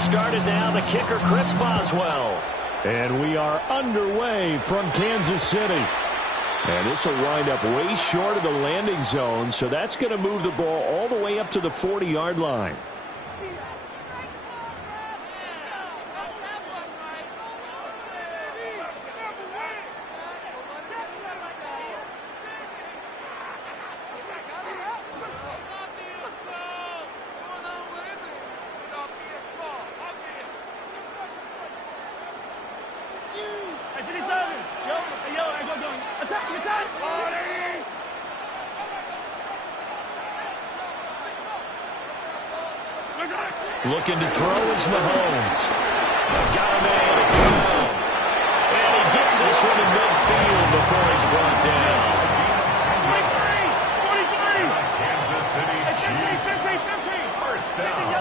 start it now, the kicker, Chris Boswell. And we are underway from Kansas City. And this will wind up way short of the landing zone, so that's going to move the ball all the way up to the 40-yard line. Looking to throw is Mahomes. Got a man, it's Brown. And he gets this one in midfield before he's brought down. 43! Kansas City Chiefs. First down.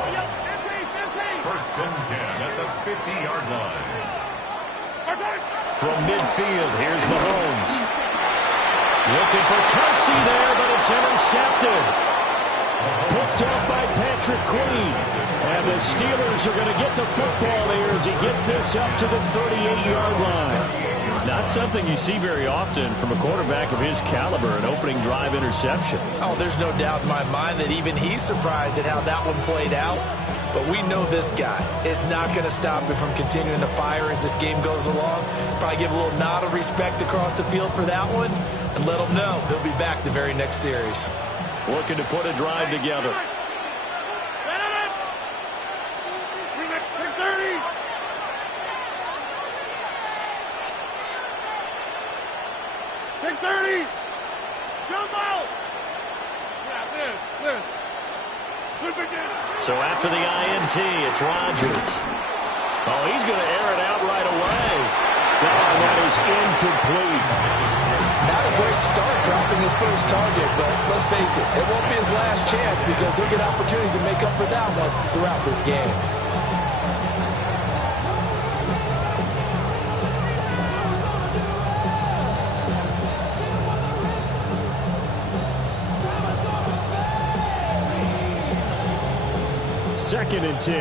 First and 10 at the 50-yard line. From midfield, here's Mahomes. Looking for Kelsey there, but it's intercepted. Picked up by Patrick Queen. And the Steelers are going to get the football here as he gets this up to the 38-yard line. Not something you see very often from a quarterback of his caliber, an opening drive interception. Oh, there's no doubt in my mind that even he's surprised at how that one played out. But we know this guy is not going to stop him from continuing to fire as this game goes along. Probably give a little nod of respect across the field for that one and let him know he'll be back the very next series. Looking to put a drive together. So after the INT, it's Rodgers. Oh, he's going to air it out right away. Oh, that is incomplete. Not a great start dropping his first target, but let's face it, it won't be his last chance because he'll get opportunities to make up for that one throughout this game. Second and 10.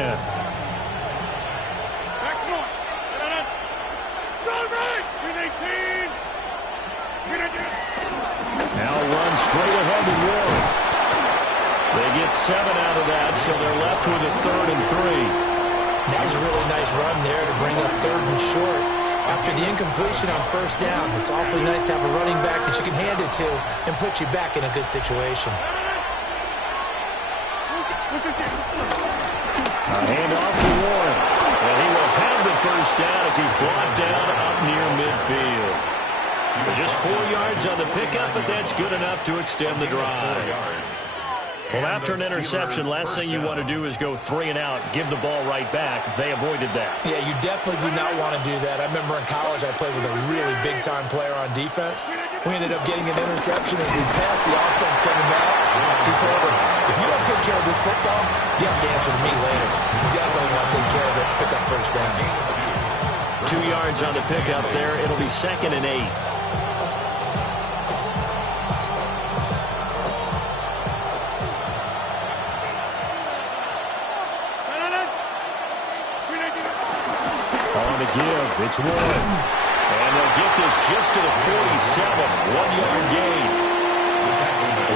Now run straight ahead to Warren. They get 7 out of that, so they're left with a 3rd and 3. That was a really nice run there to bring up 3rd and short. After the incompletion on first down, it's awfully nice to have a running back that you can hand it to and put you back in a good situation. A handoff to Warren. And he will have the first down as he's brought down up near midfield. Just 4 yards on the pickup, but that's good enough to extend the drive. Well, after an interception, last thing you want to do is go 3 and out, give the ball right back. They avoided that. Yeah, you definitely do not want to do that. I remember in college I played with a really big-time player on defense. We ended up getting an interception as we passed the offense coming back. He told him, if you don't take care of this football, you have to answer to me later. You definitely want to take care of it, pick up first downs. 2 yards on the pickup there. It'll be 2nd and 8. On to give. It's Warren. And they'll get this just to the 47. 1-yard gain.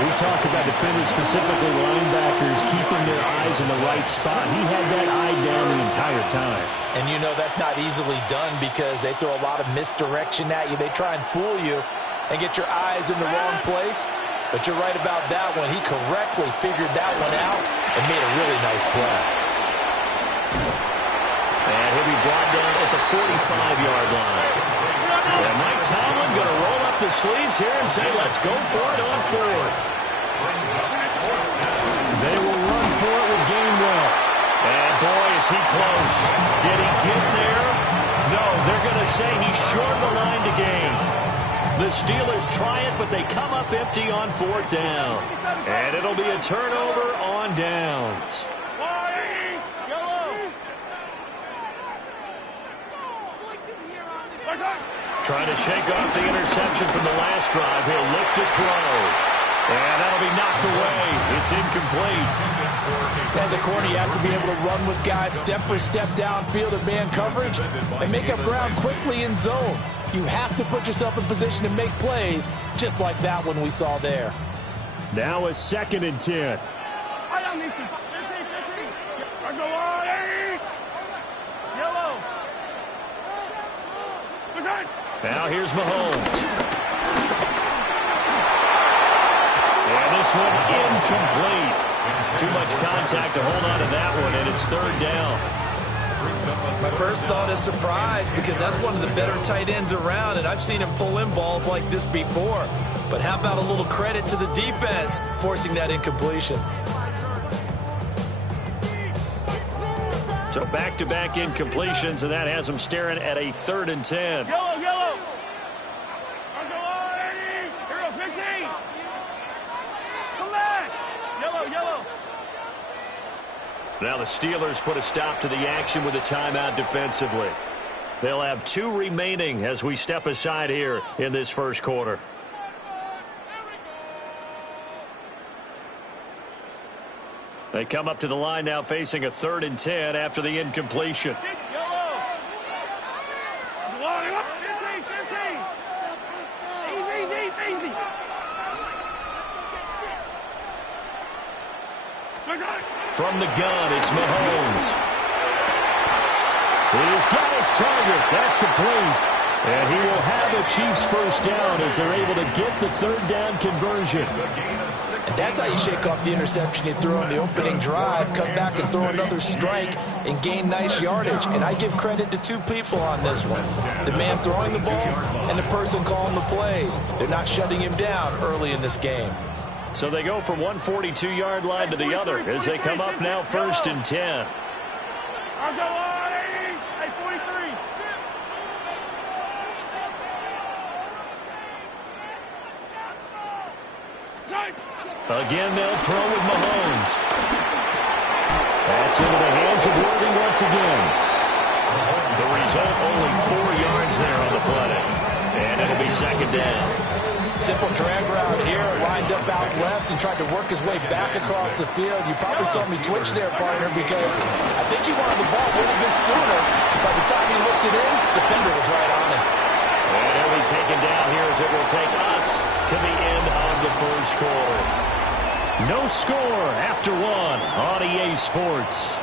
We talk about defenders, specifically linebackers, keeping their eyes in the right spot. He had that eye down the entire time. And you know that's not easily done because they throw a lot of misdirection at you. They try and fool you and get your eyes in the wrong place. But you're right about that one. He correctly figured that one out and made a really nice play. And he'll be brought down at the 45-yard line. And Mike Tomlin going to roll up the sleeves here and say, let's go for it on 4th. They will run for it with Gainwell. And boy, is he close. Did he get there? No, they're going to say he's short of the line to gain. The Steelers try it, but they come up empty on 4th down. And it'll be a turnover on downs. What's up? Trying to shake off the interception from the last drive. He'll look to throw. And that'll be knocked away. It's incomplete. As a corner, you have to be able to run with guys step for step downfield in man coverage and make up ground quickly in zone. You have to put yourself in position to make plays, just like that one we saw there. Now a 2nd and 10. Now here's Mahomes. And this one incomplete. Too much contact to hold on to that one, and it's 3rd down. My first thought is surprise, because that's one of the better tight ends around, and I've seen him pull in balls like this before. But how about a little credit to the defense forcing that incompletion? So back-to-back incompletions, and that has them staring at a 3rd and 10. Yellow, yellow. Here goes 15. Come back. Yellow, yellow. Now the Steelers put a stop to the action with a timeout defensively. They'll have 2 remaining as we step aside here in this first quarter. They come up to the line now facing a 3rd and 10 after the incompletion. Yellow. 15, 15. Easy. From the gun, it's Mahomes. He's got his target. That's complete. And he will have the Chiefs first down as they're able to get the 3rd down conversion. And that's how you shake off the interception you threw on the opening drive, come back and throw another strike and gain nice yardage. And I give credit to 2 people on this one. The man throwing the ball and the person calling the plays. They're not shutting him down early in this game. So they go from one 42-yard line to the other as they come up now 1st and 10. I'll go on, 80. Hey, 43. Again, they'll throw with Mahomes. That's into the hands of Worthy once again. The result, only 4 yards there on the play. And it'll be 2nd down. Simple drag route here, lined up out left and tried to work his way back across the field. You probably saw me twitch there, partner, because I think he wanted the ball a little bit sooner. By the time he looked it in, the defender was right on it. And he'll be taken down here as it will take us to the end of the first quarter. No score after 1 on EA Sports.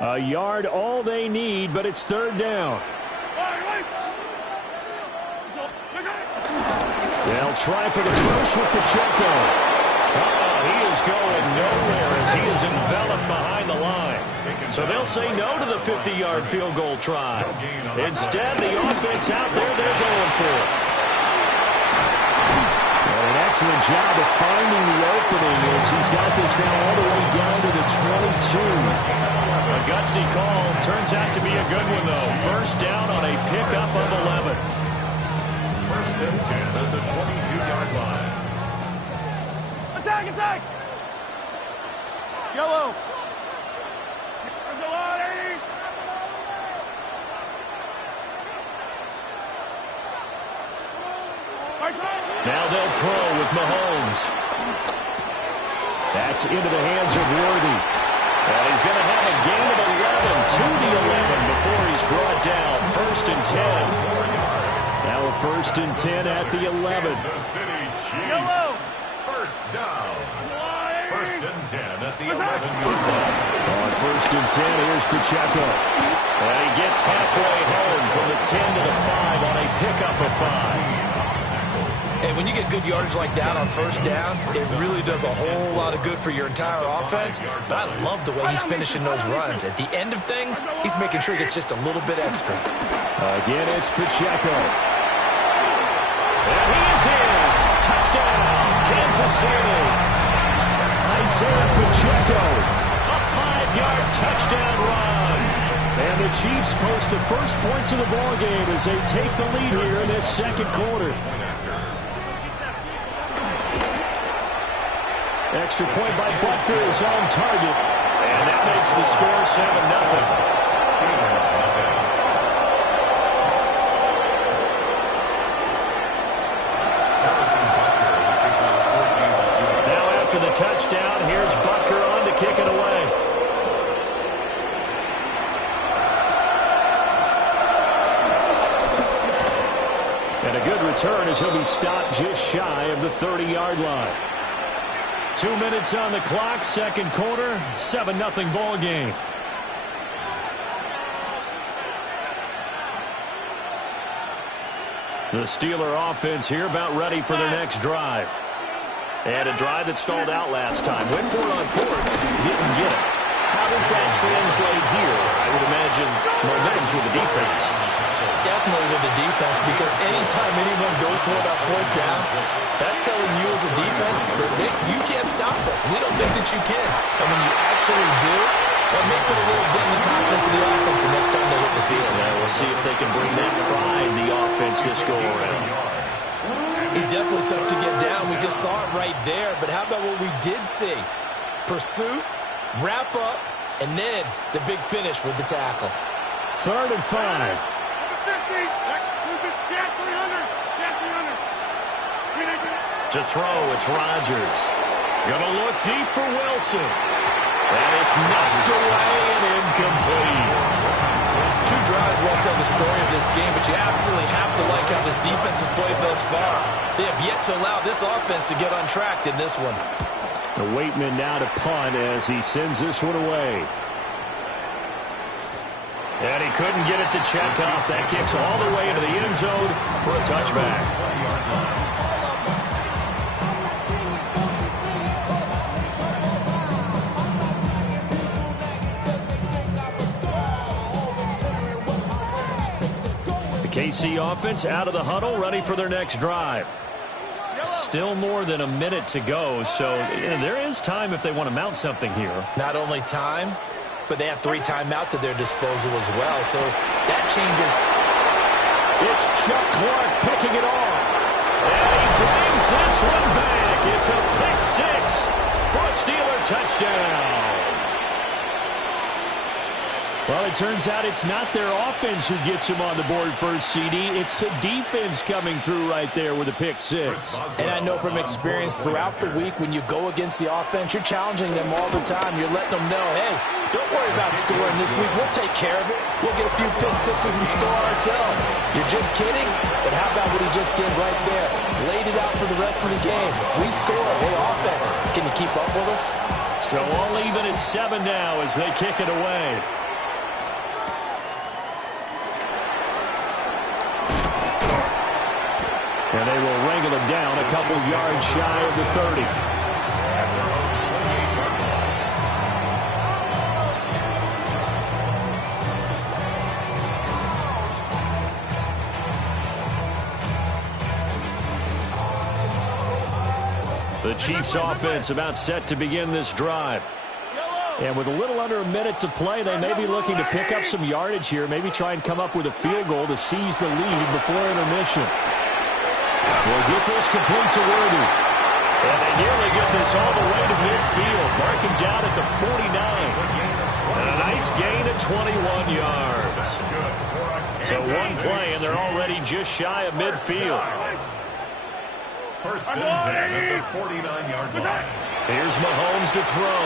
A yard all they need, but it's 3rd down. They'll try for the first with Pacheco. He is going nowhere as he is enveloped behind the line. So they'll say no to the 50-yard field goal try. Instead, the offense out there, they're going for it. And an excellent job of finding the opening as he's got this now all the way down to the 22. A gutsy call. Turns out to be a good one, though. First down on a pickup of 11. 1st and 10 at the 22-yard line. Attack! Yellow. There's a lot, 80. Now they'll throw with Mahomes. That's into the hands of Worthy. And he's going to have a gain of 11 to the 11 before he's brought down. 1st and 10. Now a 1st and 10 at the 11. Kansas City Chiefs. First down. 1st and 10 at the 11-yard line. On 1st and 10, here's Pacheco. And he gets halfway home from the 10 to the 5 on a pickup of 5. And when you get good yardage like that on 1st down, it really does a whole lot of good for your entire offense. But I love the way he's finishing those runs. At the end of things, he's making sure he gets just a little bit extra. Again, it's Pacheco. And he is in. Touchdown, Kansas City. Isaiah Pacheco. A 5-yard touchdown run. And the Chiefs post the first points of the ballgame as they take the lead here in this 2nd quarter. Extra point by Butker is on target. And that makes the score 7-0. To the touchdown, here's Butker on to kick it away. And a good return as he'll be stopped just shy of the 30-yard line. 2 minutes on the clock, second quarter, 7-0 ball game. The Steeler offense here about ready for their next drive. And a drive that stalled out last time. Went for it on fourth. Didn't get it. How does that translate here? I would imagine momentum's with the defense. Definitely with the defense, because anytime anyone goes for it on fourth down, that's telling you as a defense that you can't stop us. We don't think that you can. And when you actually do, that may put a little dent in the confidence of the offense the next time they hit the field. Yeah, we'll see if they can bring that pride in the offense this go-around. He's definitely tough to get down. We just saw it right there. But how about what we did see? Pursuit, wrap up, and then the big finish with the tackle. 3rd and 5. To throw, it's Rodgers. Gonna look deep for Wilson. And it's knocked away and incomplete. 2 drives won't tell the story of this game, but you absolutely have to like how this defense has played thus far. They have yet to allow this offense to get on track in this one. The Waitman now to punt as he sends this one away. And he couldn't get it to check off. That kicks all the way into the end zone for a touchback. KC offense out of the huddle, ready for their next drive. Still more than a minute to go, so there is time if they want to mount something here. Not only time, but they have 3 timeouts at their disposal as well, so that changes. It's Chuck Clark picking it off. And he brings this one back. It's a pick 6 for a Steeler touchdown. Well, it turns out it's not their offense who gets them on the board first, CD. It's the defense coming through right there with a pick 6. And I know from experience throughout the week when you go against the offense, you're challenging them all the time. You're letting them know, hey, don't worry about scoring this week. We'll take care of it. We'll get a few pick 6s and score ourselves. You're just kidding? But how about what he just did right there? Laid it out for the rest of the game. We score. Hey, offense, can you keep up with us? So all even at 7 now as they kick it away. And they will wrangle him down a couple yards shy of the 30. The Chiefs offense about set to begin this drive. And with a little under a minute to play, they may be looking to pick up some yardage here, maybe try and come up with a field goal to seize the lead before intermission. We'll get this complete to Worthy. And they nearly get this all the way to midfield. Marking down at the 49. And a nice gain of 21 yards. So one play, and they're already just shy of midfield. 1st and 10 at the 49-yard line. Here's Mahomes to throw.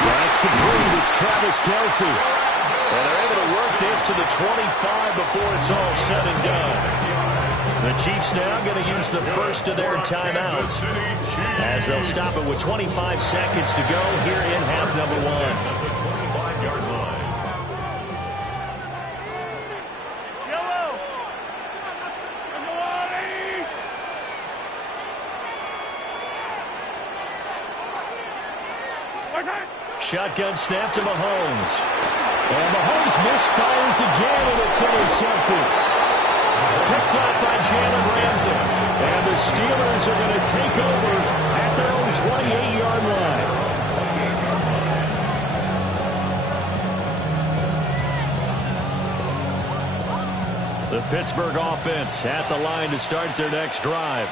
That's complete. It's Travis Kelce. And they're able to work this to the 25 before it's all said and done. The Chiefs now going to use the first of their timeouts as they'll stop it with 25 seconds to go here in half number 1. Shotgun snap to Mahomes. And Mahomes misfires again, and it's intercepted. Picked up by Jalen Ramsey. And the Steelers are going to take over at their own 28-yard line. The Pittsburgh offense at the line to start their next drive.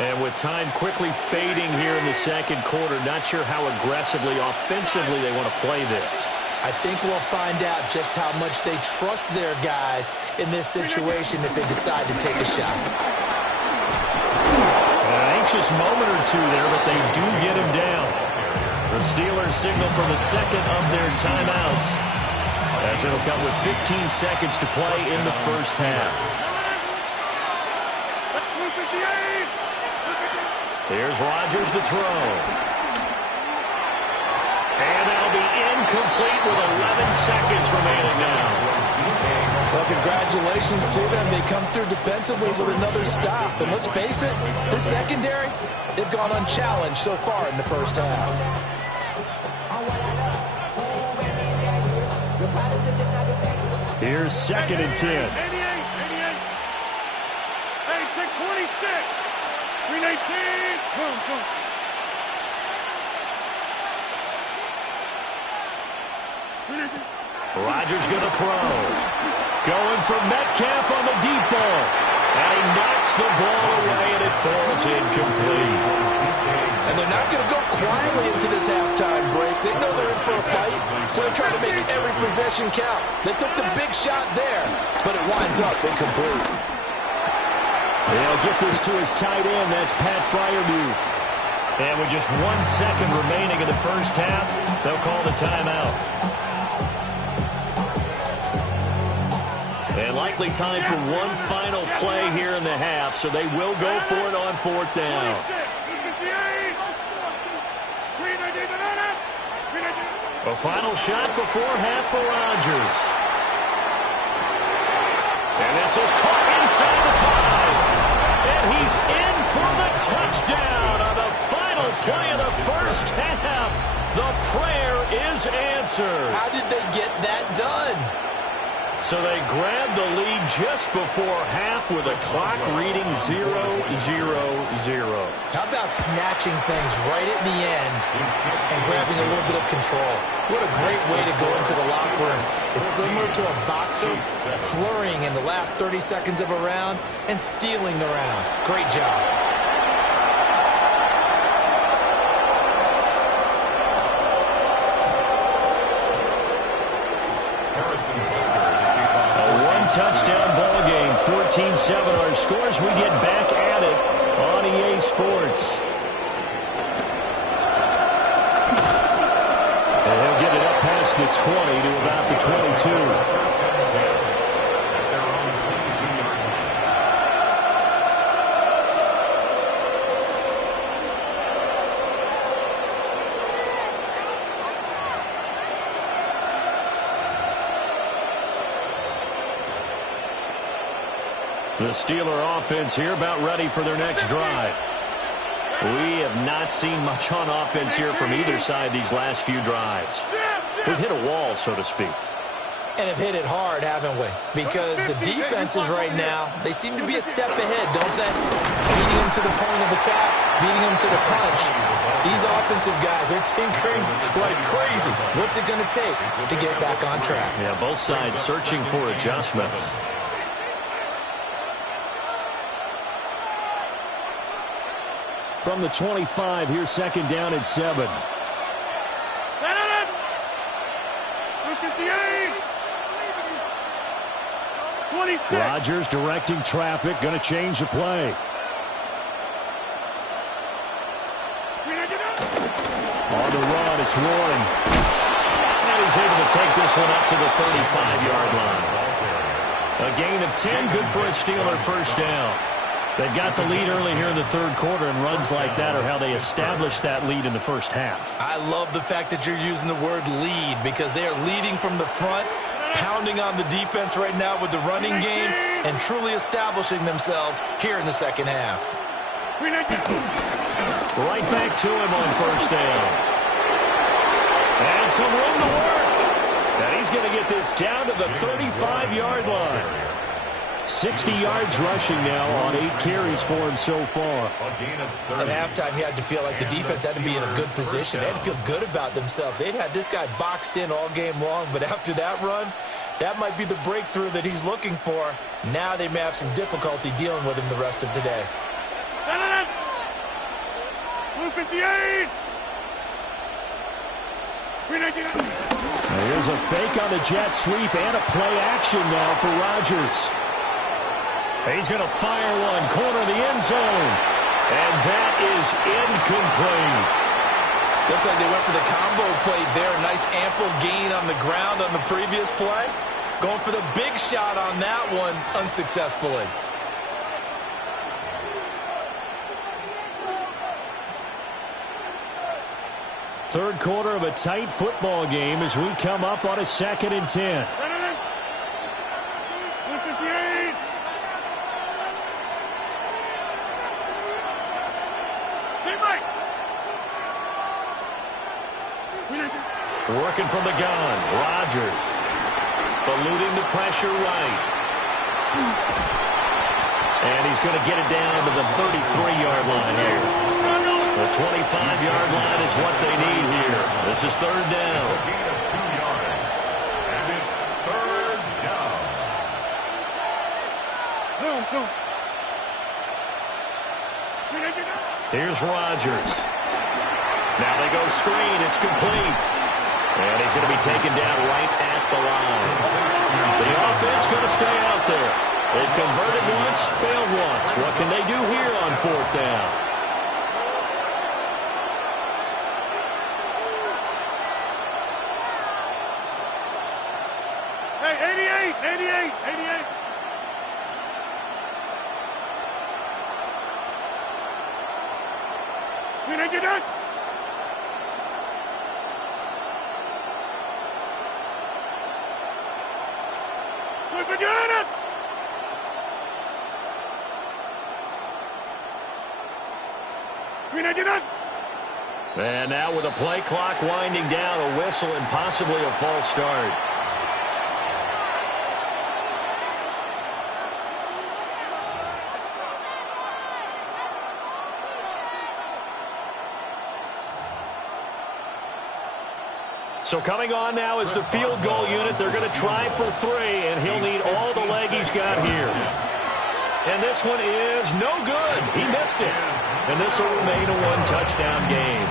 And with time quickly fading here in the second quarter, not sure how aggressively, offensively they want to play this. I think we'll find out just how much they trust their guys in this situation if they decide to take a shot. An anxious moment or two there, but they do get him down. The Steelers signal for the second of their timeouts, as it'll come with 15 seconds to play in the first half. Here's Rodgers to throw. And that'll be incomplete with 11 seconds remaining now. Well, congratulations to them. They come through defensively with another stop. And let's face it, this secondary, they've gone unchallenged so far in the first half. Here's 2nd and 10. 88. Hey, take 26. 319. Boom. Rodgers going to throw. Going for Metcalf on the deep ball. And he knocks the ball away, and it falls incomplete. And they're not going to go quietly into this halftime break. They know they're in for a fight, so they're trying to make every possession count. They took the big shot there, but it winds up incomplete. They'll get this to his tight end. That's Pat Freiermuth. And with just 1 second remaining in the first half, they'll call the timeout. And likely time for one final play here in the half, so they will go for it on 4th down. A final shot before half for Rodgers. And this is caught inside the 5. And he's in for the touchdown on the final play of the first half. The prayer is answered. How did they get that done? So they grabbed the lead just before half with a clock reading 0-0-0. How about snatching things right at the end and grabbing a little bit of control? What a great way to go into the locker room. It's similar to a boxer flurrying in the last 30 seconds of a round and stealing the round. Great job. Touchdown ball game, 14-7 our scores. We get back at it on EA Sports. And he'll get it up past the 20 to about the 22. The Steeler offense here about ready for their next drive. We have not seen much on offense here from either side these last few drives. We've hit a wall, so to speak. And have hit it hard, haven't we? Because the defenses right now, they seem to be a step ahead, don't they? Beating them to the point of attack, beating them to the punch. These offensive guys are tinkering like crazy. What's it going to take to get back on track? Yeah, both sides searching for adjustments. From the 25, here's 2nd down and 7. Rodgers directing traffic, going to change the play. On the run, it's Warren. And he's able to take this one up to the 35-yard line. A gain of 10, good for a Steeler first down. They've got the lead early here in the third quarter, and runs like that are how they establish that lead in the first half. I love the fact that you're using the word lead because they are leading from the front, pounding on the defense right now with the running game, and truly establishing themselves here in the second half. Right back to him on first down. And some room to work. And he's going to get this down to the 35-yard line. 60 yards rushing now on 8 carries for him so far. At halftime, you had to feel like the defense had to be in a good position. They had to feel good about themselves. They'd had this guy boxed in all game long, but after that run, that might be the breakthrough that he's looking for. Now they may have some difficulty dealing with him the rest of today. 258. Here's a fake on the jet sweep and a play action now for Rodgers. He's going to fire one, corner of the end zone. And that is incomplete. Looks like they went for the combo play there. A nice ample gain on the ground on the previous play. Going for the big shot on that one unsuccessfully. Third quarter of a tight football game as we come up on a 2nd and 10. 258. Working from the gun, Rodgers. Eluding the pressure right. And he's going to get it down to the 33-yard line here. The 25-yard line is what they need here. This is 3rd down. A gain of 2 yards. And it's 3rd down. Here's Rodgers. Now they go screen. It's complete. And he's going to be taken down right at the line. The offense going to stay out there. They've converted once, failed once. What can they do here on 4th down? Hey, 88. We didn't get that. We're doing it. We didn't get that. And now with a play clock winding down, a whistle and possibly a false start. So coming on now is the field goal unit. They're going to try for 3, and he'll need all the leg he's got here. And this one is no good. He missed it. And this will remain a 1-touchdown game.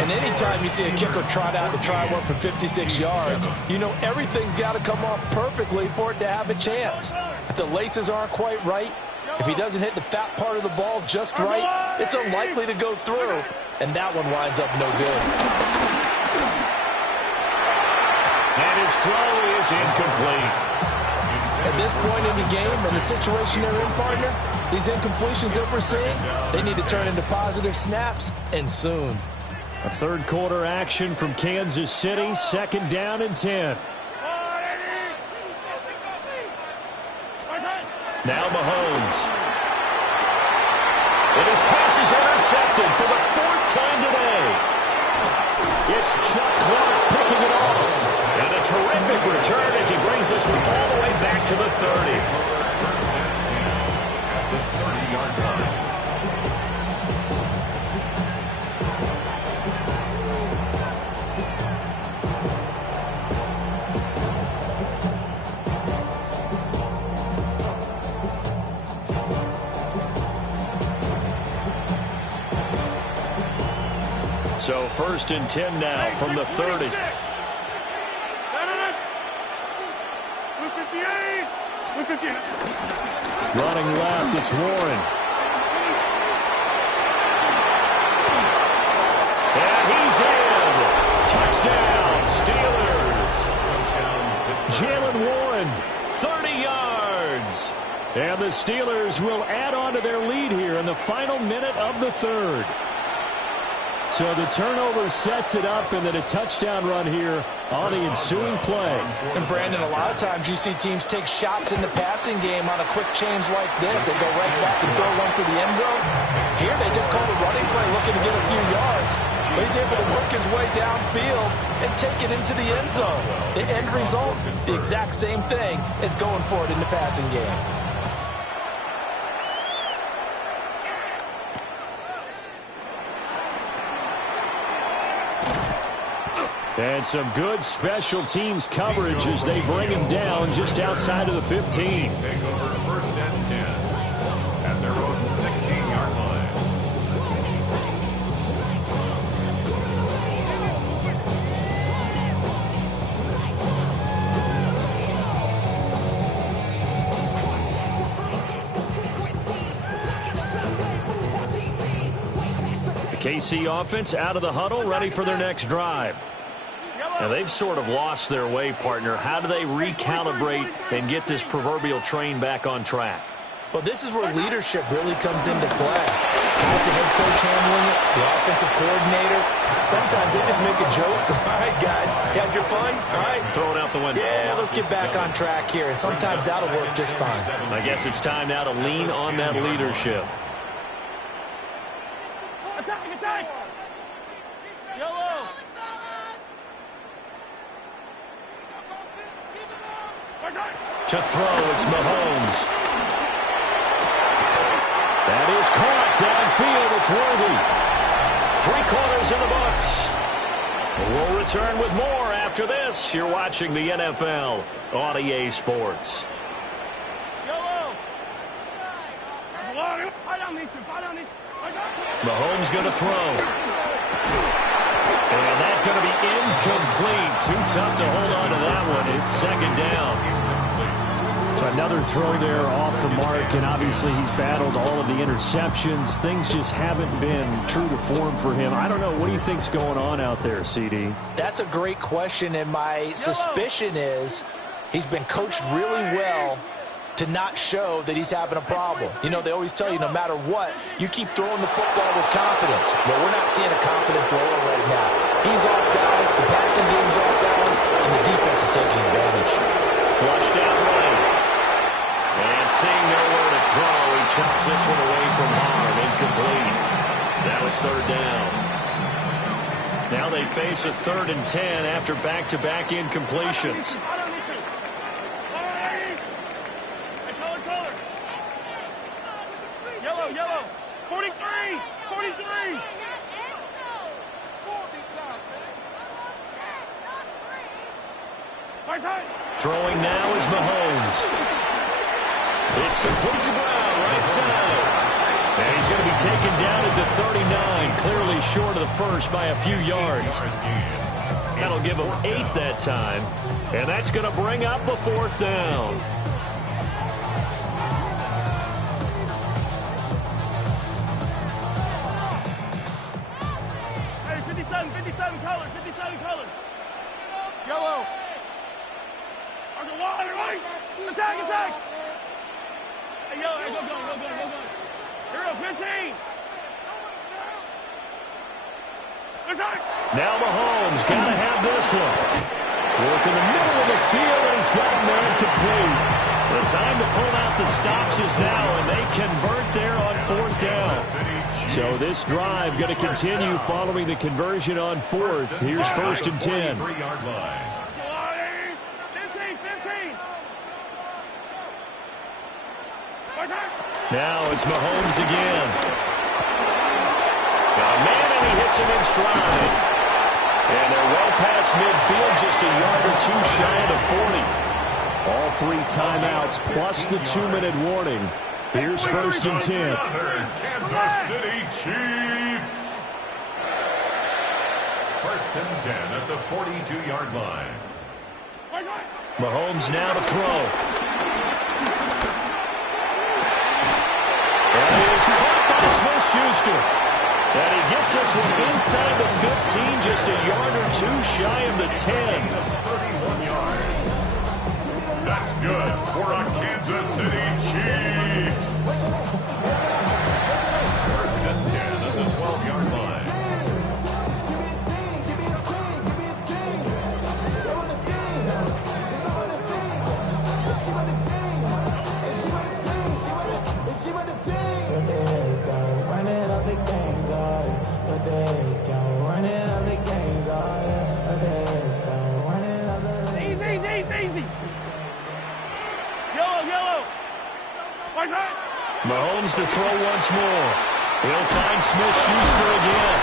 And anytime you see a kicker trot out to try one for 56 yards, you know everything's got to come off perfectly for it to have a chance. If the laces aren't quite right, if he doesn't hit the fat part of the ball just right, it's unlikely to go through. And that one winds up no good. And his throw is incomplete. At this point in the game and the situation they're in, partner, these incompletions that we're seeing, they need to turn into positive snaps, and soon. A third quarter action from Kansas City, 2nd down and 10. Now Mahomes. And his pass is intercepted for the 4th time today. It's Chuck Clark picking it off. And a terrific return as he brings this one all the way back to the 30. First and 10 at the 30-yard line. So 1st and 10 now from the 30. 258. Running left, it's Warren. And he's in. Touchdown, Steelers. Jalen Warren, 30 yards. And the Steelers will add on to their lead here in the final minute of the 3rd. So the turnover sets it up, and then a touchdown run here on the ensuing play. And, Brandon, a lot of times you see teams take shots in the passing game on a quick change like this. They go right back and throw one for the end zone. Here they just called a running play looking to get a few yards. But he's able to work his way downfield and take it into the end zone. The end result, the exact same thing as going for it in the passing game. And some good special teams coverage as they bring him down just outside of the 15. Take over 1st and 10 at their own 16-yard line. KC offense out of the huddle, ready for their next drive. Now, they've sort of lost their way, partner. How do they recalibrate and get this proverbial train back on track? Well, this is where leadership really comes into play. How's the head coach handling it? The offensive coordinator? Sometimes they just make a joke. All right, guys, you had your fun? All right. Throw it out the window. Yeah, let's get back on track here. And sometimes that'll work just fine. I guess it's time now to lean on that leadership. Attack, attack! Yellow! To throw, it's Mahomes. That is caught downfield. It's Worthy. 3 quarters in the books. We'll return with more after this. You're watching the NFL on EA Sports. Yellow! Mahomes going to throw. And that's going to be incomplete. Too tough to hold on to that one. It's second down. So another throw there off the mark, and obviously he's battled all of the interceptions. Things just haven't been true to form for him. I don't know. What do you think's going on out there, CD? That's a great question, and my suspicion is he's been coached really well to not show that he's having a problem. You know, they always tell you no matter what, you keep throwing the football with confidence. But we're not seeing a confident thrower right now. He's off balance, the passing game's off balance, and the defense is taking advantage. Flushed out right. And seeing nowhere to throw, he chucks this one away from harm. Incomplete. Now it's third down. Now they face a 3rd and 10 after back-to-back incompletions. Yellow, yellow. 43, 43. Throwing now is Mahomes. It's complete to Brown, right side. And he's going to be taken down at the 39, clearly short of the first by a few yards. That'll give him 8 that time, and that's going to bring up a 4th down. Hey, 57 colors, 57 colors. Yellow. There's a water, right? Attack, attack. Hey, yellow, hey, go. Here we go, 15. Attack. Now Mahomes got to have this one. Work in the middle of the field, and he's got a man complete. The time to pull out the stops is now, and they convert there on 4th down. So this drive going to continue following the conversion on 4th. Here's 1st and 10. 3-yard line. 15. Now it's Mahomes again. Got a man, and he hits him in stride. And they're well past midfield, just a yard or 2 shy of the 40. All 3 timeouts plus the 2-minute warning. Here's 1st and 10. Another Kansas City Chiefs. 1st and 10 at the 42-yard line. Mahomes now to throw. And he is caught by Smith-Schuster. And he gets this one inside the 15, just a yard or 2 shy of the 10. 31 yards. That's good for a Kansas City Chiefs. 1st and 10 at the 12-yard line. Easy. Yellow. Mahomes to throw once more. He'll find Smith-Schuster again.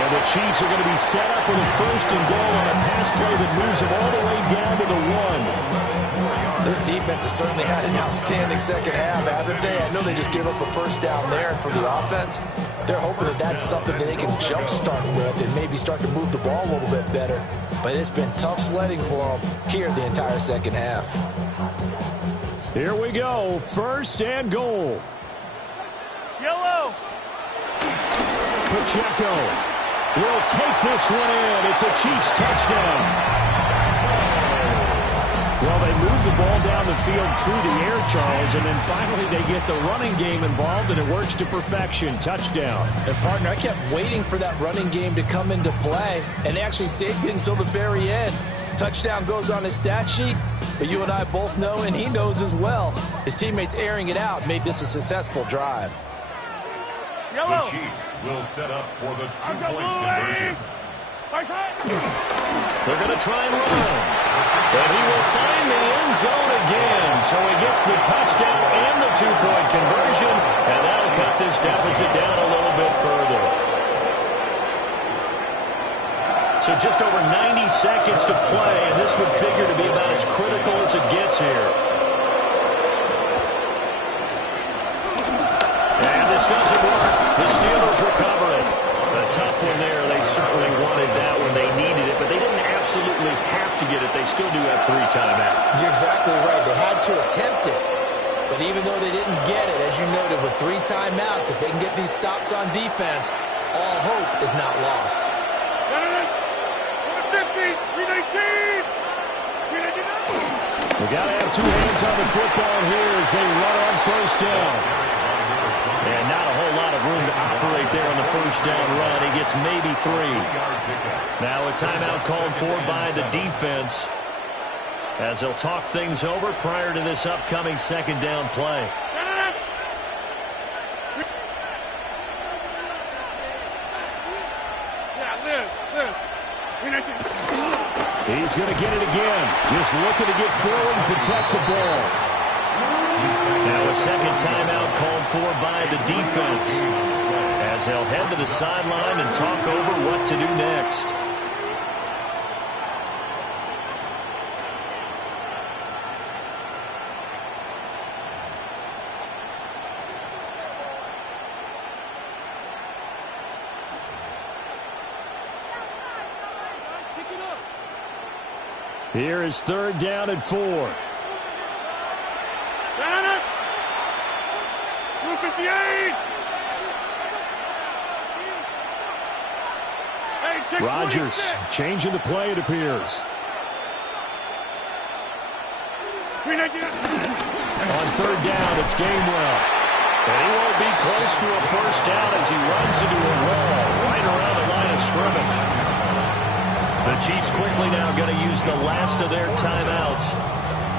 And the Chiefs are going to be set up with a 1st and goal on a pass play that moves them all the way down to the 1. This defense has certainly had an outstanding second half, haven't they? I know they just gave up a 1st down there, and for the offense, they're hoping that that's something that they can jumpstart with and maybe start to move the ball a little bit better. But it's been tough sledding for them here the entire second half. Here we go. 1st and goal. Yellow. Pacheco will take this one in. It's a Chiefs touchdown. Well, they move the ball down the field through the air, Charles, and then finally they get the running game involved, and it works to perfection. Touchdown. And, partner, I kept waiting for that running game to come into play, and they actually saved it until the very end. Touchdown goes on his stat sheet, but you and I both know, and he knows as well, his teammates airing it out made this a successful drive. The Chiefs will set up for the two-point conversion. They're going to try and run. But he will find the end zone again. So he gets the touchdown and the two-point conversion. And that'll cut this deficit down a little bit further. So just over 90 seconds to play. And this would figure to be about as critical as it gets here. And this doesn't work. The Steelers recover it. A tough one there. They certainly wanted that one. They needed it, but they didn't absolutely have to get it. They still do have 3 timeouts. You're exactly right. They had to attempt it. But even though they didn't get it, as you noted, with 3 timeouts, if they can get these stops on defense, all hope is not lost. They got to have 2 hands on the football here as they run on first down. And not a whole lot of room to operate there on the first down run. He gets maybe 3. Now a timeout called for by the defense as they'll talk things over prior to this upcoming second down play. He's going to get it again. Just looking to get forward and protect the ball. Now a second timeout called for by the defense as they'll head to the sideline and talk over what to do next. Here is third down and 4. 258. Rodgers changing the play, it appears. On third down, it's Gainwell. And he won't be close to a first down as he runs into a wall right around the line of scrimmage. The Chiefs quickly now going to use the last of their timeouts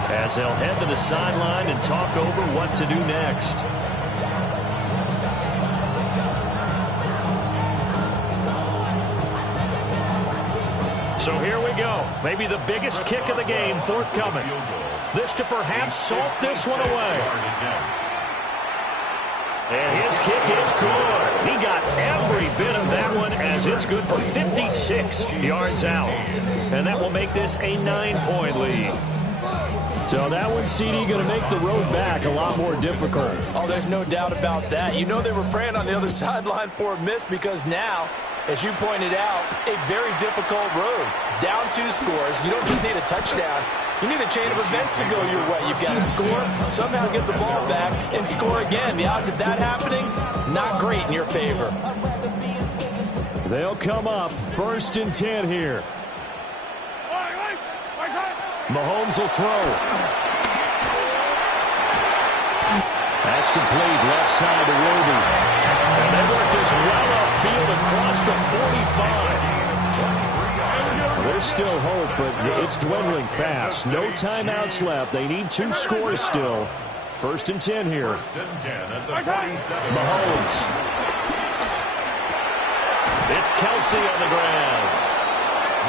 as they'll head to the sideline and talk over what to do next. So here we go. Maybe the biggest kick of the game forthcoming. This to perhaps salt this one away. And his kick is good. He got every bit of that one as it's good for 56 yards out. And that will make this a 9-point lead. So that one, CD, going to make the road back a lot more difficult. Oh, there's no doubt about that. You know they were praying on the other sideline for a miss because now, as you pointed out, a very difficult road. Down 2 scores. You don't just need a touchdown. You need a chain of events to go your way. You've got to score, somehow get the ball back, and score again. The odds of that happening, not great in your favor. They'll come up first and 10 here. Mahomes will throw. That's complete, left side to Roby. And they work this well upfield across the 45. There's still hope, but it's dwindling fast. No timeouts left. They need 2 scores still. First and 10 here. First and 10 at the 47. Mahomes. It's Kelsey on the ground.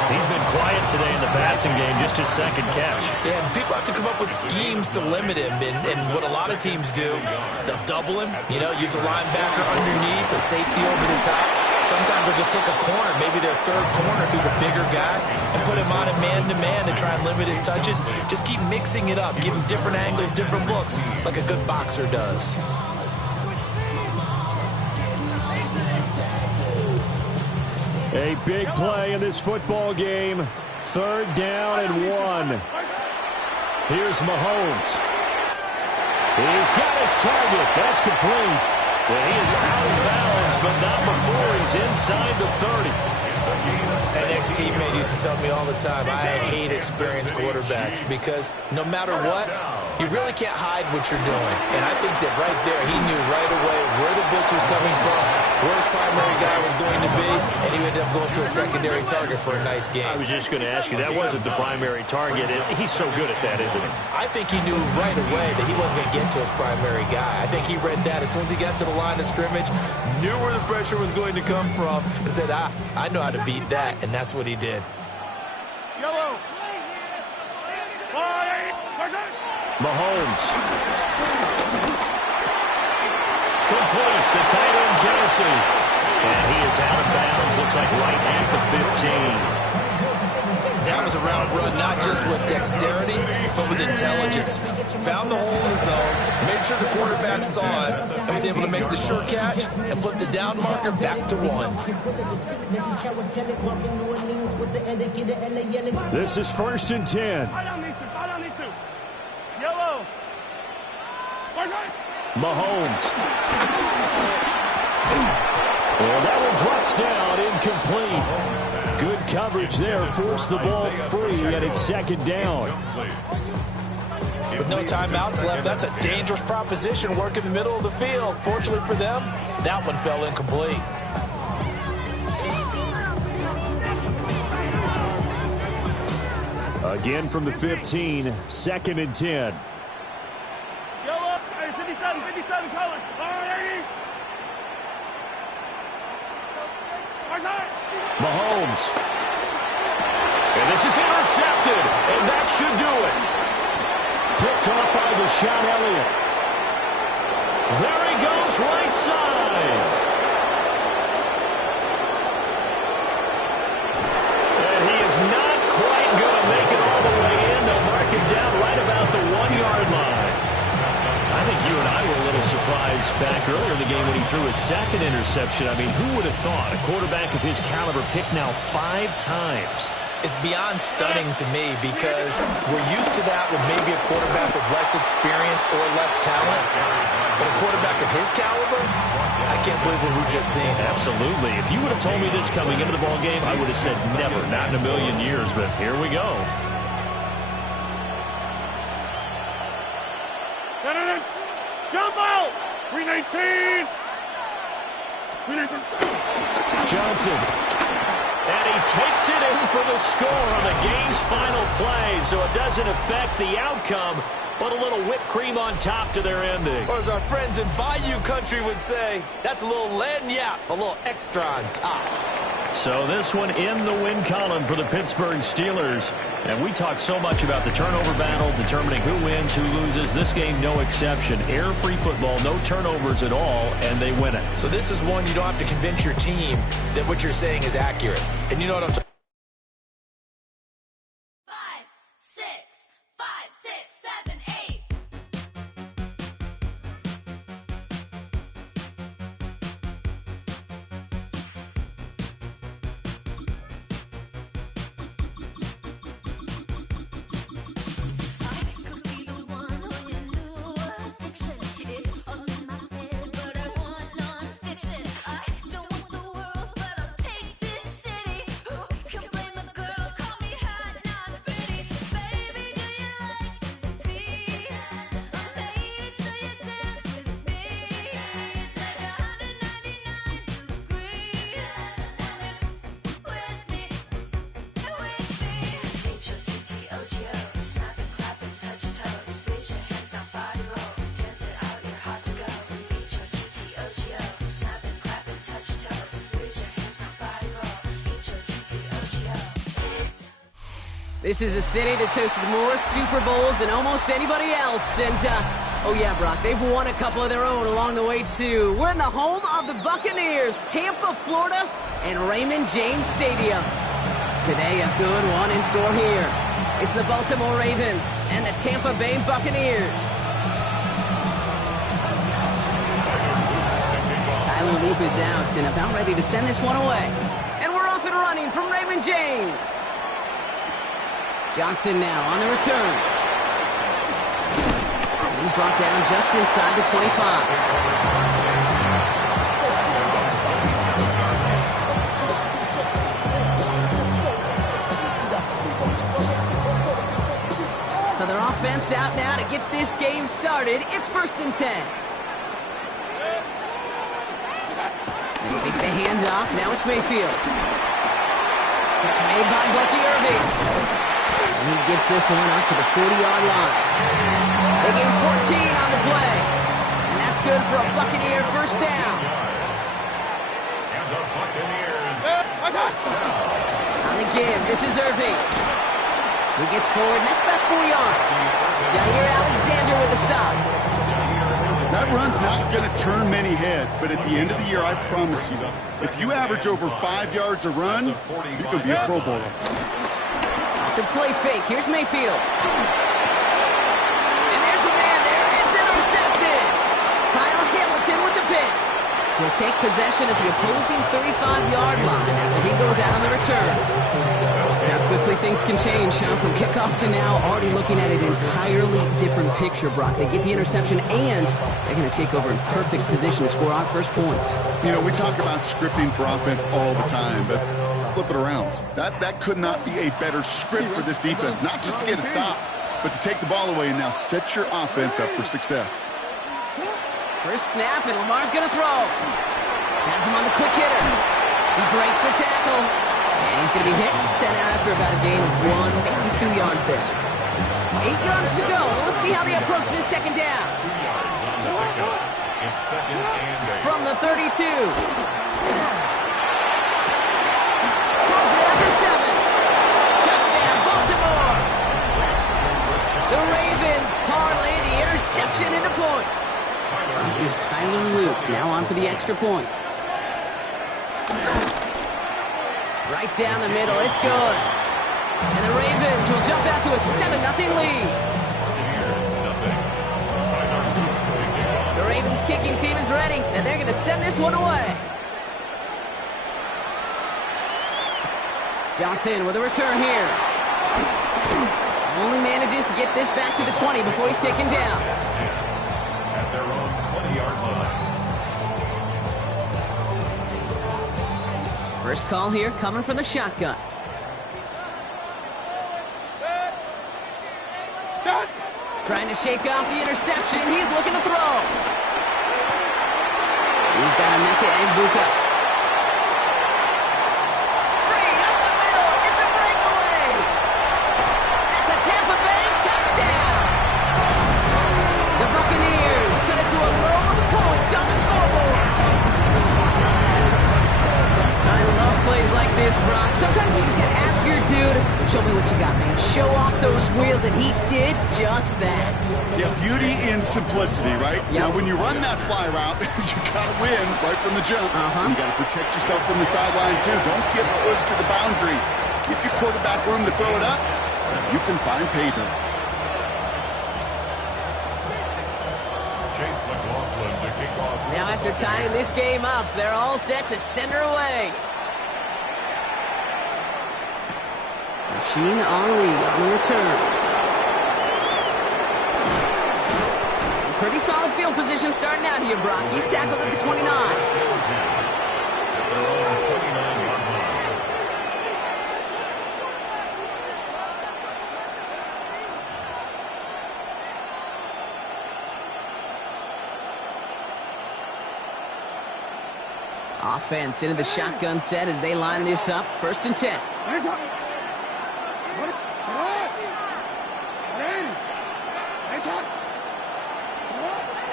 He's been quiet today in the passing game, just his second catch. Yeah, and people have to come up with schemes to limit him. And what a lot of teams do, they'll double him, use a linebacker underneath, a safety over the top. Sometimes they'll just take a corner, maybe their third corner, who's a bigger guy, and put him on a man-to-man to try and limit his touches. Just keep mixing it up, give him different angles, different looks, like a good boxer does. A big play in this football game. Third down and 1. Here's Mahomes. He's got his target. That's complete. Well, he is out of bounds, but not before he's inside the 30. An ex-teammate used to tell me all the time, I hate experienced quarterbacks because no matter what, you really can't hide what you're doing. And I think that right there, he knew right away where the blitz was coming from, where his primary guy was going to be, and he ended up going to a secondary target for a nice game. I was just going to ask you, that wasn't the primary target, and he's so good at that, isn't he? I think he knew right away that he wasn't going to get to his primary guy. I think he read that as soon as he got to the line of scrimmage, knew where the pressure was going to come from, and said, I know how to beat that, and that's what he did. Yellow. Mahomes. Complete. The tight end, Kelsey. And he is out of bounds. Looks like right at the 15. That was a route run, not just with dexterity, but with intelligence. Found the hole in the zone, made sure the quarterback saw it, and was able to make the sure catch and flip the down marker back to 1. This is 1st and 10. Yellow. Mahomes. Well, that one drops down, incomplete. Good coverage there, forced the ball free, and it's 2nd down. With no timeouts left, that's a dangerous proposition, work in the middle of the field. Fortunately for them, that one fell incomplete. Again from the 15, 2nd and 10. Yellow. Hey, 57 colors. Mahomes. And this is intercepted, and that should do it. Picked off by Deshaun Elliott. There he goes, right side. And he is not quite going to make it all the way in. They'll mark him down right about the 1-yard line. I think you and I were a little surprised back earlier in the game when he threw his 2nd interception. I mean, who would have thought a quarterback of his caliber picked now 5 times? It's beyond stunning to me because we're used to that with maybe a quarterback with less experience or less talent. But a quarterback of his caliber, I can't believe what we've just seen. Absolutely. If you would have told me this coming into the ball game, I would have said never, not in a million years. But here we go. Jump out! 319! Johnson. And he takes it in for the score on the game's final play, so it doesn't affect the outcome, but a little whipped cream on top to their ending. Or as our friends in Bayou Country would say, that's a little lagniappe, a little extra on top. So this one in the win column for the Pittsburgh Steelers. And we talk so much about the turnover battle, determining who wins, who loses. This game, no exception. Air-free football, no turnovers at all, and they win it. So this is one you don't have to convince your team that what you're saying is accurate. And you know what I'm talking about. 5, 6, 5, 6, 7, 8. This is a city that's hosted more Super Bowls than almost anybody else. And, oh yeah, Brock, they've won a couple of their own along the way, too. We're in the home of the Buccaneers, Tampa, Florida, and Raymond James Stadium. Today, a good one in store here. It's the Baltimore Ravens and the Tampa Bay Buccaneers. Tyler Loop is out and about ready to send this one away. And we're off and running from Raymond James. Johnson now on the return. He's brought down just inside the 25. So their offense out now to get this game started. It's 1st and 10. They take the handoff. Now it's Mayfield. It's made by Bucky Irving. And he gets this one up to the 40-yard line. They gain 14 on the play. And that's good for a Buccaneer first down. And the Buccaneers. On the give, this is Irving. He gets forward, and that's about 4 yards. Jair Alexander with the stop. That run's not going to turn many heads, but at the end of the year, I promise you, if you average over 5 yards a run, you're going to be a Pro Bowler. The play fake. Here's Mayfield. And there's a man there. It's intercepted. Kyle Hamilton with the pick. So we'll take possession at the opposing 35-yard line after he goes out on the return. How quickly things can change, huh? From kickoff to now, already looking at an entirely different picture, Brock. They get the interception, and they're going to take over in perfect position to score our first points. You know, we talk about scripting for offense all the time, but flip it around. That could not be a better script for this defense, not just to get a stop, but to take the ball away and now set your offense up for success. First snap, and Lamar's going to throw. Has him on the quick hitter. He breaks the tackle. And he's going to be hit and sent out after about a gain of 1, maybe 2 yards there. 8 yards to go. Let's see how they approach this second down. 2 yards on the pickup. It's 2nd and 8. From the 32. Pulls it at the 7. Touchdown, Baltimore. The Ravens parlay the interception into points. Here's Tyler Luke now on for the extra point. Right down the middle, it's good. And the Ravens will jump out to a 7-0 lead. The Ravens kicking team is ready, and they're going to send this one away. Johnson with a return here. Only manages to get this back to the 20 before he's taken down. At their own 20-yard line. First call here coming from the shotgun. Trying to shake off the interception. He's looking to throw. He's got Emeka Egbuka. Free up the middle. It's a breakaway. That's a Tampa Bay touchdown. The Buccaneers cut it to a row of points on the scoreboard. I love plays like this, Brock. Sometimes you just gotta ask your dude, show me what you got, man. Show off those wheels, and he did just that. Yeah, beauty in simplicity, right? Yep. Now, when you run that fly route, you gotta win right from the jump. You gotta protect yourself from the sideline, too. Don't get pushed to the boundary. Give your quarterback room to throw it up. You can find pay dirt. Chase McLaughlin to kick off. Now after tying this game up, they're all set to send her away. Rasheen Ali on the return. Pretty solid field position starting out here, Brock. He's tackled at the 29. At their own 29-yard line. Offense into the shotgun set as they line this up. 1st and 10.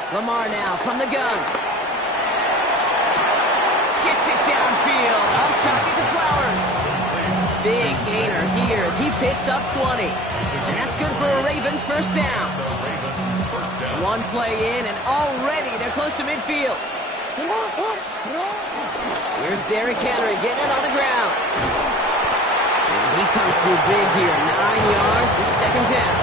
Lamar now from the gun. Gets it downfield. On target to Flowers. Big gainer here as he picks up 20. And that's good for a Ravens first down. One play in, and already they're close to midfield. Here's Derrick Henry getting it on the ground. And he comes through big here. 9 yards. It's second down.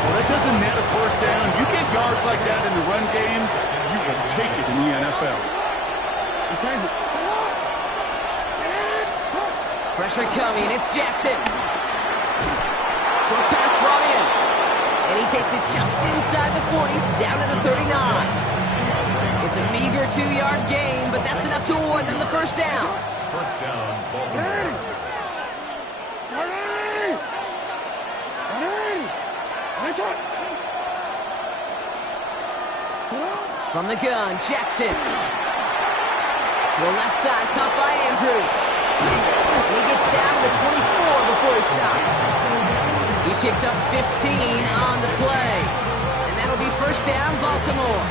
Well, that doesn't net a first down. You get yards like that in the run game, you will take it in the NFL. Pressure coming. It's Jackson. Short pass brought in. And he takes it just inside the 40, down to the 39. It's a meager 2-yard gain, but that's enough to award them the first down. First down, Baltimore. From the gun, Jackson. To the left side, caught by Andrews. And he gets down to the 24 before he stops. He picks up 15 on the play. And that'll be first down, Baltimore.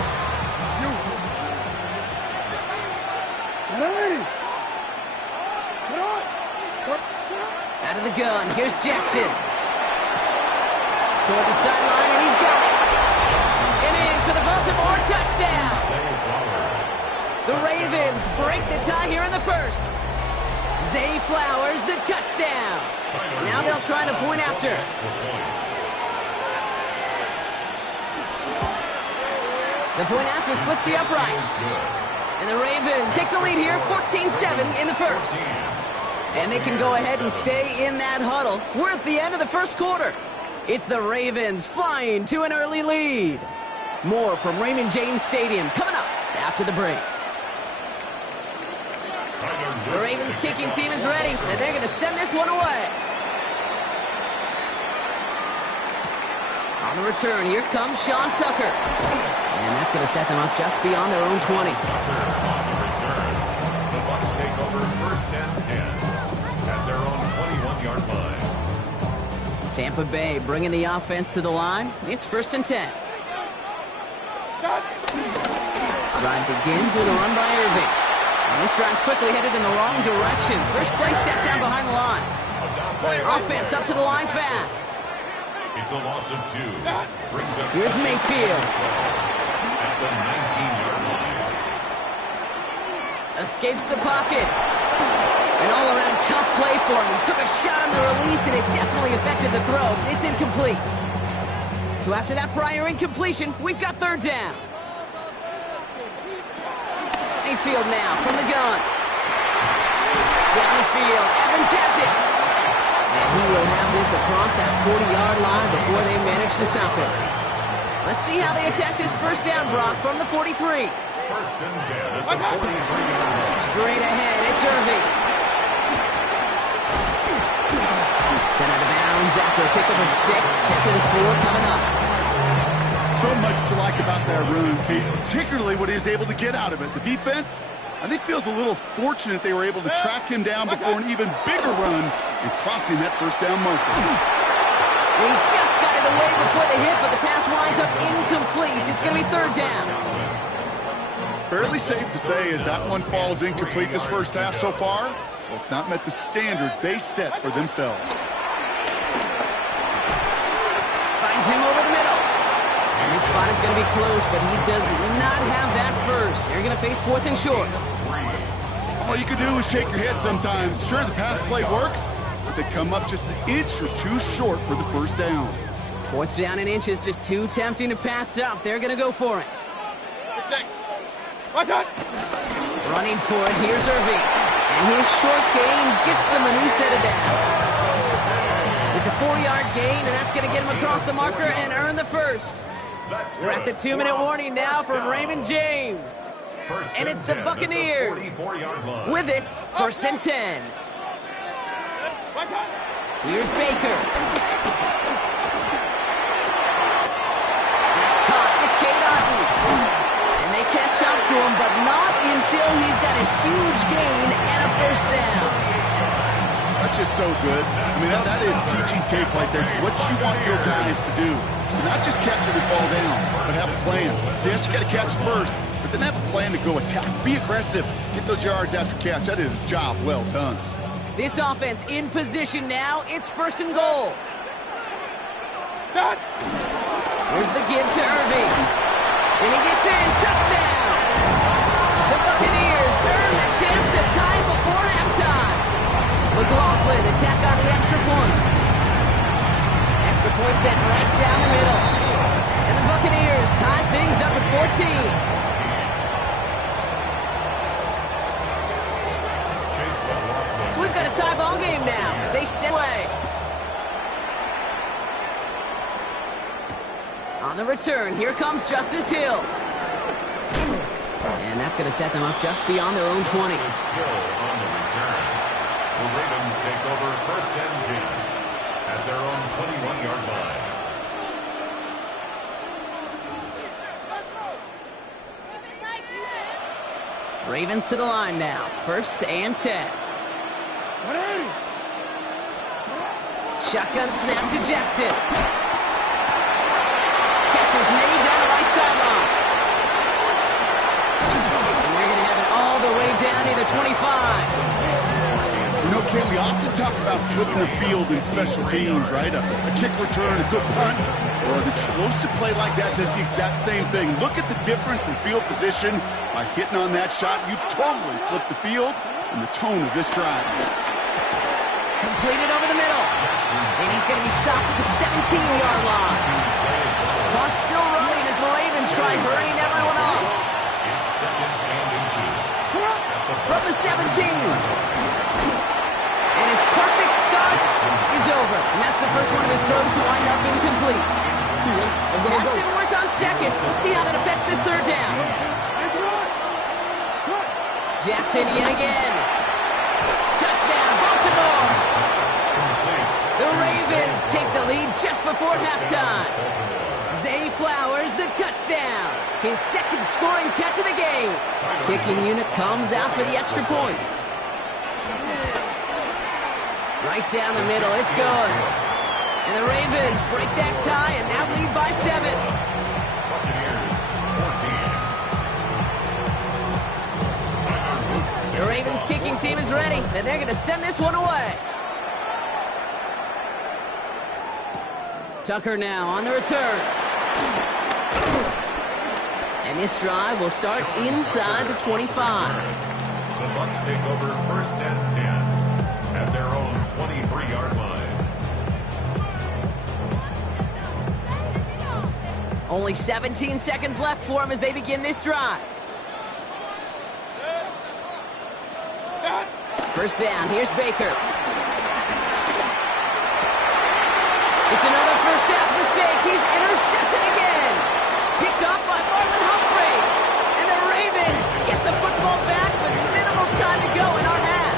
Out of the gun, here's Jackson. Toward the sideline, and he's got it. And in for the Baltimore touchdown. The Ravens break the tie here in the first. Zay Flowers, the touchdown. Now they'll try the point after. The point after splits the uprights. And the Ravens take the lead here, 14-7 in the first. And they can go ahead and stay in that huddle. We're at the end of the first quarter. It's the Ravens flying to an early lead. More from Raymond James Stadium coming up after the break. The Ravens kicking team is ready, and they're going to send this one away. On the return, here comes Sean Tucker. And that's going to set them up just beyond their own 20. The Bucs take over first and 10 at their own 21-yard line. Tampa Bay bringing the offense to the line. It's first and 10. Drive begins with a run by Irving. And this drive's quickly headed in the wrong direction. First play set down behind the line. Offense up to the line fast. It's a loss of 2. Brings up Here's Mayfield. At the 19-yard line. Escapes the pocket. An all-around tough play for him. He took a shot on the release, and it definitely affected the throw. It's incomplete. So after that prior incompletion, we've got third down. Mayfield now from the gun. Down the field, Evans has it. And he will have this across that 40-yard line before they manage to stop him. Let's see how they attack this first down, Brock, from the 43. First and 10 at the 43-yard line. Straight ahead, it's Irving. Sent out of bounds after a pickup of 6. Second and 4 coming up. So much to like about that run, Kate, particularly what he was able to get out of it. The defense, I think, feels a little fortunate they were able to track him down before an even bigger run and crossing that first down marker. He just got it away before the hit, but the pass winds up incomplete. It's going to be third down. Fairly safe to say as that one falls incomplete this first half so far, well, it's not met the standard they set for themselves. Finds him over the middle. And this spot is going to be close, but he does not have that first. They're going to face fourth and short. All you can do is shake your head sometimes. Sure, the pass play works, but they come up just an inch or two short for the first down. Fourth down and inches, just too tempting to pass up. They're going to go for it. Running for it, here's Irving. And his short gain gets them a new set of downs. It's a 4-yard gain, and that's going to get him across the marker and earn the first. We're at the 2-minute warning now from Raymond James. And it's the Buccaneers. With it, first and 10. Here's Baker. That's caught. It's Cade Otton. And they catch up to him, but not until he's got a huge gain and a first down. That's just so good. I mean, that is teaching tape right there. It's what you want your guys to do. To not just catch it and fall down, but have a plan. Yes, you got to catch it first, but then have a plan to go attack. Be aggressive. Get those yards after catch. That is a job well done. This offense in position now. It's first and goal. Here's the give to Irving. And he gets in. Touchdown! The Buccaneers earn the chance to tie before halftime. McLaughlin attack on the extra point. Extra point set right down the middle. And the Buccaneers tie things up at 14. So we've got a tie ball game now as they set away. On the return, here comes Justice Hill. And that's going to set them up just beyond their own 20. The Ravens take over first and 10 at their own 21-yard line. Ravens to the line now. 1st and 10. Shotgun snap to Jackson. Catch is made down the right sideline. And they're going to have it all the way down to the 25. You know, Ken, we often talk about flipping the field in special teams, right? A kick return, a good punt, or an explosive play like that does the exact same thing. Look at the difference in field position. By hitting on that shot, you've totally flipped the field and the tone of this drive. Completed over the middle. And he's going to be stopped at the 17-yard line. Clock still running as the Ravens try hurrying everyone off. From the 17. And his perfect start is over. And that's the first one of his throws to wind up incomplete. Pass didn't work on second. Let's see how that affects this 3rd down. Jackson yet again. Touchdown, Baltimore. The Ravens take the lead just before halftime. Zay Flowers, the touchdown. His 2nd scoring catch of the game. Kicking unit comes out for the extra point. Right down the middle, it's good. And the Ravens break that tie and now lead by 7. The Ravens kicking team is ready, and they're going to send this one away. Tucker now on the return. And this drive will start inside the 25. The Bucs take over 1st and 10 at their own 23-yard line. Only 17 seconds left for them as they begin this drive. 1st down, here's Baker. It's another first half mistake. He's intercepted again. Picked up by Marlon Humphrey. And the Ravens get the football back with minimal time to go in our half.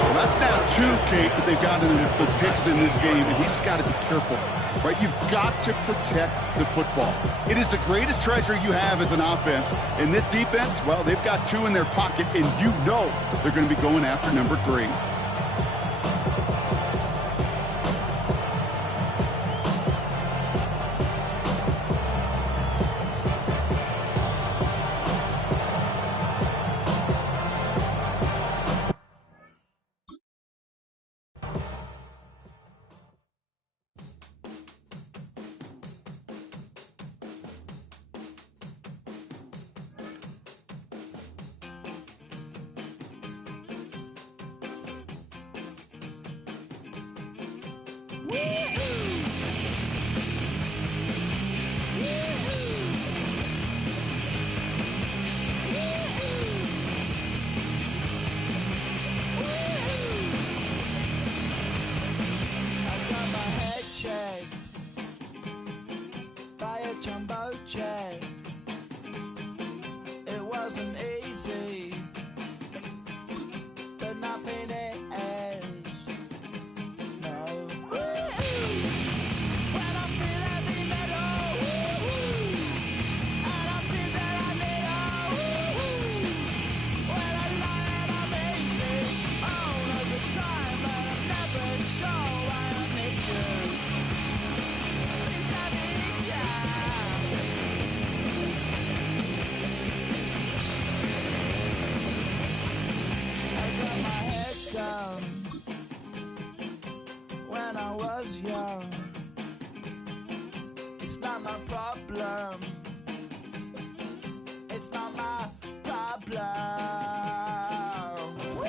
Well, that's now 2, Kate, that they've gotten him for picks in this game, and he's got to be careful, right? You've got to protect the football. It is the greatest treasure you have as an offense. In this defense, well, they've got 2 in their pocket, and you know they're going to be going after number 3. It wasn't easy, but nothing is. No. When I feel heavy metal, and I feel that I need when I lie and I'm easy, all of the time, but I'm never sure why I need you. Please I need you. When I was young, it's not my problem. It's not my problem. When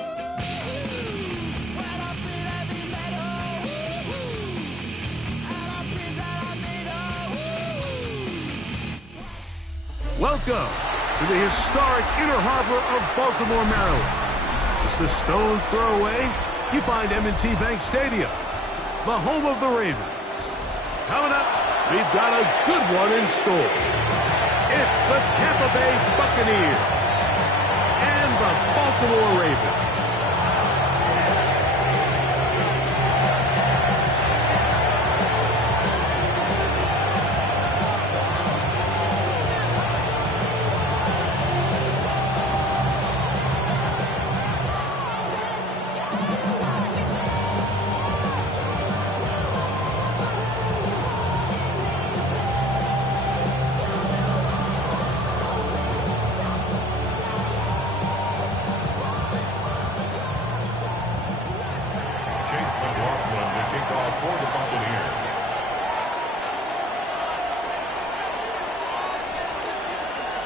I feel heavy metal, and I feel that I need Welcome to the historic Inner Harbor of Baltimore, Maryland. Just a stone's throw away, you find M&T Bank Stadium, the home of the Ravens. Coming up, we've got a good one in store. It's the Tampa Bay Buccaneers and the Baltimore Ravens.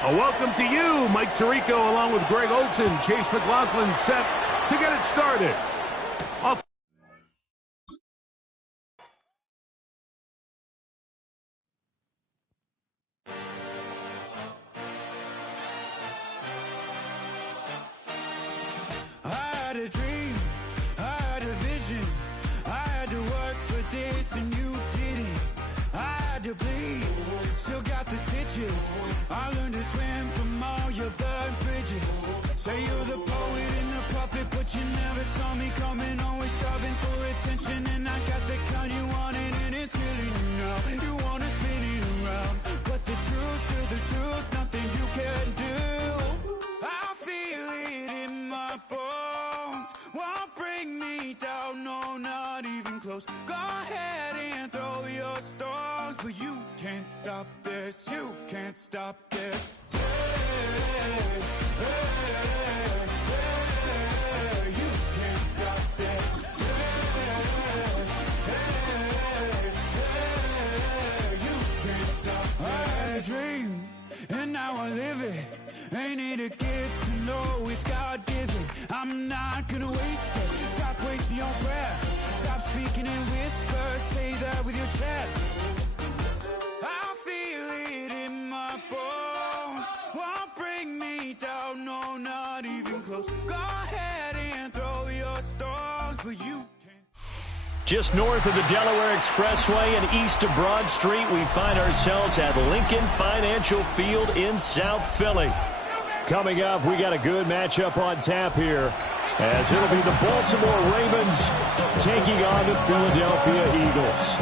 A welcome to you, Mike Tirico, along with Greg Olson. Chase McLaughlin set to get it started. Off. I had a dream, I had a vision, I had to work for this and you didn't. I had to bleed, still got the stitches. I learned to swim from all your burned bridges. Say you're the poet and the prophet, but you never saw me coming. Always starving for attention, and I got the kind you wanted, and it's killing you now. You wanna spin it around, but the truth's still the truth, nothing you can do. I feel it in my bones, won't bring me down, no, not even close. Go ahead and throw your stones, but you can't stop this, you can't stop this. Hey, hey, hey, you can't stop this. You can't stop this. I had a dream, and now I live it. Ain't it a gift to know it's God-given? I'm not gonna waste it. Stop wasting your breath. Stop speaking in whispers. Say that with your chest. I feel it in my bones. Won't bring me down, no, not even close. Go ahead and throw your stones, but you can't. Just north of the Delaware Expressway and east of Broad Street, we find ourselves at Lincoln Financial Field in South Philly. Coming up, we got a good matchup on tap here, as it'll be the Baltimore Ravens taking on the Philadelphia Eagles.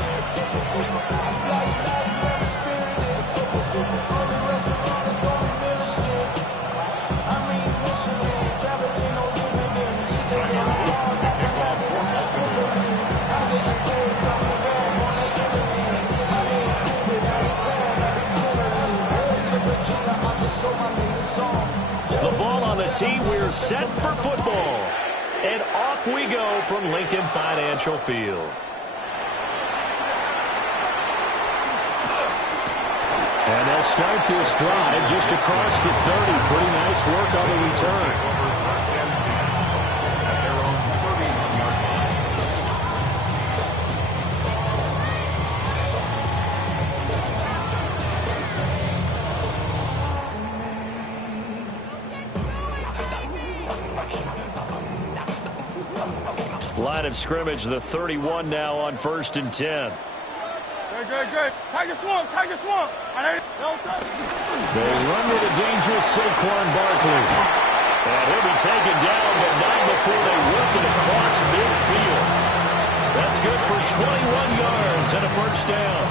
The ball on the tee, we're set for football. And off we go from Lincoln Financial Field. And they'll start this drive just across the 30. Pretty nice work on the return. Line of scrimmage, the 31 now on 1st and 10. Good. Tiger swamp. They run with a dangerous Saquon Barkley. And he'll be taken down, but not before they work it across midfield. That's good for 21 yards and a first down.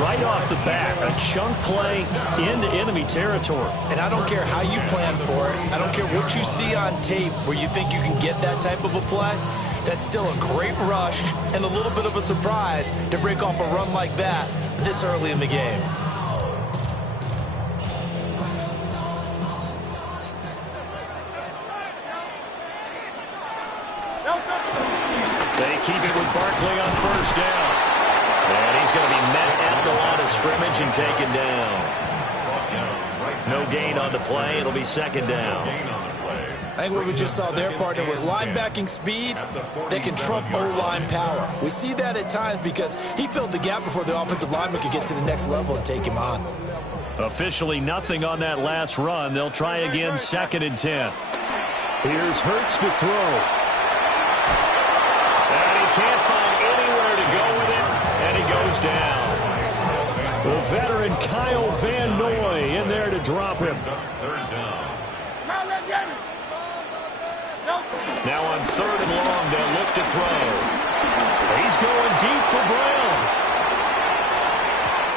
Right off the bat, a chunk play into enemy territory. And I don't care how you plan for it. I don't care what you see on tape where you think you can get that type of a play. That's still a great rush and a little bit of a surprise to break off a run like that this early in the game. They keep it with Barkley on first down. And he's going to be met at the line of scrimmage and taken down. No gain on the play. It'll be second down. I think what we just saw their partner was linebacking speed that can trump O-line power. We see that at times because he filled the gap before the offensive lineman could get to the next level and take him on. Officially nothing on that last run. They'll try again, 2nd and 10. Here's Hurts to throw. And he can't find anywhere to go with it, and he goes down. The veteran Kyle Van Noy in there to drop him. Now on 3rd and long, they'll look to throw. He's going deep for Brown.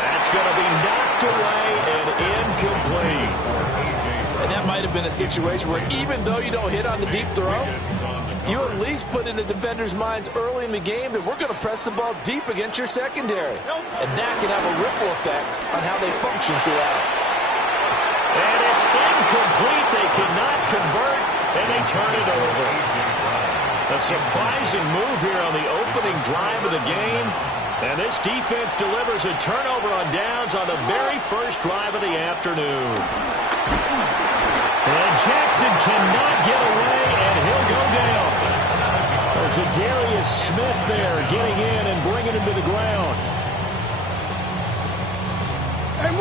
That's going to be knocked away and incomplete. And that might have been a situation where even though you don't hit on the deep throw, you at least put in the defenders' minds early in the game that we're going to press the ball deep against your secondary. And that can have a ripple effect on how they function throughout. And it's incomplete. They cannot convert, and they turn it over. A surprising move here on the opening drive of the game. And this defense delivers a turnover on downs on the very first drive of the afternoon. And Jackson cannot get away, and he'll go down. There's a Darius Smith there getting in and bringing him to the ground.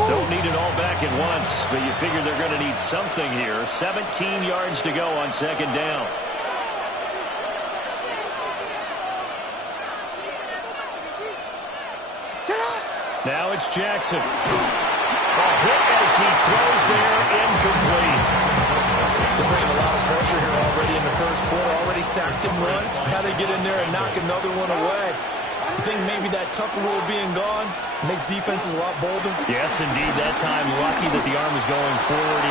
Don't need it all back at once, but you figure they're going to need something here. 17 yards to go on second down. Now it's Jackson. A hit as he throws there, incomplete. They're bringing a lot of pressure here already in the first quarter. Already sacked him once. How they get in there and knock another one away. You think maybe that Tucker rule being gone makes defenses a lot bolder? Yes, indeed. That time, lucky that the arm was going forward.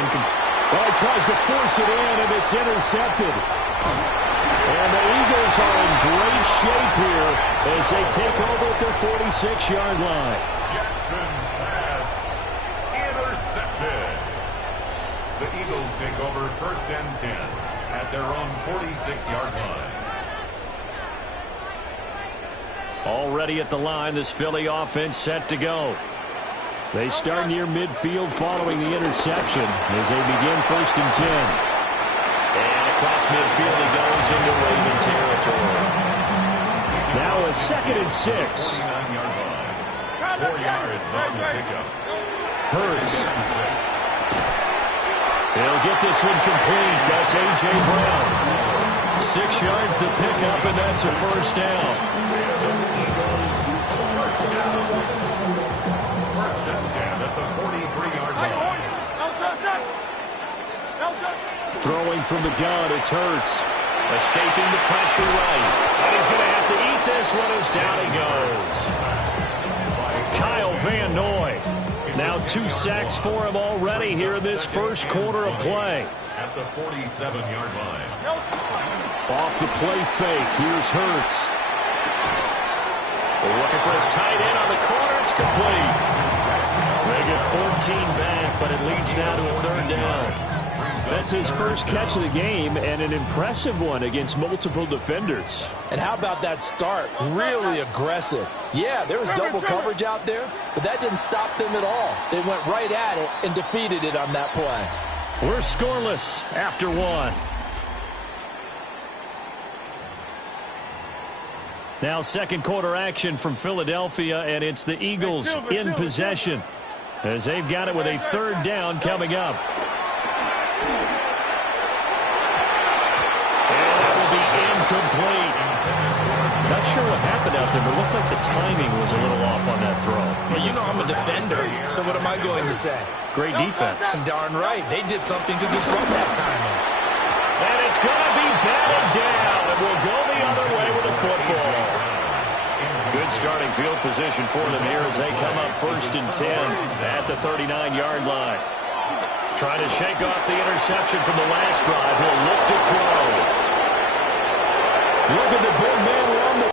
Well, he tries to force it in, and it's intercepted. And the Eagles are in great shape here as they take over at their 46-yard line. Jackson's pass intercepted. The Eagles take over first and 10 at their own 46-yard line. Already at the line, this Philly offense set to go. They start near midfield following the interception as they begin first and 10. And across midfield he goes into Raven territory. Now a second and 6. 49-yard line. 4 yards on the pickup. Hurts. He'll get this one complete. That's A.J. Brown. 6 yards the pickup, and that's a first down. First and 10 at the 43-yard line. Throwing from the gun, it's Hurts. Escaping the pressure right. And he's going to have to eat this one as down he goes. Kyle Van Noy. Now 2 sacks for him already here in this first quarter of play. At the 47-yard line. Off the play fake, here's Hurts. Looking for his tight end on the corner, it's complete. They get 14 back, but it leads now to a third down. That's his first catch of the game, and an impressive one against multiple defenders. And how about that start? Really aggressive. Yeah, there was double coverage out there, but that didn't stop them at all. They went right at it and defeated it on that play. We're scoreless after 1. Now second quarter action from Philadelphia, and it's the Eagles in possession as they've got it with a third down coming up. And that will be incomplete. Not sure what happened out there, but it looked like the timing was a little off on that throw. Well, you know I'm a defender, so what am I going to say? Great defense. Darn right. They did something to disrupt that timing. And it's going to be batted down, and we'll go the other way with the football. Good starting field position for them here as they come up first and 10 at the 39-yard line. Trying to shake off the interception from the last drive. He'll look to throw. Look at the big man run.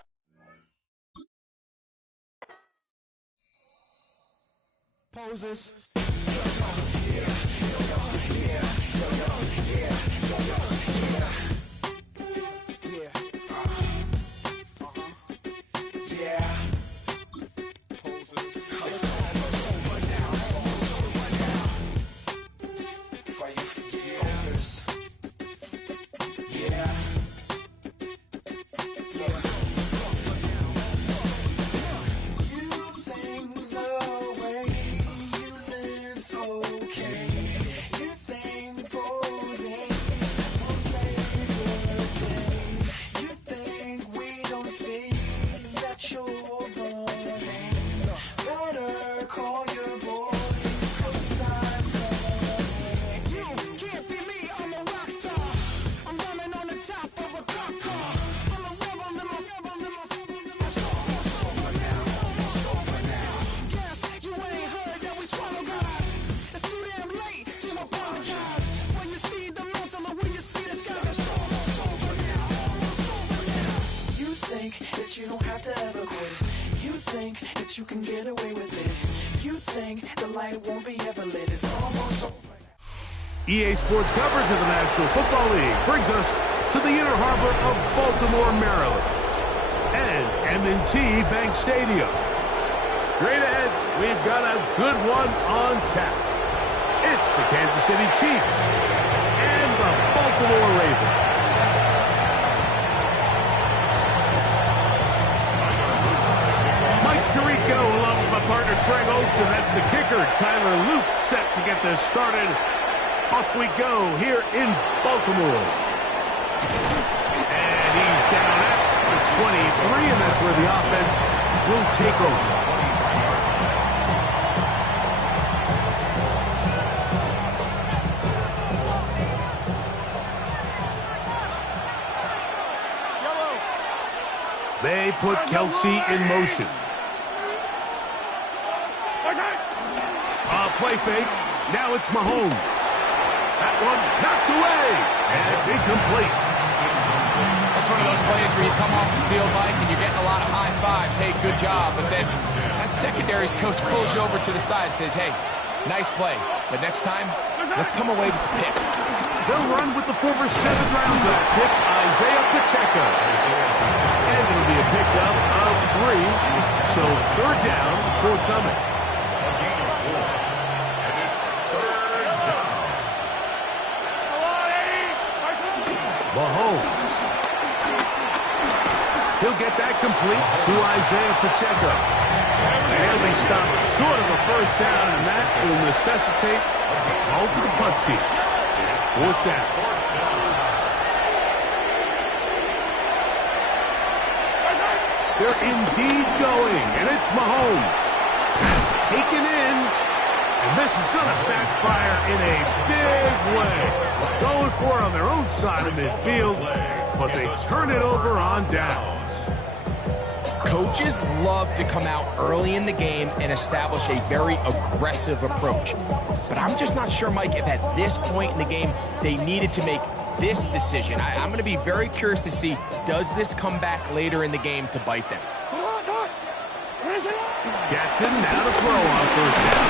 Poses. You can get away with it. You think the light won't be ever lit. It's almost over. EA Sports coverage of the National Football League brings us to the Inner Harbor of Baltimore, Maryland. And M&T Bank Stadium. Straight ahead, we've got a good one on tap. It's the Kansas City Chiefs and the Baltimore Ravens. Mike Tirico along with my partner Craig Olson. That's the kicker. Tyler Luke set to get this started. Off we go here in Baltimore. And he's down at the 23, and that's where the offense will take over. They put Kelsey in motion. Play fake. Now it's Mahomes. That one knocked away. And it's incomplete. That's one of those plays where you come off the field, Mike, and you're getting a lot of high fives. Hey, good job. But then that secondary's coach pulls you over to the side and says, hey, nice play. But next time, let's come away with the pick. They'll run with the former 7th rounder pick, Isaiah Pacheco. And it'll be a pickup of 3. So 3rd down, forthcoming. Mahomes. He'll get that complete to Isaiah Pacheco. And they stop short of a first down, and that will necessitate a call to the punt team. It's 4th down. They're indeed going, and it's Mahomes. That's taken in, and this is going to backfire in a big way. Going for it on their own side of midfield, but they turn it over on downs. Coaches love to come out early in the game and establish a very aggressive approach. But I'm just not sure, Mike, if at this point in the game they needed to make this decision. I'm going to be very curious to see, does this come back later in the game to bite them? Jackson now to throw on first down.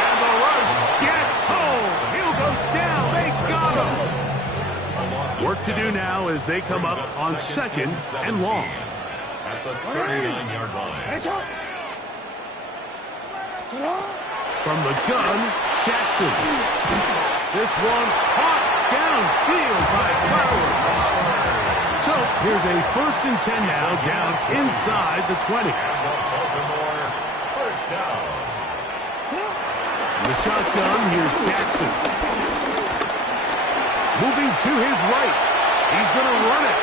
And the rush gets home. He'll go down. They got him. Work to do now as they come up on 2nd and long. At the 39-yard line. From the gun, Jackson. This one caught downfield by Flowers. So here's a 1st and 10 now, down inside the 20. Baltimore, first down. In the shotgun, here's Jackson. Moving to his right. He's going to run it.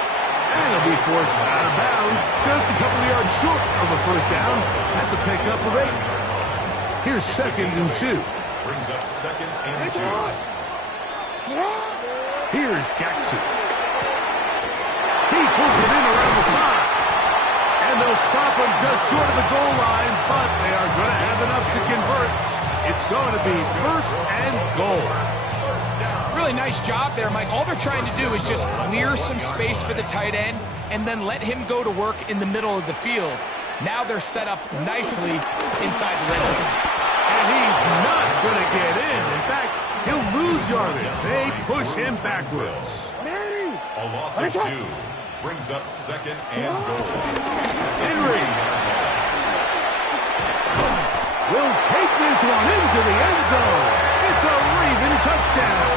And he'll be forced out of bounds. Just a couple of yards short of a first down. That's a pickup of 8. Here's 2nd and 2. Brings up 2nd and 2. Here's Jackson. He pulls it in around the 5. And they'll stop him just short of the goal line, but they are going to have enough to convert. It's going to be 1st and goal. Really nice job there, Mike. All they're trying to do is just clear some space for the tight end and then let him go to work in the middle of the field. Now they're set up nicely inside the red zone. And he's not going to get in. In fact, he'll lose yardage. They push him backwards. A loss of 2. Brings up 2nd and goal. Henry will take this one into the end zone. It's a Raven touchdown.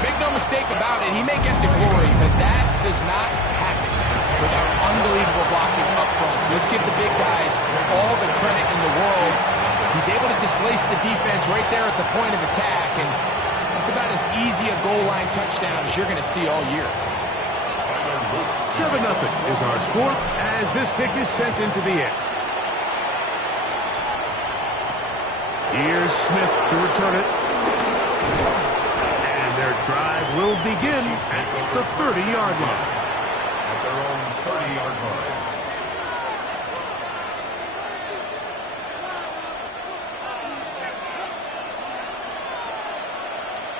Make no mistake about it, he may get the glory, but that does not happen without unbelievable blocking up front. So let's give the big guys all the credit in the world. He's able to displace the defense right there at the point of attack, and that's about as easy a goal line touchdown as you're going to see all year. 7-0 is our score as this kick is sent into the air. Here's Smith to return it. And their drive will begin at the 30-yard line. At their own 30-yard line.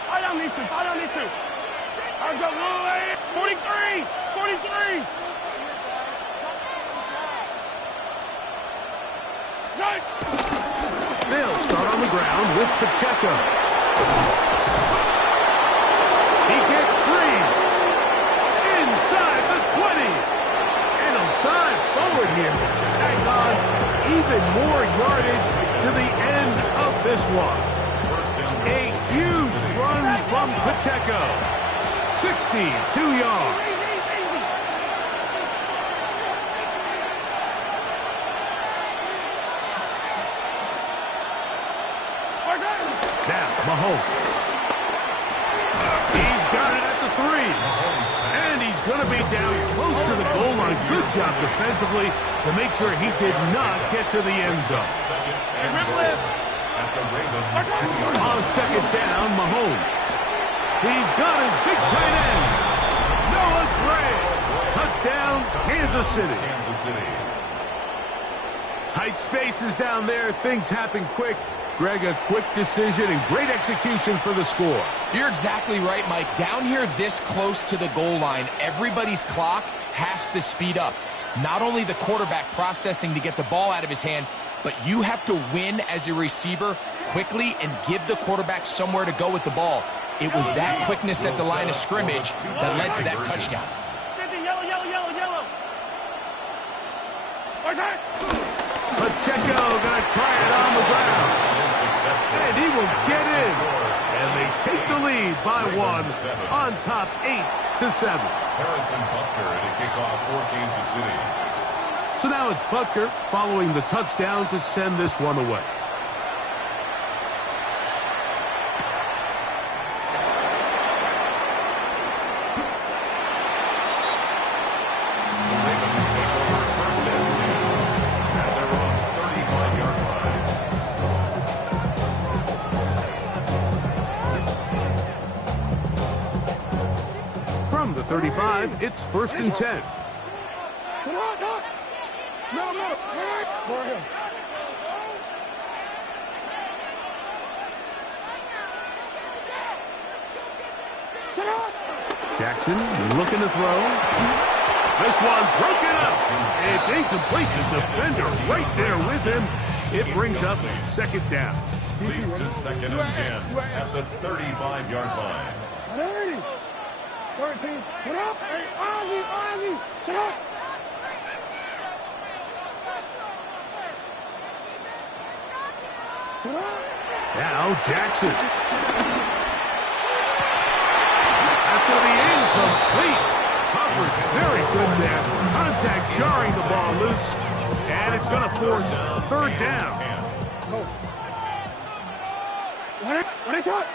Fight on these two. Let's go, 43! 43! They'll start on the ground with Pacheco. He gets 3. Inside the here. Tag on even more yardage to the end of this one. A huge run from Pacheco. 62 yards. Now, Mahomes. He's got it at the 3. And he's going to be down close to the goal line. Good job defensively to make sure he did not get to the end zone. On second down, Mahomes. He's got his big tight end. Noah Gray. Touchdown, Kansas City. Tight spaces down there. Things happen quick. Greg, a quick decision and great execution for the score. You're exactly right, Mike. Down here this close to the goal line, everybody's clock has to speed up. Not only the quarterback processing to get the ball out of his hand, but you have to win as a receiver quickly and give the quarterback somewhere to go with the ball. It was that quickness at the line of scrimmage that led to that touchdown. Pacheco going to try it on the ground. And he will get in. And they take the lead by 1 on top 8-7. Harrison Butker at a kickoff for Kansas City. So now it's Butker following the touchdown to send this one away. From the 35, it's 1st and 10. Jackson looking to throw. This one broken up. It's incomplete. The defender right there with him. It brings up 2nd down. Leads to 2nd and 10 at the 35-yard line. 13. Sit up. Hey, Ozzy. Sit up. Now Jackson. That's going to be incomplete. Coverage very good there. Contact jarring the ball loose. And it's going to force 3rd down. What is it?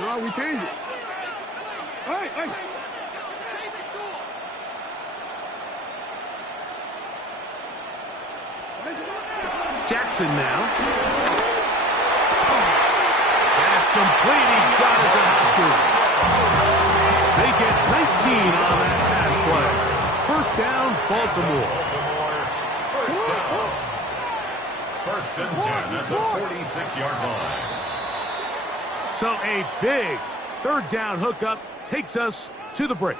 No, we changed it. Hey. Jackson now. That's complete. He got it to Hopkins. They get 19 on that pass play. 1st down, Baltimore. First and 10 at the 46-yard line. So a big 3rd down hookup takes us to the break.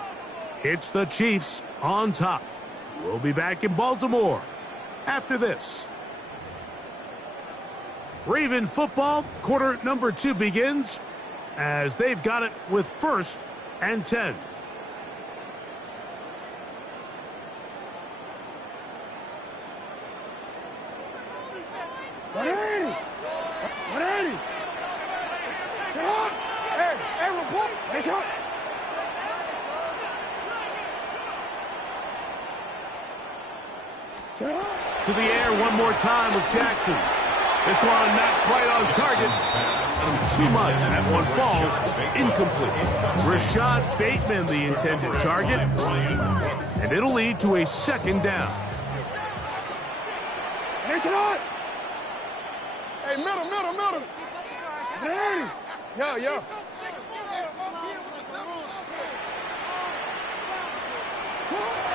It's the Chiefs on top. We'll be back in Baltimore after this. Raven football, quarter number 2 begins as they've got it with 1st and 10. To the air one more time with Jackson. This one not quite on target. Too much. That one falls incomplete. Rashad Bateman, the intended target. And it'll lead to a 2nd down. Hey, middle. Hey. Yo.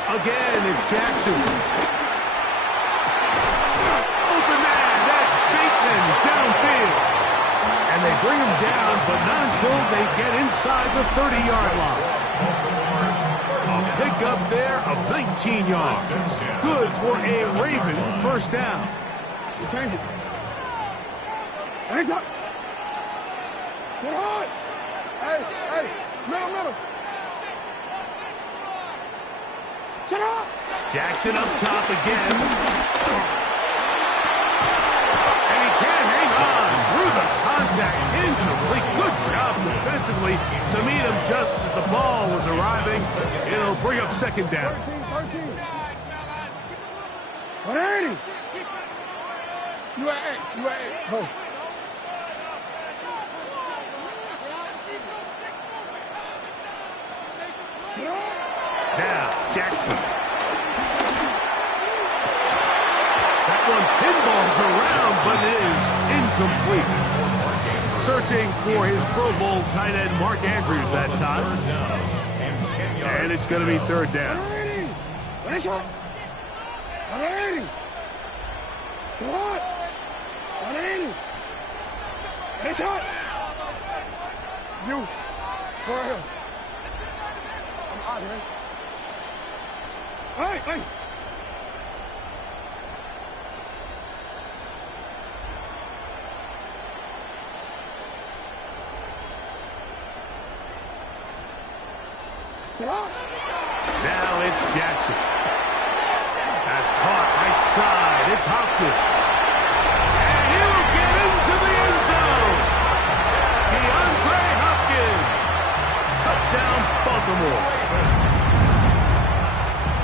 Again, it's Jackson. Open man, that's Bateman downfield. And they bring him down, but not until they get inside the 30-yard line. A pickup there of 19 yards. Good for a Raven 1st down. Change it. Hands up. Get hard. Hey, middle. Shut up! Jackson up top again. And he can't hang on through the contact. Incomplete. Good job defensively to meet him just as the ball was arriving. It'll bring up second down. 180! You at 8. You at 8. Go. Now, Jackson. That one pinballs around, but is incomplete. Searching for his Pro Bowl tight end, Mark Andrews, that time. And it's going to be third down. 180! 180! Come on! 180! Headshot! You! Go ahead. I'm out here. Hey! Now it's Jackson. That's caught right side. It's Hopkins. And he'll get into the end zone. DeAndre Hopkins. Touchdown, Baltimore.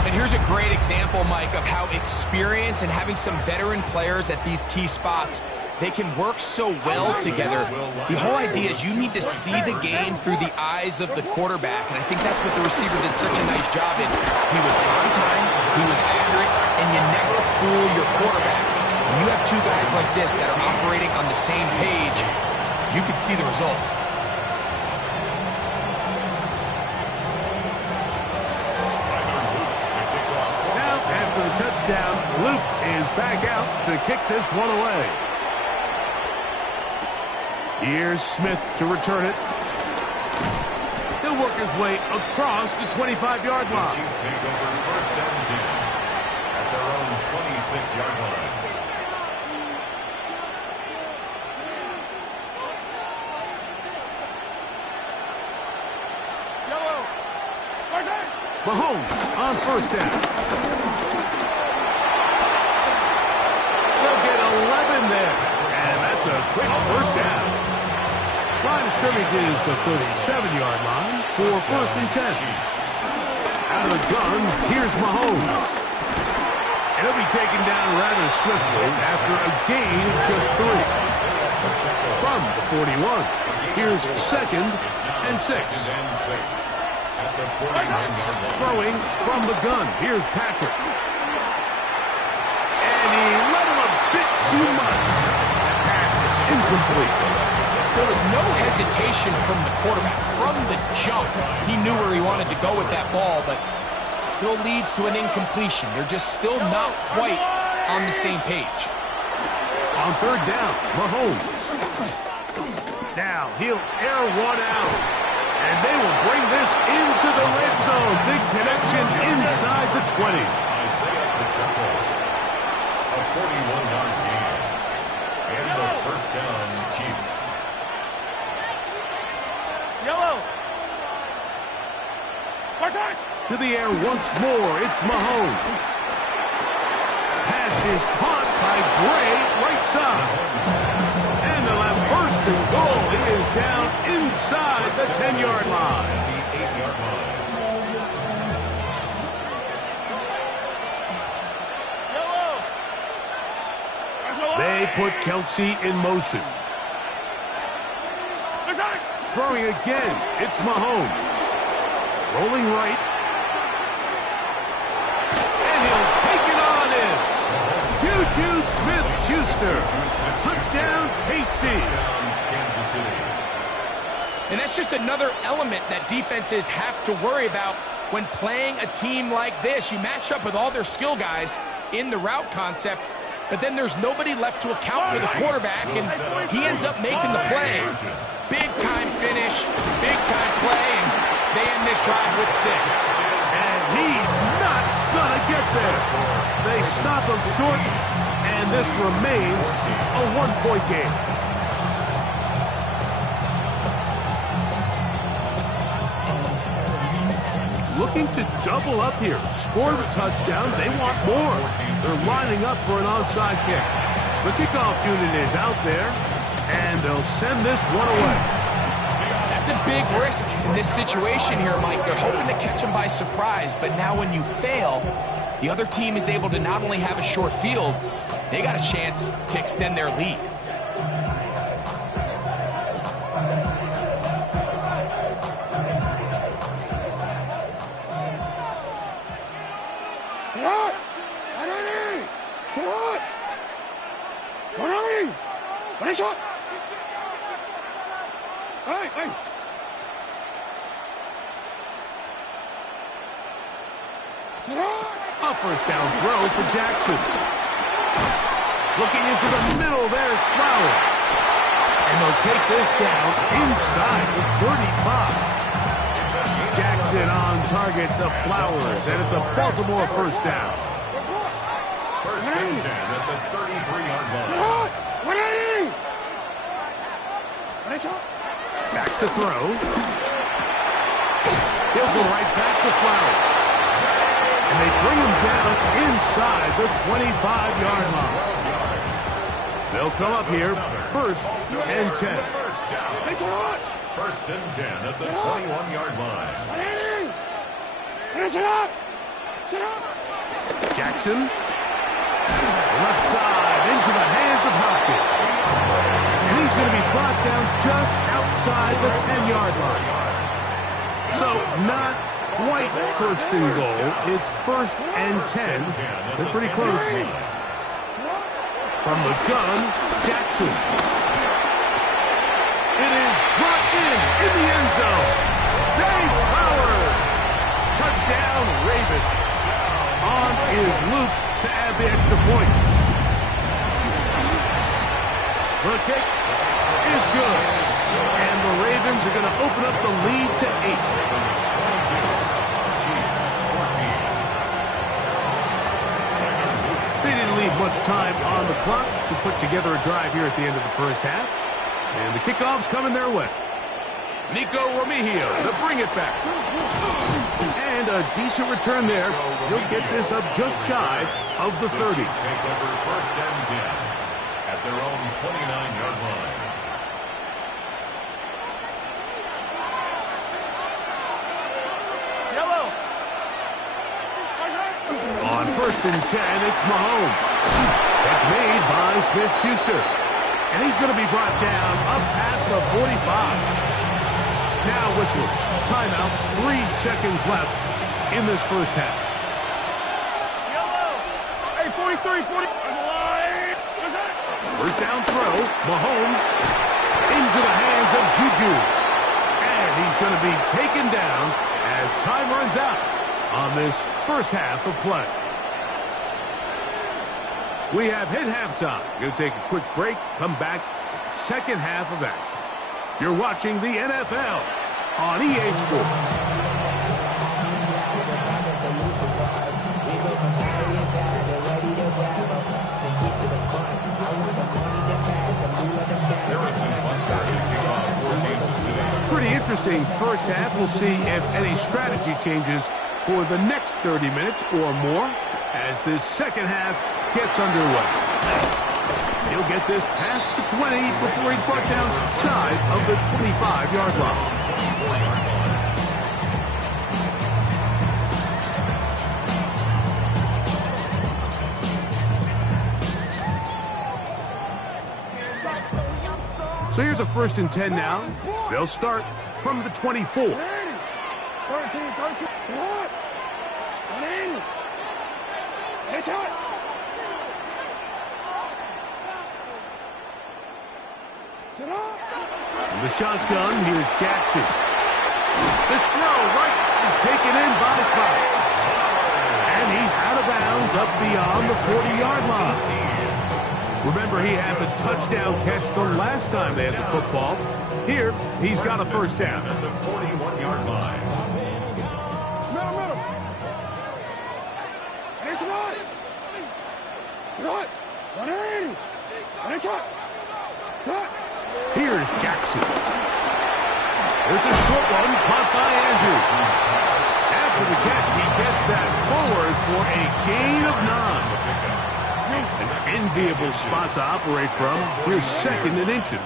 And here's a great example, Mike, of how experience and having some veteran players at these key spots, they can work so well together. The whole idea is you need to see the game through the eyes of the quarterback, and I think that's what the receiver did such a nice job in. He was on time, he was accurate, and you never fool your quarterback. When you have two guys like this that are operating on the same page, you can see the result. Now, after the touchdown, Luke is back out to kick this one away. Here's Smith to return it. He'll work his way across the 25-yard line. The Chiefs take over first down 10 at their own 26-yard line. Mahomes on first down. They'll get 11 there. And that's a quick first down. Line of scrimmage is the 37-yard line for first and 10. Out of the gun, here's Mahomes. And he'll be taken down rather swiftly after a gain of just 3. From the 41, here's second and 6. Throwing from the gun, here's Patrick. And he let him a bit too much. That pass is incomplete. There was no hesitation from the quarterback. From the jump, he knew where he wanted to go with that ball, but still leads to an incompletion. They're just still not quite on the same page. On third down, Mahomes. Now he'll air one out, and they will bring this into the red zone. Big connection inside the 20. Isaiah Pacheco, a 41-yard gain. And the first down, Chiefs. Yellow. To the air once more, it's Mahomes. Pass is caught by Gray, right side. And they'll have first and goal. He is down inside the 10-yard line. The 8-yard line. They put Kelsey in motion. Throwing again, it's Mahomes. Rolling right. And he'll take it on in. Juju Smith-Schuster. Touchdown, KC. Kansas City. And that's just another element that defenses have to worry about when playing a team like this. You match up with all their skill guys in the route concept, but then there's nobody left to account for the quarterback, and he ends up making the play. Big-time finish, big-time play, and they end this drive with 6. And he's not gonna get there. They stop him short, and this remains a 1-point game. looking to double up here. Score the touchdown. They want more. They're lining up for an onside kick. The kickoff unit is out there, and they'll send this one away. That's a big risk in this situation here, Mike. They're hoping to catch them by surprise, but now when you fail, the other team is able to not only have a short field, they got a chance to extend their lead. Shot. Hey. A first down throw for Jackson. Looking into the middle, there's Flowers. And they'll take this down inside the 35. Jackson on target to Flowers, and it's a Baltimore first down. First and 10 at the 33-yard line. Back to throw. He'll go right back to Flowers. And they bring him down inside the 25-yard line. They'll come up here first and 10. First and 10 at the 21-yard line. Jackson. Left side into the hands of Hopkins. And he's going to be brought down just outside the 10-yard line. So not quite first and goal. It's first and 10. They're pretty close. From the gun, Jackson. It is brought in the end zone. Zay Flowers. Touchdown, Ravens. On is Luke to add the extra point. The kick is good. And the Ravens are going to open up the lead to 8. They didn't leave much time on the clock to put together a drive here at the end of the first half. And the kickoff's coming their way. Nico Remigio to bring it back. And a decent return there. He'll get this up just shy of the 30. Take over first and 10 at their own 29-yard line. On first and 10, it's Mahomes. It's made by Smith-Schuster. And he's going to be brought down up past the 45. Now whistles. Timeout. 3 seconds left in this first half. Hey, 43, 40. First down throw. Mahomes into the hands of Juju. And he's going to be taken down as time runs out on this first half of play. We have hit halftime. Going to take a quick break, come back, second half of action. You're watching the NFL on EA Sports. Pretty interesting first half. We'll see if any strategy changes for the next 30 minutes or more as this second half gets underway. He'll get this past the 20 before he's brought down shy of the 25-yard line. So here's a first and 10 now. They'll start from the 24. 13, 13, what? Come in. Headshot. From the shotgun, here's Jackson. This throw right is taken in by Flowers. And he's out of bounds up beyond the 40-yard line. Remember, he had the touchdown catch the last time they had the football. Here, he's got a first down. At the 41-yard line. Middle. It's right. Right. 180. It's right. Here's Jackson. There's a short one caught by Andrews. After the catch, he gets that forward for a gain of 9. An enviable spot to operate from. Here's 2nd and inches.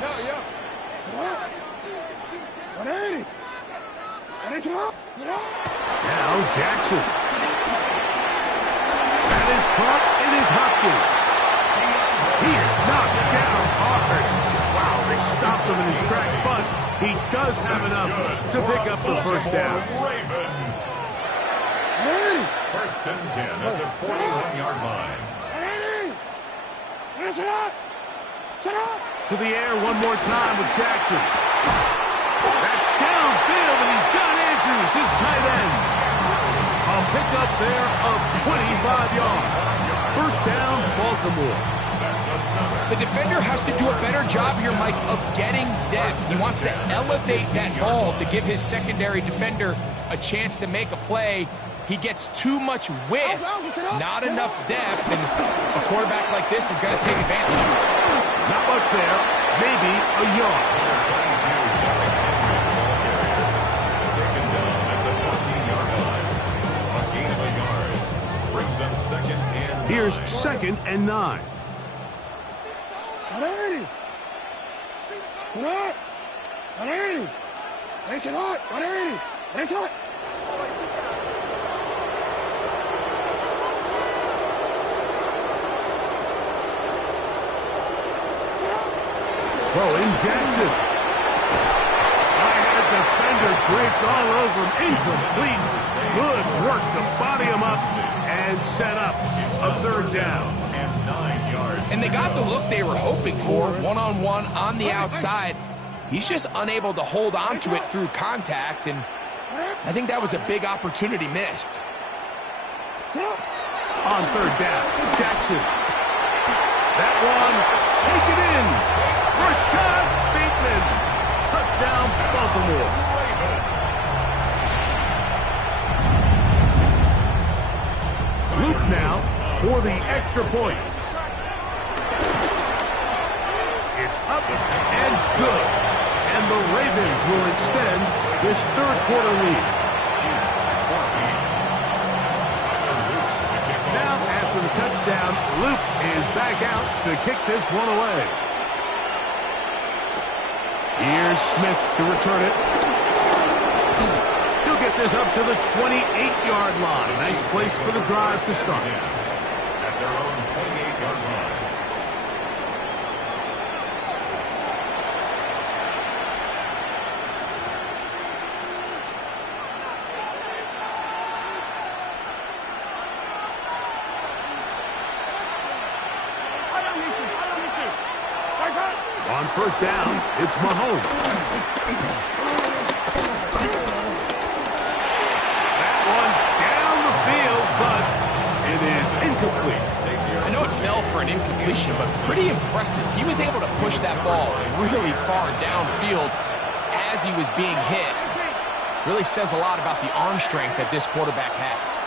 Now Jackson. That is caught. It is Hopkins. He is knocked down hard. Wow, they stopped him in his tracks, but he does have enough to pick up the first down. First and 10 at the 41-yard line. To the air one more time with Jackson. That's downfield, and he's got Andrews, his tight end. A pickup there of 25 yards. First down, Baltimore. The defender has to do a better job here, Mike, of getting depth. He wants to elevate that ball to give his secondary defender a chance to make a play. He gets too much width, not enough depth, and a quarterback like this is going to take advantage of it. Not much there, maybe a yard. Taken down at the 14-yard line. A gain of a yard brings up 2nd and 9. Here's 2nd and 9. In Jackson. I had a defender draped all over him. Incomplete. Good work to body him up and set up a 3rd down. And 9 yards. And they got the look they were hoping for, one-on-one on the outside. He's just unable to hold on to it through contact, and I think that was a big opportunity missed. On 3rd down, Jackson. That one, take it in. Rashad Bateman. Touchdown, Baltimore. Luke now for the extra point. It's up and good. And the Ravens will extend this 3rd quarter lead. Now, after the touchdown, Luke is back out to kick this one away. Here's Smith to return it. He'll get this up to the 28-yard line. Nice place for the drive to start. At their own 28-yard line. On 1st down, it's Mahomes. That one down the field, but it is incomplete. I know it fell for an incompletion, but pretty impressive. He was able to push that ball really far downfield as he was being hit. Really says a lot about the arm strength that this quarterback has.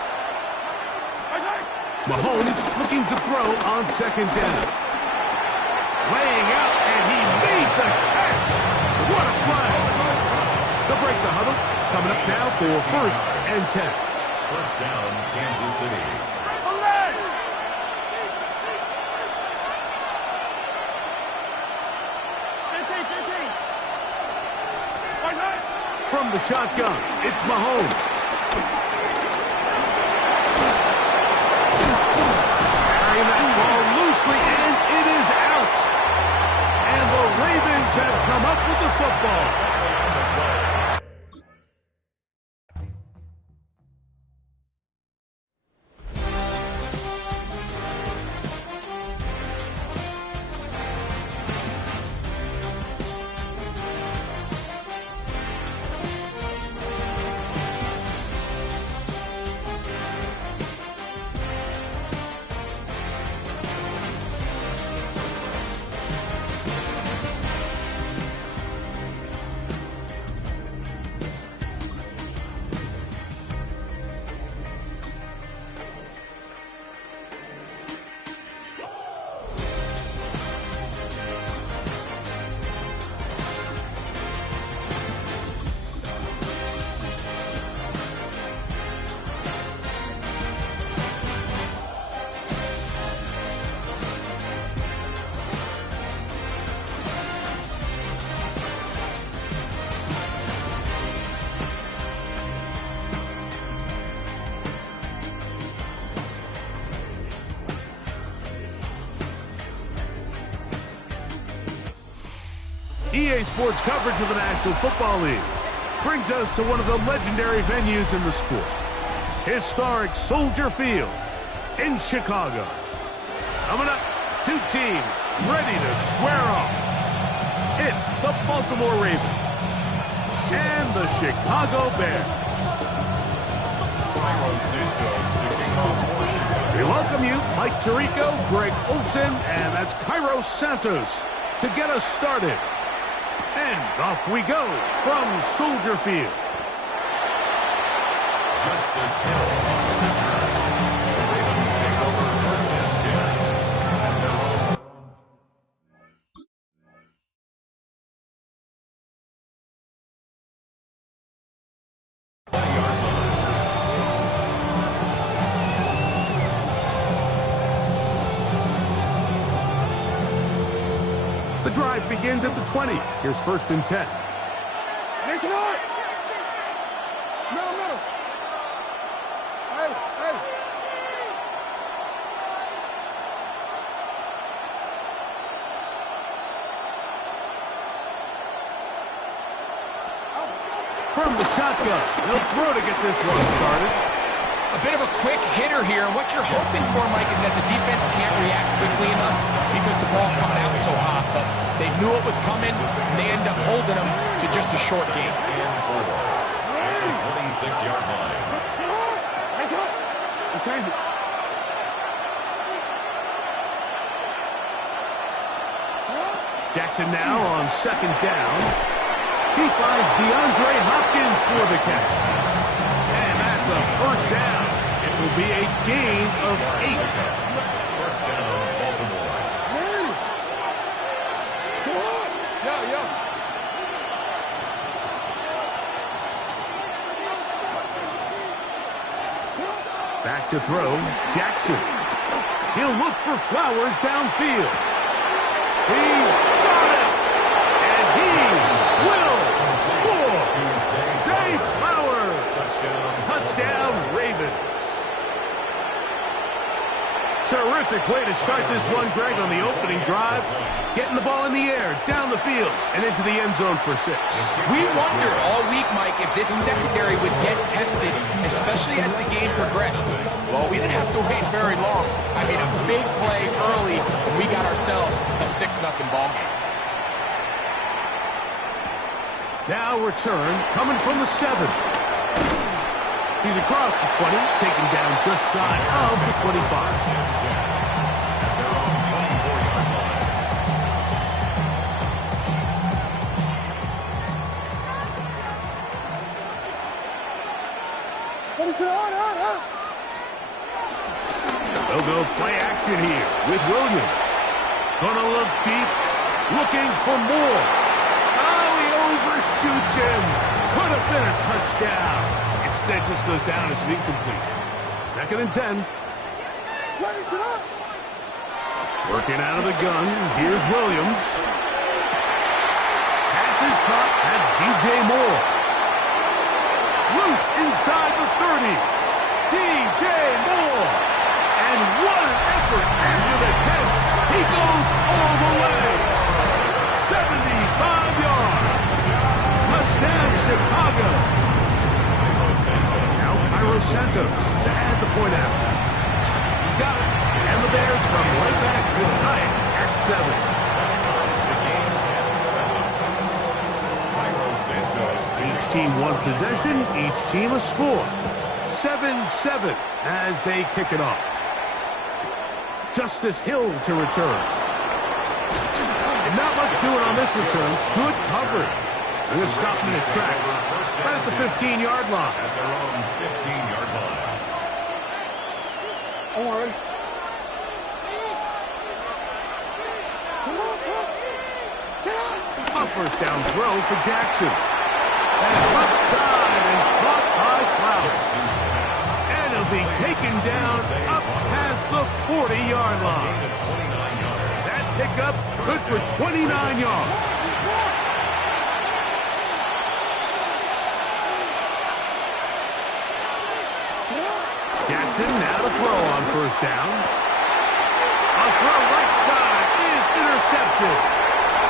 Mahomes looking to throw on 2nd down. Laying out, and he made the catch. What a play. They'll break the huddle. Coming up now for 1st and 10. First down, Kansas City. From the shotgun, it's Mahomes. Carrying that ball loosely, and it is out. And the Ravens have come up with the football. EA Sports coverage of the National Football League brings us to one of the legendary venues in the sport, historic Soldier Field in Chicago. Coming up, two teams ready to square off. It's the Baltimore Ravens and the Chicago Bears. We welcome you, Mike Tirico, Greg Olsen, and that's Cairo Santos to get us started. And off we go from Soldier Field. Justice Hill on the return. The Ravens take over first and 10 at their own. The drive begins at the 20. Here's first and 10. Next one! No. Hey. From the shotgun, they'll throw to get this one started. A bit of a quick hitter here, and what you're hoping for, Mike, is that the defense can't react quickly enough because the ball's coming out so hot, but they knew it was coming, and they end up holding them to just a short gain. At the 26-yard line. Jackson now on second down. He finds DeAndre Hopkins for the catch. And that's a first down. It will be a gain of 8. First down, Baltimore. Yo. Back to throw, Jackson. He'll look for Flowers downfield. He's got it! And he will score! Zay Flowers! Touchdown, Ravens. Terrific way to start this one, Greg, on the opening drive. Getting the ball in the air, down the field, and into the end zone for 6. We wondered all week, Mike, if this secondary would get tested, especially as the game progressed. Well, we didn't have to wait very long. I mean, a big play early, and we got ourselves a 6-0 ball game. Now return, coming from the 7. He's across the 20, taken down just shy of the 25. They'll go play action here with Williams. Gonna look deep, looking for more. Oh, he overshoots him. Could have been a touchdown. Instead, just goes down as an incompletion. Second and 10. Working out of the gun. Here's Williams. Pass is caught. That's DJ Moore. Loose inside the 30. DJ Moore. And what an effort after the catch. He goes all the way. 75 yards. Touchdown, Chicago. Now Cairo Santos to add the point after. He's got it. And the Bears come right back to tie it at 7. Each team one possession, each team a score. 7-7 as they kick it off. Justice Hill to return. And not much doing on this return. Good coverage. They're going to stop him in his tracks. Right at the 15-yard line. At their own 15-yard line. All right. A first down throw for Jackson. And left side and caught by Flowers. And he'll be taken down up past the 40-yard line. That pickup good for 29 yards. Jackson now to throw on first down. A throw right side is intercepted.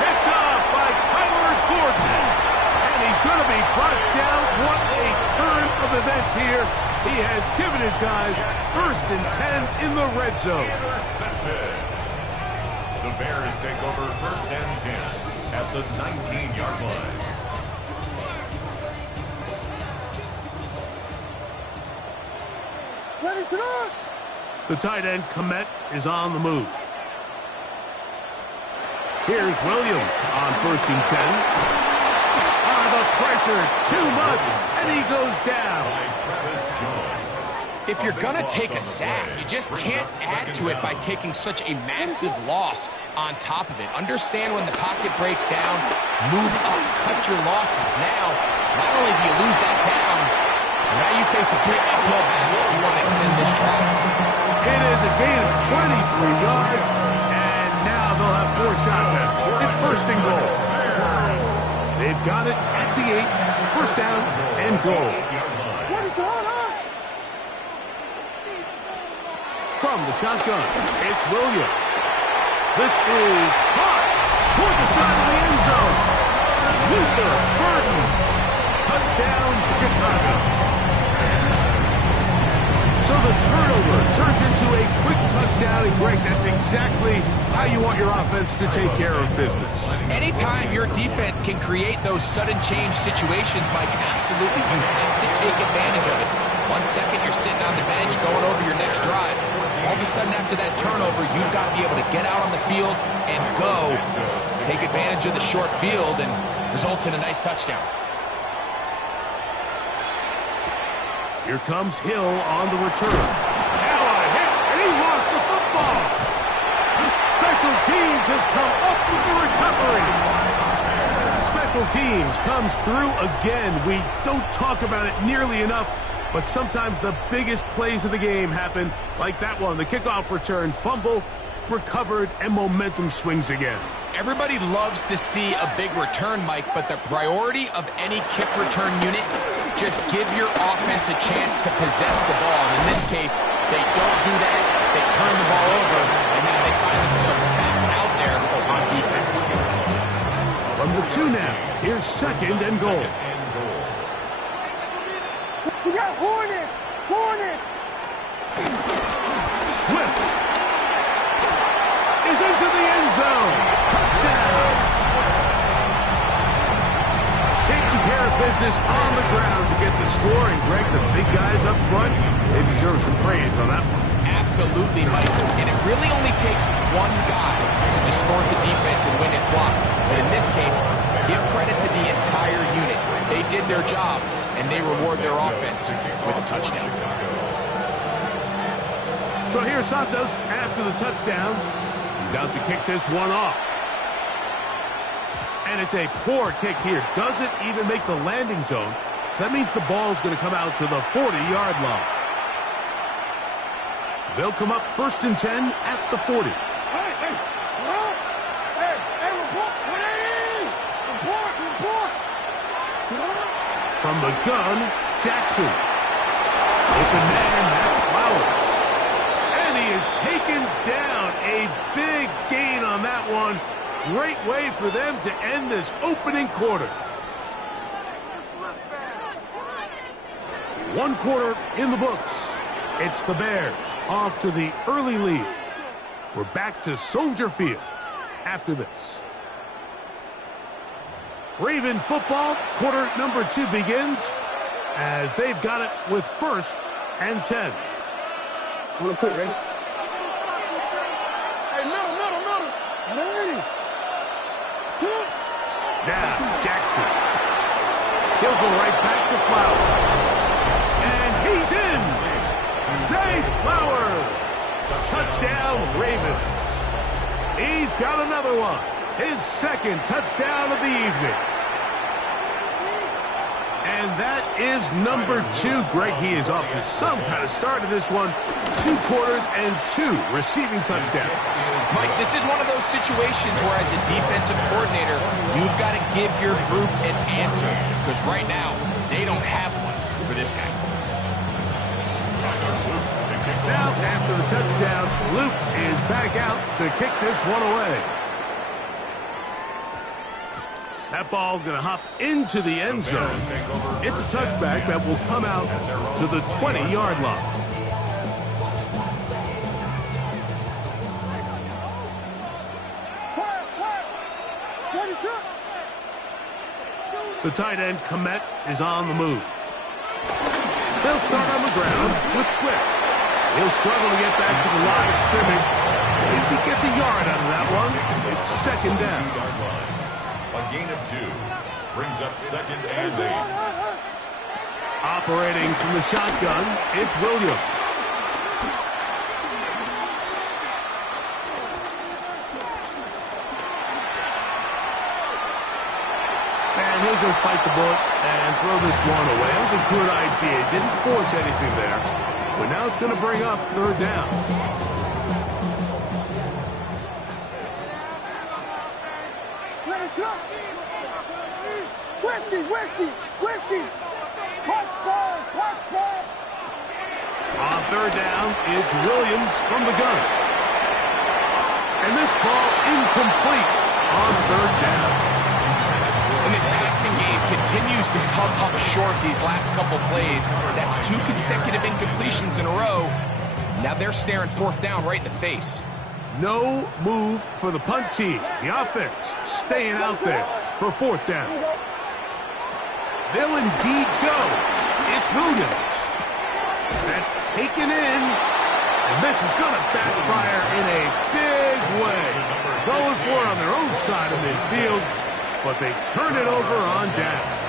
Picked off by Cairo points here. He has given his guys 1st and 10 in the red zone. Intercepted. The Bears take over 1st and 10 at the 19-yard line. The tight end, Komet, is on the move. Here's Williams on 1st and 10. The pressure, too much, and he goes down. If you're going to take a sack, you just can't add to it by taking such a massive loss on top of it. Understand when the pocket breaks down, move up, cut your losses. Now, not only do you lose that down, now you face a big uphill battle if you want to extend this drive. It is a gain of 23 yards, and now they'll have 4 shots at it. It's 1st and goal. They've got it at the 8, 1st down and goal. From the shotgun, it's Williams. This is caught toward the side of the end zone. Luther Burden. Touchdown, Chicago. So the turnover turns into a quick touchdown, and Greg, that's exactly how you want your offense to take care of business. Anytime your defense can create those sudden change situations, Mike, absolutely, you have to take advantage of it. 1 second, you're sitting on the bench going over your next drive. All of a sudden, after that turnover, you've got to be able to get out on the field and go. Take advantage of the short field and results in a nice touchdown. Here comes Hill on the return. Now a hit, and he lost the football. Special teams has come up with the recovery. Special teams comes through again. We don't talk about it nearly enough, but sometimes the biggest plays of the game happen like that one. The kickoff return, fumble, recovered, and momentum swings again. Everybody loves to see a big return, Mike, but the priority of any kick return unit, just give your offense a chance to possess the ball. And in this case, they don't do that. They turn the ball over, and now they find themselves back out there on defense. From the 2 now, here's 2nd and goal. We got Hornet! Hornet! Swift is into the end zone. Touchdown! Taking care of business on the ground to get the score. And Greg, the big guys up front, they deserve some praise on that one. Absolutely, Mike. And it really only takes one guy to distort the defense and win his block. But in this case, give credit to the entire unit. They did their job, and they reward their offense with a touchdown. So here's Santos after the touchdown. He's out to kick this one off. And it's a poor kick here. Doesn't even make the landing zone. So that means the ball's going to come out to the 40-yard line. They'll come up 1st and 10 at the 40. Hey, report! What it is? Report! From the gun, Jackson. Open man, that's Flowers. And he is taken down. A big gain on that one. Great way for them to end this opening quarter. 1 quarter in the books. It's the Bears off to the early lead. We're back to Soldier Field after this. Raven football, quarter number 2 begins as they've got it with 1st and 10. I'm gonna put it ready. Hey, middle. Ready. Now, Jackson. He'll go right back to Flowers. And he's in. Zay Flowers. Touchdown, Ravens. He's got another one. His 2nd touchdown of the evening. And that is number 2. Greg, he is off to some kind of start in this one. 2 quarters and 2 receiving touchdowns. Mike, this is one of those situations where as a defensive coordinator, you've got to give your group an answer. Because right now, they don't have one for this guy. Now, after the touchdown, Luke is back out to kick this one away. That ball going to hop into the end zone. It's a touchback that will come out to the 20-yard line. The tight end, Komet, is on the move. They'll start on the ground with Swift. He'll struggle to get back to the line of scrimmage. If he gets a yard out of that one, it's second down. A gain of 2 brings up 2nd and 8. Operating from the shotgun, it's Williams. And he'll just bite the bullet and throw this one away. That was a good idea. Didn't force anything there. But now it's going to bring up 3rd down. Whiskey! Punch stars! On 3rd down, it's Williams from the gun. And this ball incomplete on 3rd down. And this passing game continues to come up short these last couple plays. That's 2 consecutive incompletions in a row. Now they're staring 4th down right in the face. No move for the punt team. The offense staying out there for 4th down. They'll indeed go. It's Williams. That's taken in. And this is going to backfire in a big way. Going for it on their own side of midfield, but they turn it over on downs.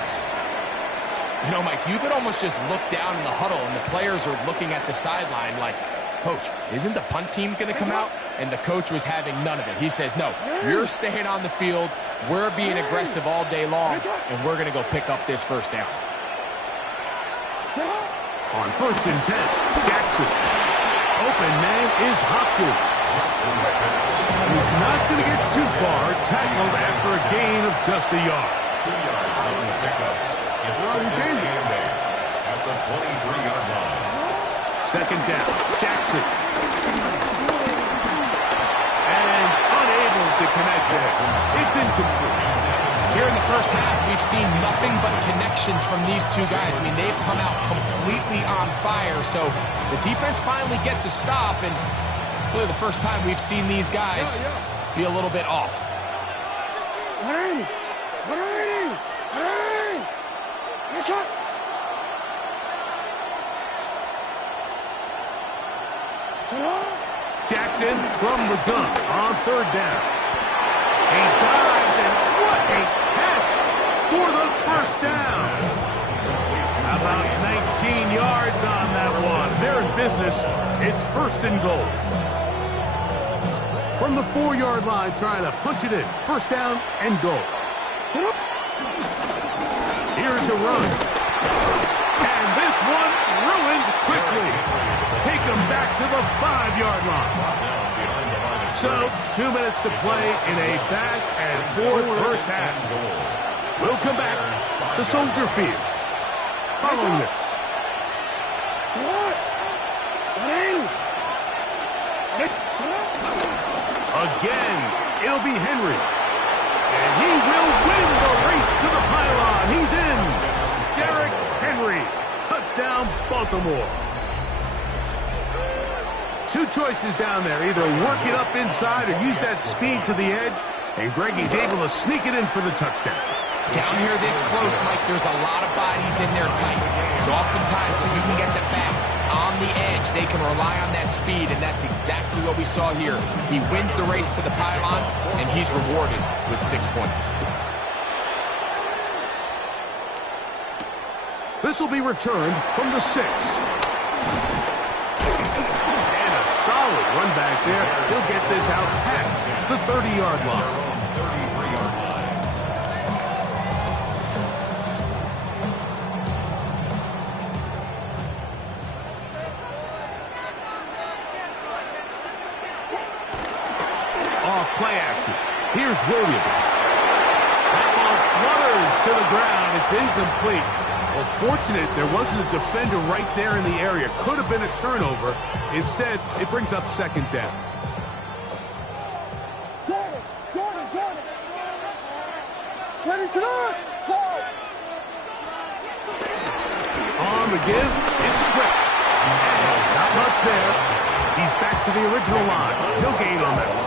You know, Mike, you could almost just look down in the huddle, and the players are looking at the sideline like, Coach, isn't the punt team going to come out? And the coach was having none of it. He says, no, you're staying on the field. We're being aggressive all day long, and we're going to go pick up this 1st down. On 1st and 10, Jackson. Open man is Hopkins. He's not going to get too far, tackled after a gain of just a yard. 2 yards on the pickup. It's 2nd and 8 at the 23-yard line. 2nd down, Jackson. And unable to connect there. It's incomplete. Here in the first half, we've seen nothing but connections from these 2 guys. I mean, they've come out completely on fire. So the defense finally gets a stop, and really the first time we've seen these guys be a little bit off. Jackson from the gun on 3rd down. He dives, and what a catch for the 1st down. About 19 yards on that one. They're in business. It's 1st and goal. From the 4-yard line, trying to punch it in. 1st down and goal. Here's a run. And this one ruined quickly. Take them back to the 5-yard line. So, 2 minutes to play in a back-and-forth first half. We'll come back to Soldier Field following this. Again, it'll be Henry. And he will win the race to the pylon. He's in. Derrick Henry. Touchdown, Baltimore. 2 choices down there. Either work it up inside or use that speed to the edge. And Greggy's able to sneak it in for the touchdown. Down here this close, Mike, there's a lot of bodies in there tight. So oftentimes, if you can get them back on the edge, they can rely on that speed, and that's exactly what we saw here. He wins the race to the pylon, and he's rewarded with 6 points. This will be returned from the 6. And a solid run back there. He'll get this out past the 30-yard line. Play action. Here's Williams. That ball flutters to the ground. It's incomplete. Well, fortunate there wasn't a defender right there in the area. Could have been a turnover. Instead, it brings up 2nd down. Jordan. Ready, On the give, it's Swift. And not much there. He's back to the original line. No gain on that one.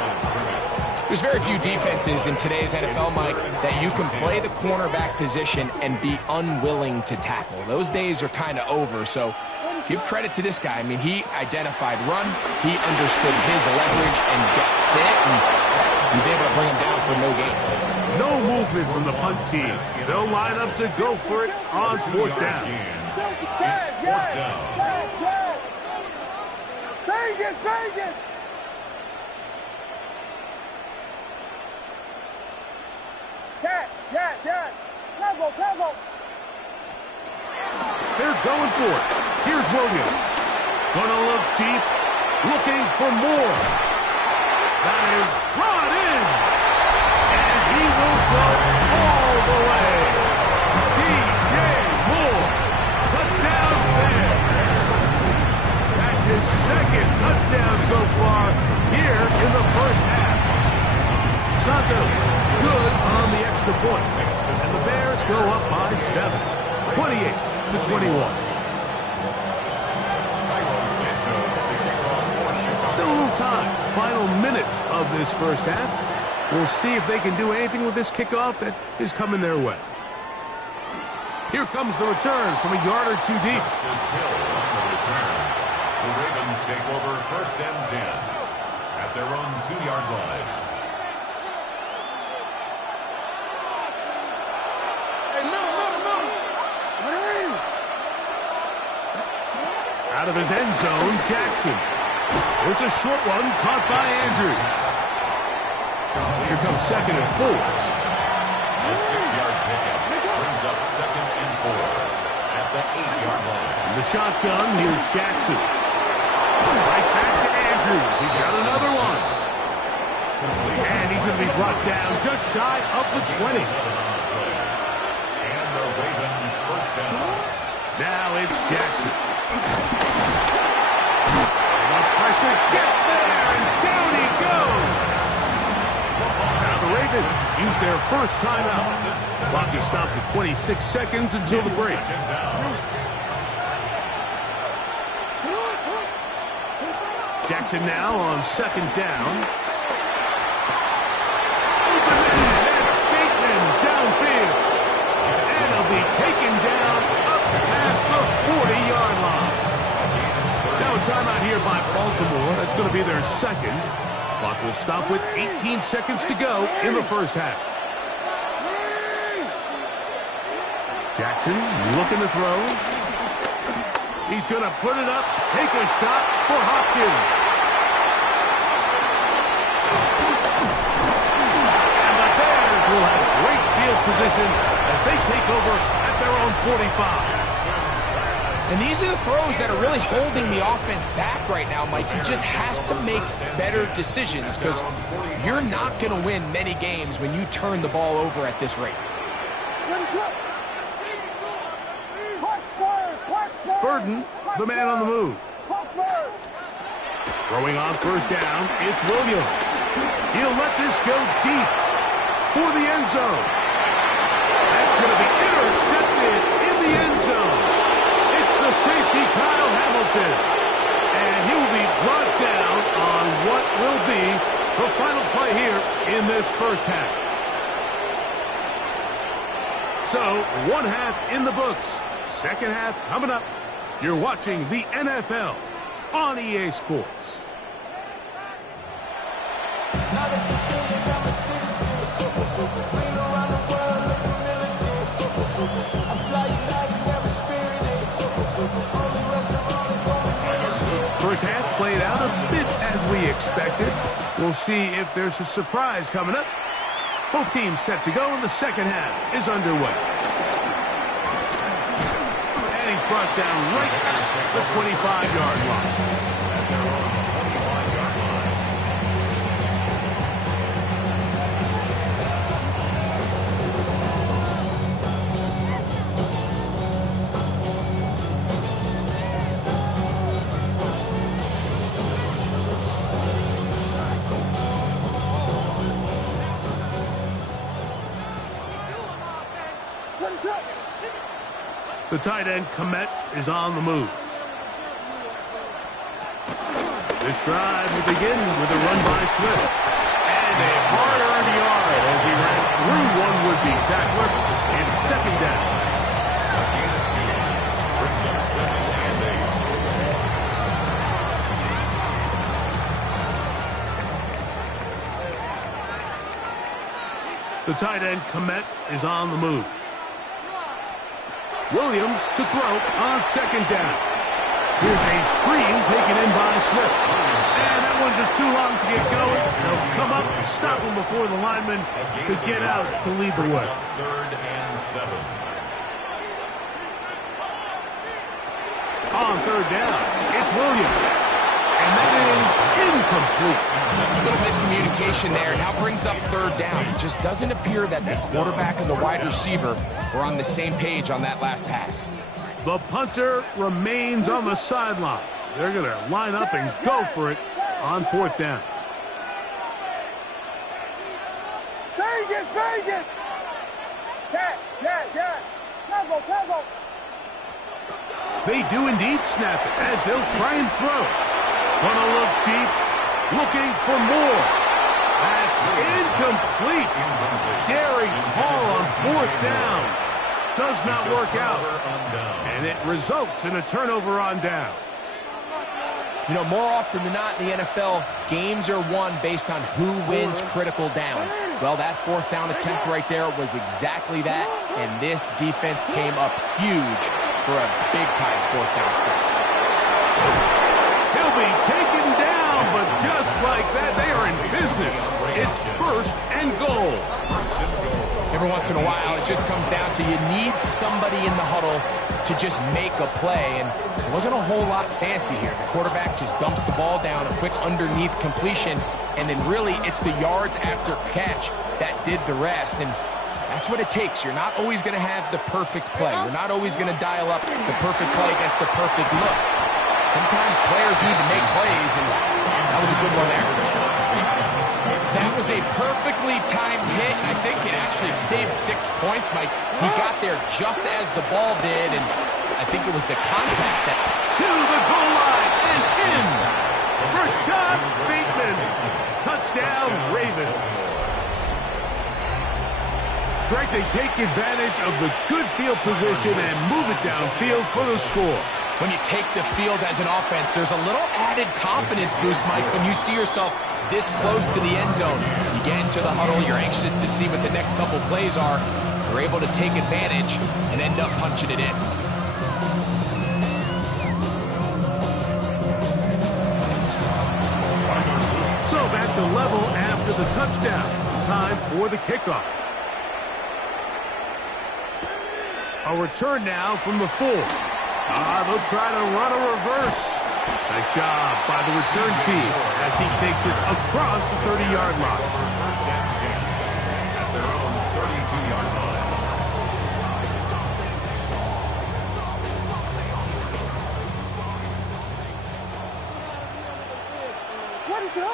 There's very few defenses in today's NFL, Mike, that you can play the cornerback position and be unwilling to tackle. Those days are kind of over, so give credit to this guy. I mean, he identified run, he understood his leverage and got fit, and he's able to bring him down for no gain. No movement from the punt team. They'll line up to go for it on fourth down. It's fourth down. Vegas! Yes! Travel! They're going for it. Here's Williams. Gonna look deep, looking for more. That is brought in. And he will go all the way. DJ Moore. Touchdown there. That's his second touchdown so far here in the first half. Santos good on the extra point. And the Bears go up by 7. 28-21. Still a little time. Final minute of this first half. We'll see if they can do anything with this kickoff that is coming their way. Here comes the return from a yard or two deep. Justice Hill on the return. The Ravens take over first and 10 at their own 2-yard line. Out of his end zone, Jackson. There's a short one caught by Andrews. Here comes 2nd and 4. A 6-yard pickup brings up 2nd and 4 at the 8-yard line. In the shotgun, here's Jackson. Right back to Andrews. He's got another one. And he's going to be brought down just shy of the 20. And the Ravens first down. Now it's Jackson. The pressure gets there, and down he goes. Now the Ravens use their first timeout. Clock is stopped at 26 seconds until the break. Jackson now on 2nd down. Open man, that's Bateman downfield. And he'll be taken down up past the 40-yard line. Now a timeout here by Baltimore. That's going to be their second. Clock will stop with 18 seconds to go in the first half. Jackson looking to throw. He's going to put it up, take a shot for Hopkins. And the Bears will have great field position as they take over at their own 45. And these are the throws that are really holding the offense back right now, Mike. He just has to make better decisions because you're not going to win many games when you turn the ball over at this rate. Burden, the man on the move. Throwing on first down, it's Williams. He'll let this go deep for the end zone. That's going to be intercepted in the end zone. It's the safety, Kyle Hamilton. And he'll be brought down on what will be the final play here in this first half. So, one half in the books. Second half coming up. You're watching the NFL on EA Sports. First half played out a bit as we expected. We'll see if there's a surprise coming up. Both teams set to go, and the second half is underway. Brought down right at the 25-yard line. The tight end, Komet, is on the move. This drive will begin with a run by Swift. And a hard-earned yard as he ran through one would-be tackler. It's second down. The tight end, Komet, is on the move. Williams to throw on second down. Here's a screen taken in by Swift. And that one just too long to get going. They'll come up and stop him before the lineman could get out to lead the way. 3rd and 7. On third down, it's Williams. And that is incomplete. A little miscommunication there. Now brings up third down. It just doesn't appear that the quarterback and the wide receiver were on the same page on that last pass. The punter remains on the sideline. They're going to line up and go for it on fourth down. Vegas, Vegas! Yeah. Tackle. They do indeed snap it as they'll try and throw. Gonna look deep, looking for more. That's incomplete. Derek Hall on fourth down. Does not work out. And it results in a turnover on down. You know, more often than not in the NFL, games are won based on who wins critical downs. Well, that fourth down attempt right there was exactly that, and this defense came up huge for a big-time fourth down stop. He'll be taken down, but just like that, they are in business. It's first and goal. Every once in a while, it just comes down to you need somebody in the huddle to just make a play, and it wasn't a whole lot fancy here. The quarterback just dumps the ball down, a quick underneath completion, and then really it's the yards after catch that did the rest, and that's what it takes. You're not always going to have the perfect play. You're not always going to dial up the perfect play against the perfect look. Sometimes players need to make plays, and that was a good one there. That was a perfectly timed hit, and I think it actually saved 6 points, Mike. He got there just as the ball did, and I think it was the contact that... To the goal line and in! Rashad Bateman! Touchdown, Ravens! Greg, they take advantage of the good field position and move it downfield for the score. When you take the field as an offense, there's a little added confidence boost, Mike, when you see yourself this close to the end zone. You get into the huddle, you're anxious to see what the next couple plays are. You're able to take advantage and end up punching it in. So back to level after the touchdown. Time for the kickoff. A return now from the 4. They'll try to run a reverse. Nice job by the return team as he takes it across the 30-yard line. First and 10 at their own 32-yard line. What is it?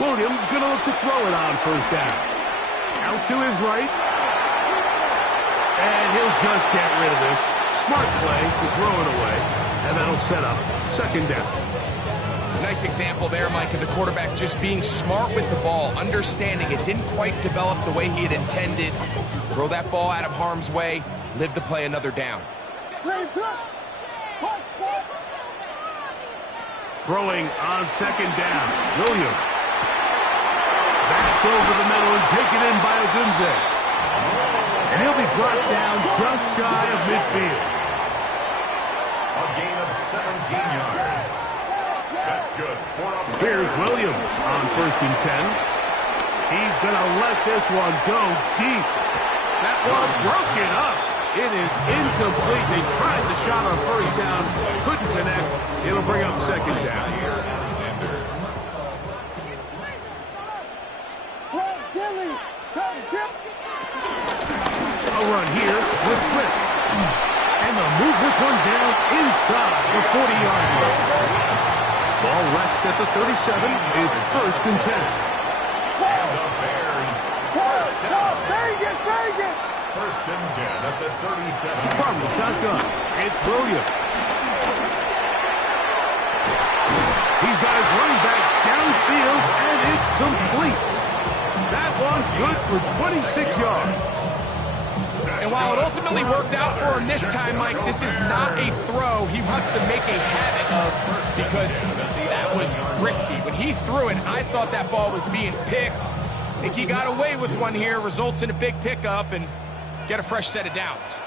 Williams going to look to throw it on first down. Out to his right. And he'll just get rid of this. Smart play to throw it away. And that'll set up second down. Nice example there, Mike, of the quarterback just being smart with the ball, understanding it didn't quite develop the way he had intended. Throw that ball out of harm's way, live to play another down. Throwing on second down. Williams. That's over the middle and taken in by Odunze. And he'll be brought down just shy of midfield. A gain of 17 yards. That's good. Here's Williams on first and 10. He's going to let this one go deep. That one broken up. It is incomplete. They tried the shot on first down. Couldn't connect. It'll bring up second down. A run here with Swift. And they'll move this one down inside the 40-yard line. Ball rests at the 37. It's first and 10. And the Bears first First and 10 at the 37. From the shotgun, it's Williams. He's got his running back downfield, and it's complete. That one good for 26 yards. And while it ultimately worked out for him this time, Mike, this is not a throw he wants to make a habit of because that was risky. When he threw it, I thought that ball was being picked. I think he got away with one here, results in a big pickup, and get a fresh set of downs.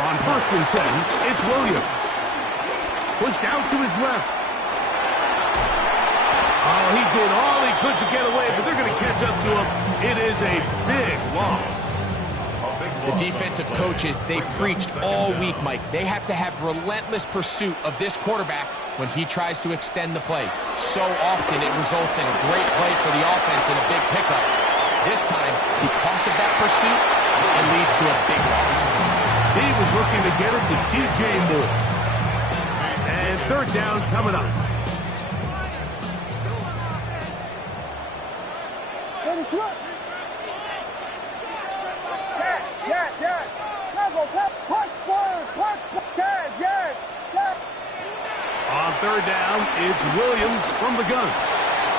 On first and 10, it's Williams. Pushed out to his left. Oh, he did all he could to get away, but they're going to catch up to him. It is a big loss. The defensive coaches, they preached all week, Mike. They have to have relentless pursuit of this quarterback when he tries to extend the play. So often it results in a great play for the offense and a big pickup. This time, because of that pursuit, it leads to a big loss. He was looking to get it to DJ Moore. And third down coming up. On third down, it's Williams from the gun.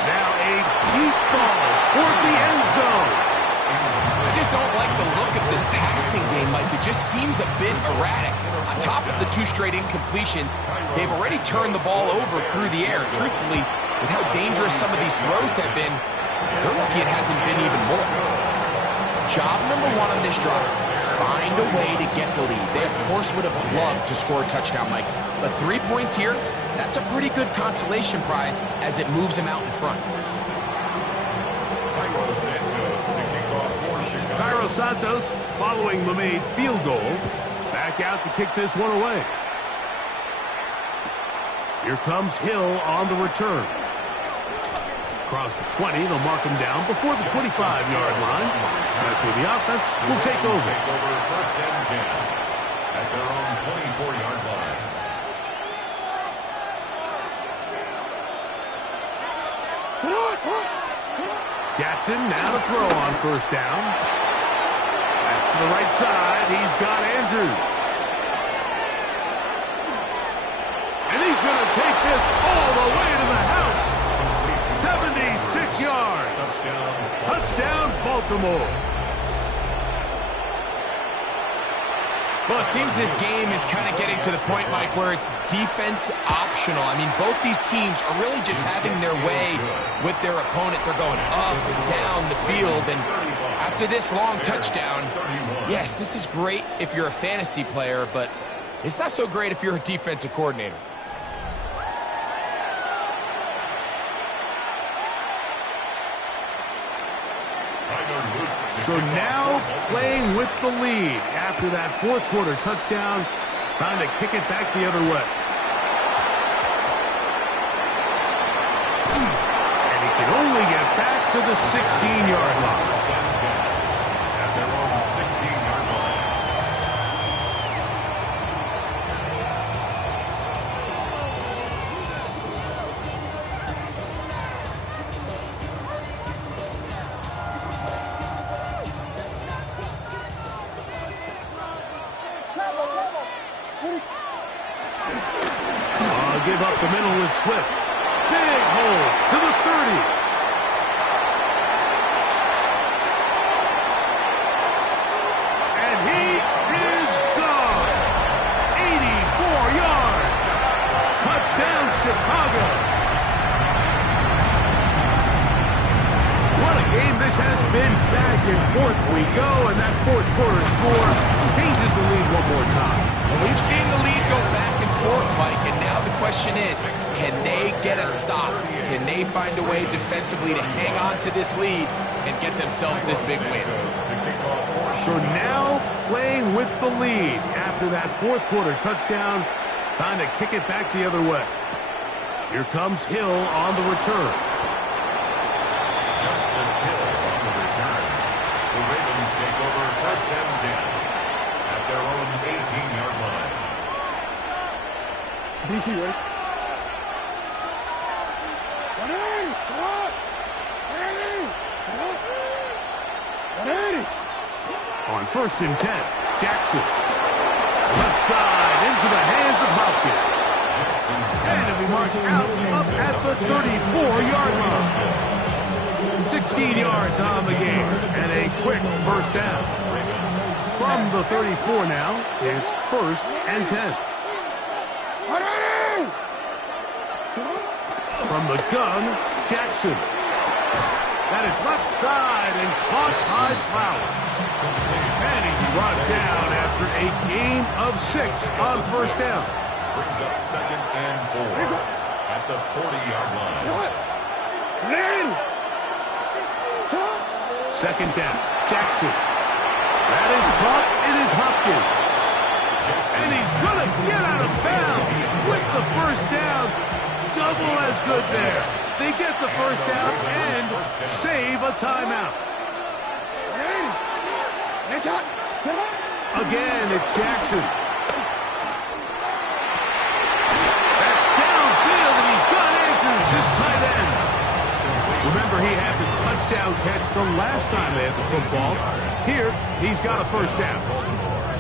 Now a deep ball toward the end zone. I just don't like the look of this passing game, Mike. It just seems a bit erratic. On top of the 2 straight incompletions, they've already turned the ball over through the air. Truthfully, with how dangerous some of these throws have been, they're lucky it hasn't been even more. Job number 1 on this drive, find a way to get the lead. They, of course, would have loved to score a touchdown, Mike. But 3 points here, that's a pretty good consolation prize as it moves them out in front. Cairo Santos, following the made field goal, back out to kick this one away. Here comes Hill on the return. Across the 20, they'll mark him down before the 25-yard line. That's where the offense will take over. First and 10 at their own 24-yard line. Jackson now to throw on first down. That's to the right side. He's got Andrews. And he's going to take this all the way to the house. 76 yards. Touchdown, Baltimore. Well, it seems this game is kind of getting to the point, Mike, where it's defense optional. I mean, both these teams are really just having their way with their opponent. They're going up and down the field, and after this long touchdown, yes, this is great if you're a fantasy player, but it's not so great if you're a defensive coordinator. So now playing with the lead after that fourth quarter touchdown, trying to kick it back the other way. And he can only get back to the 16-yard line. At their own 16-yard line. Give up the middle with Swift. Big hole to the 30. And he is gone. 84 yards. Touchdown, Chicago. What a game this has been. Back and forth we go, and that fourth quarter score changes the lead one more time. And we've seen the lead go back and forth, Mike, and now the question is, can they get a stop? Can they find a way defensively to hang on to this lead and get themselves this big win? So now playing with the lead after that fourth quarter touchdown, time to kick it back the other way. Here comes Hill on the return. Justice Hill on the return. The Ravens take over first and 10 at their own 18-yard line. DC, right? On 1st and 10, Jackson. Left side into the hands of Hopkins. And it'll be marked out up at the 34-yard line. 16 yards on the game and a quick first down. From the 34 now, it's 1st and 10. From the gun, Jackson. That is left side and caught by Flowers. And he's brought down after a gain of 6 on 1st down. Brings up 2nd and 4 at the 40-yard line. 2nd down, Jackson. That is caught. It is Hopkins. And he's going to get out of bounds with the first down. Double as good there. They get the first down and save a timeout. Again, it's Jackson. That's downfield, and he's got Andrews, his tight end. Remember, he had the touchdown catch the last time they had the football. Here, he's got a first down.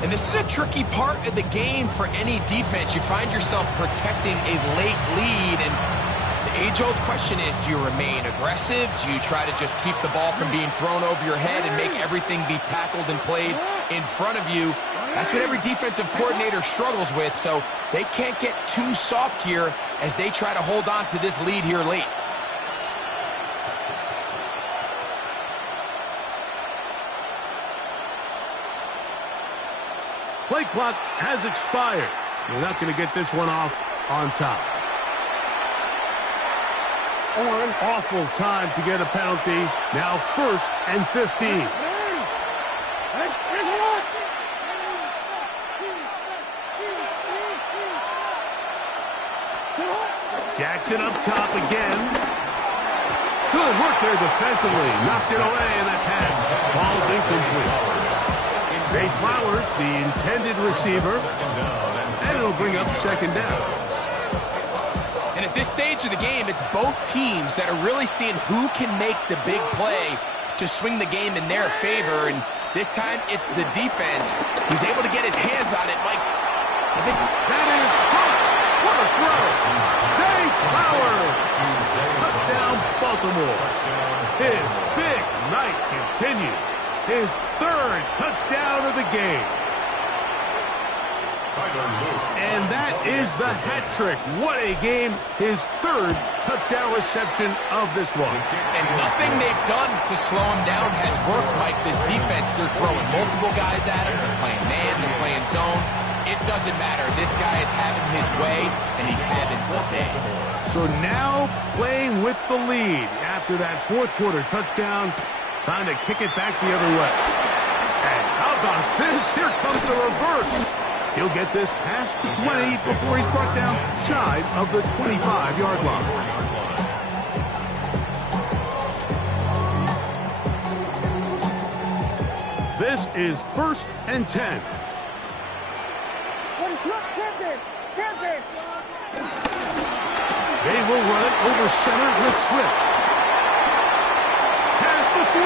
And this is a tricky part of the game for any defense. You find yourself protecting a late lead, and the age-old question is, do you remain aggressive? Do you try to just keep the ball from being thrown over your head and make everything be tackled and played in front of you? That's what every defensive coordinator struggles with, so they can't get too soft here as they try to hold on to this lead here late. Play clock has expired. They're not going to get this one off on top. Awful time to get a penalty. Now 1st and 15. Jackson up top again. Good work there defensively. Knocked it away, and that pass falls incomplete. Zay Flowers, the intended receiver, and it'll bring up 2nd down. And at this stage of the game, it's both teams that are really seeing who can make the big play to swing the game in their favor, and this time it's the defense. He's able to get his hands on it, Mike. That is caught. What a throw. Zay Flowers. Touchdown, Baltimore. His big night continues. His 3rd touchdown of the game. And that is the hat trick. What a game. His 3rd touchdown reception of this one. And nothing they've done to slow him down has worked, Mike. This defense, they're throwing multiple guys at him. They're playing man, they're playing zone. It doesn't matter. This guy is having his way, and he's having the day. So now playing with the lead after that 4th quarter touchdown. Time to kick it back the other way. And how about this? Here comes the reverse. He'll get this past the 20 before he's brought down shy of the 25-yard line. This is 1st and 10. They will run it over center with Swift. Past the 45.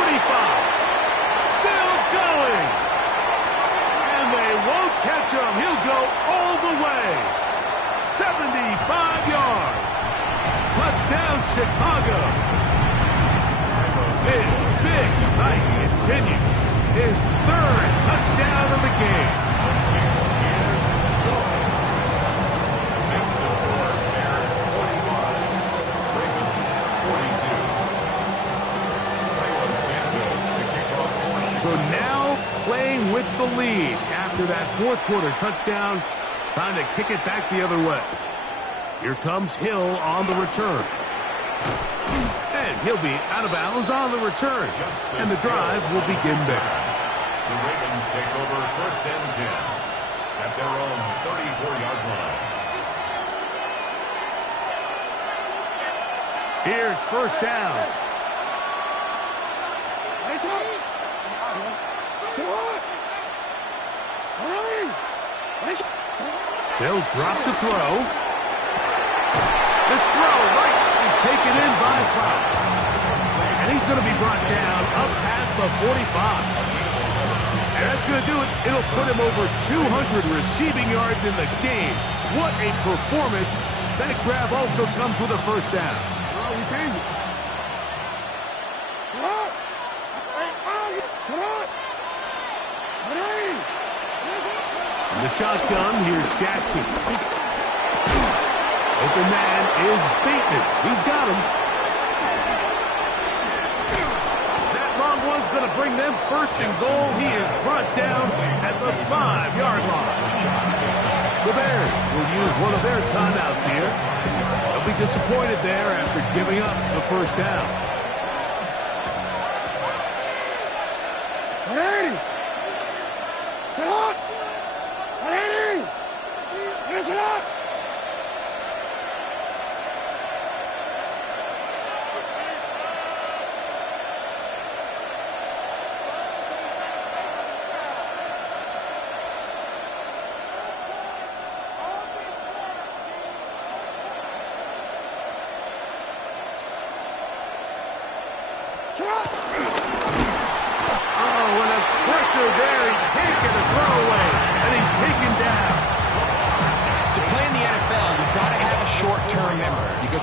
Still going. And they won't catch him. He'll go all the way. 75 yards. Touchdown, Chicago. His big night continues. His 3rd touchdown of the game. So now playing with the lead after that 4th quarter touchdown. Time to kick it back the other way. Here comes Hill on the return. And he'll be out of bounds on the return. And the drive will begin there. The Ravens take over 1st and 10 at their own 34-yard line. Here's 1st down. They'll drop to throw. This throw right is taken in by Flowers. And he's going to be brought down up past the 45. And that's going to do it. It'll put him over 200 receiving yards in the game. What a performance. That grab also comes with a first down. We change it. In the shotgun, here's Jackson. Open man is Bateman. He's got him. That long one's going to bring them first and goal. He is brought down at the 5-yard line. The Bears will use one of their timeouts here. They'll be disappointed there after giving up the first down.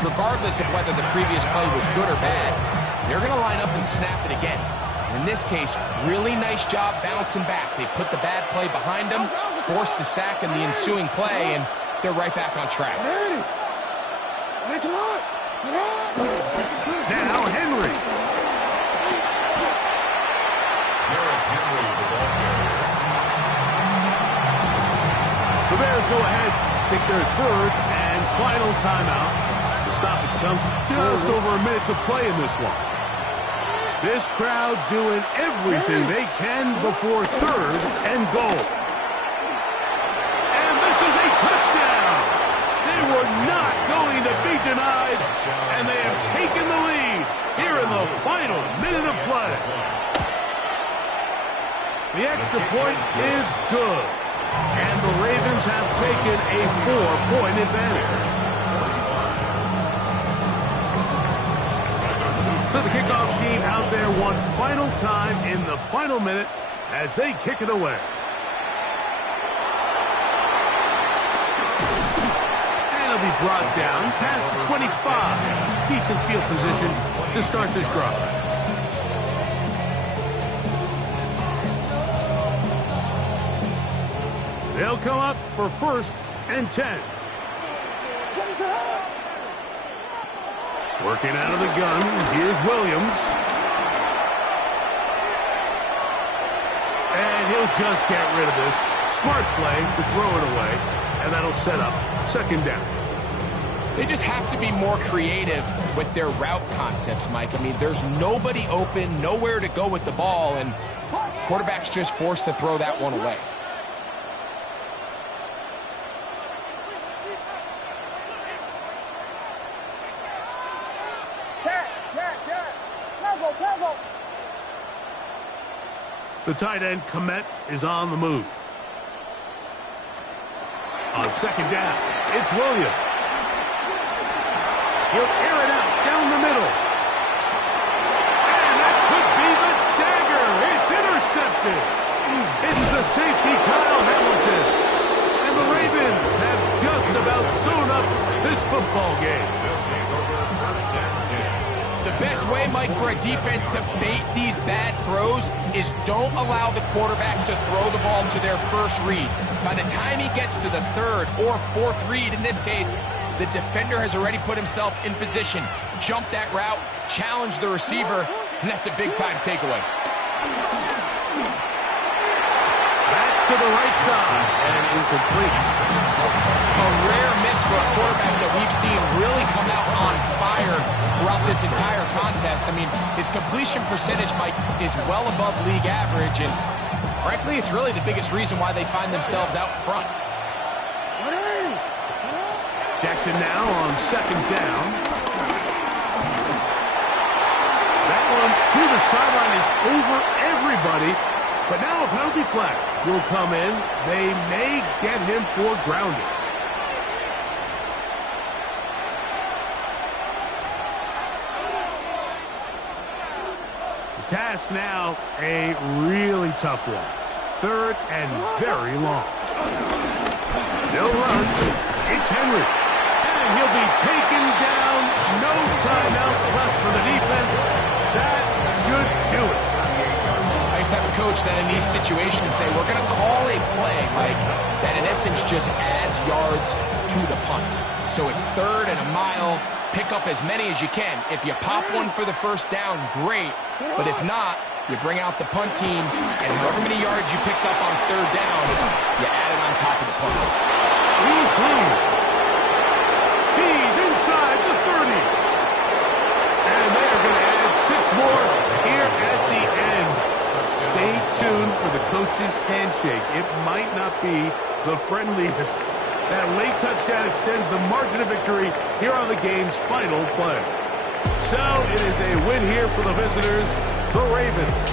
Regardless of whether the previous play was good or bad, they're going to line up and snap it again. In this case, really nice job bouncing back. They put the bad play behind them, forced the sack in the ensuing play, and they're right back on track. Now Henry. The Bears go ahead, take their third and final timeout. Stoppage comes just over a minute to play in this one. This crowd doing everything they can before third and goal. And this is a touchdown. They were not going to be denied, and they have taken the lead here in the final minute of play. The extra point is good, and the Ravens have taken a 4-point advantage. So the kickoff team out there one final time in the final minute as they kick it away. And it'll be brought down past the 25. Decent field position to start this drive. They'll come up for 1st and 10. Working out of the gun, here's Williams. And he'll just get rid of this. Smart play to throw it away, and that'll set up 2nd down. They just have to be more creative with their route concepts, Mike. I mean, there's nobody open, nowhere to go with the ball, and quarterback's just forced to throw that one away. The tight end, Komet, is on the move. On 2nd down, it's Williams. He'll air it out down the middle. And that could be the dagger. It's intercepted. It's the safety, Kyle Hamilton. And the Ravens have just about sewn up this football game. The best way, Mike, for a defense to bait these bad throws is don't allow the quarterback to throw the ball to their first read. By the time he gets to the 3rd or 4th read, in this case, the defender has already put himself in position, jump that route, challenge the receiver, and that's a big-time takeaway. That's to the right side, and incomplete. A rare miss for a quarterback that we've seen really come out on fire throughout this entire contest. I mean, his completion percentage, Mike, is well above league average, and frankly, it's really the biggest reason why they find themselves out front. Jackson now on 2nd down. That one to the sideline is over everybody, but now a penalty flag will come in. They may get him for grounding. The task now, a really tough one. 3rd and very long. They'll run. It's Henry. And he'll be taken down. No timeouts left for the defense. That should do it. Nice to have a coach that in these situations say, we're going to call a play, Mike, that in essence just adds yards to the punt. So it's 3rd and a mile. Pick up as many as you can. If you pop one for the first down, great. But if not, you bring out the punt team, and however many yards you picked up on 3rd down, you add it on top of the punt. He's inside the 30. And they're going to add 6 more here at the end. Stay tuned for the coach's handshake. It might not be the friendliest. That late touchdown extends the margin of victory here on the game's final play. So it is a win here for the visitors, the Ravens.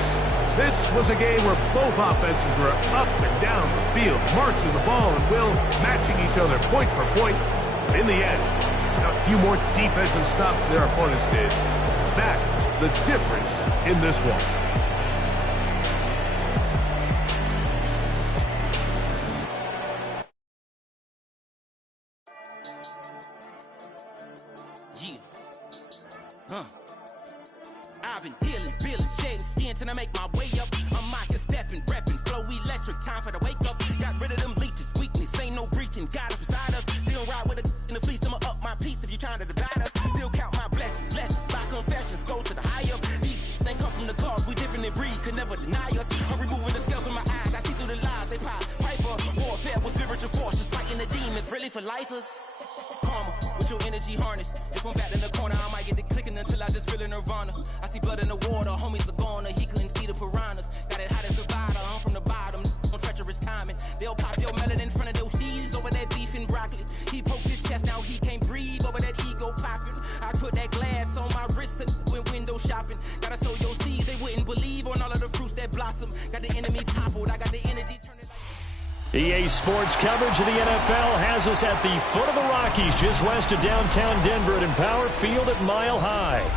This was a game where both offenses were up and down the field, marching the ball and will, matching each other point for point. In the end, a few more defensive stops than their opponents did. That's the difference in this one. I've been dealing, shedding skin till I make my way up. I'm out here stepping, repping, flow electric, time for the wake up. Got rid of them leeches, weakness, ain't no breaching. God is beside us, still ride with a in the fleece, I'ma up my piece if you trying to divide us. Still count my blessings, lessons, by confessions, go to the higher. These they come from the cause, we different in breed, could never deny us. I'm removing the scales from my eyes, I see through the lies, they pop. Hyper, warfare with spiritual force, just fighting the demons, really for lifers. Karma, with your energy harness. If I'm back in the corner, I might get the clicking until I just feel a nirvana. I see blood in the water, homies are gone, he couldn't see the piranhas. Got it hot as Nevada, I'm from the bottom, on treacherous timing. They'll pop your melon in front of those seeds over that beef and broccoli. He poked his chest, now he can't breathe over that ego popping. I put that glass on my wrist and went window shopping. Gotta sow your seeds, they wouldn't believe on all of the fruits that blossom. Got the enemy toppled, I got the energy turning like... EA Sports coverage of the NFL has us at the foot of the Rockies, just west of downtown Denver at Empower Field at Mile High.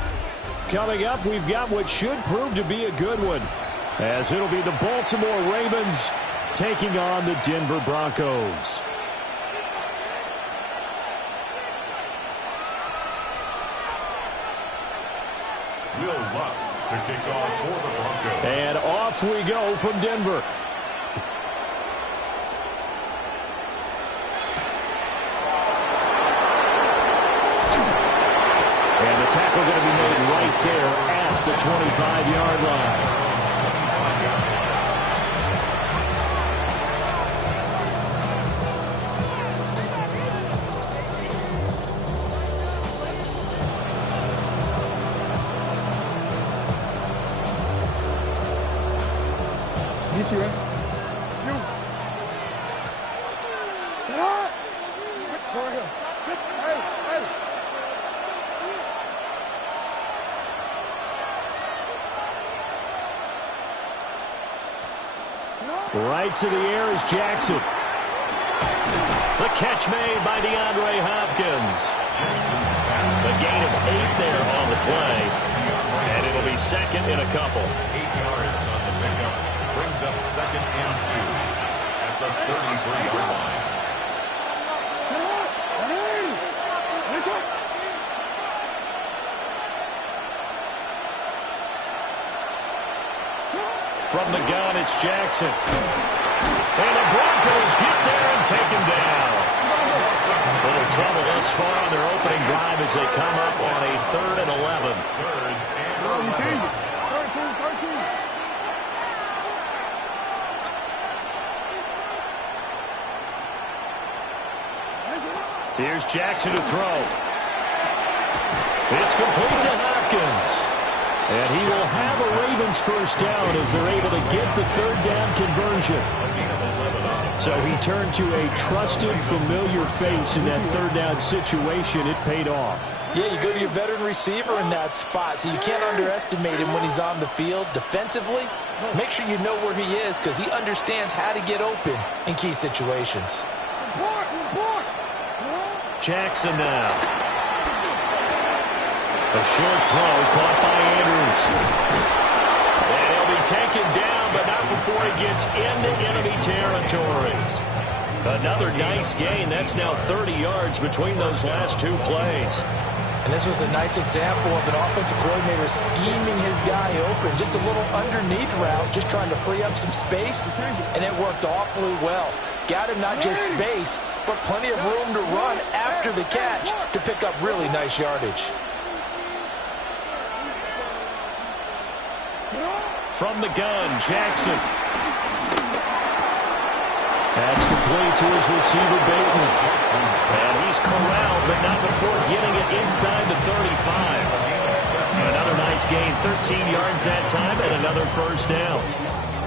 Coming up, we've got what should prove to be a good one, as it'll be the Baltimore Ravens taking on the Denver Broncos. Will Lutz to kick off for the Broncos. And off we go from Denver. And the tackle going to be made right there at the 25-yard line. You see right? You. Get up! Go right here. Hey, hey. Right to the air is Jackson. The catch made by DeAndre Hopkins. The gain of 8 there on the play. And it'll be second in a couple. 8 yards on the pickup. Brings up 2nd and 2 at the 33-yard line. From the gun, it's Jackson. And the Broncos get there and take him down. A little trouble thus far on their opening drive as they come up on a 3rd and 11. Here's Jackson to throw. It's complete to Hopkins. And he will have a Ravens first down as they're able to get the 3rd down conversion. So he turned to a trusted, familiar face in that 3rd down situation. It paid off. Yeah, you go to your veteran receiver in that spot, so you can't underestimate him when he's on the field. Defensively, make sure you know where he is because he understands how to get open in key situations. Jackson now. A short throw caught by Andrews. And he'll be taken down, but not before he gets into enemy territory. Another nice gain. That's now 30 yards between those last two plays. And this was a nice example of an offensive coordinator scheming his guy open. Just a little underneath route, just trying to free up some space, and it worked awfully well. Got him not just space, but plenty of room to run after the catch to pick up really nice yardage. From the gun, Jackson. That's complete to his receiver, Bateman. And he's corralled, but not before getting it inside the 35. Another nice gain, 13 yards that time, and another first down.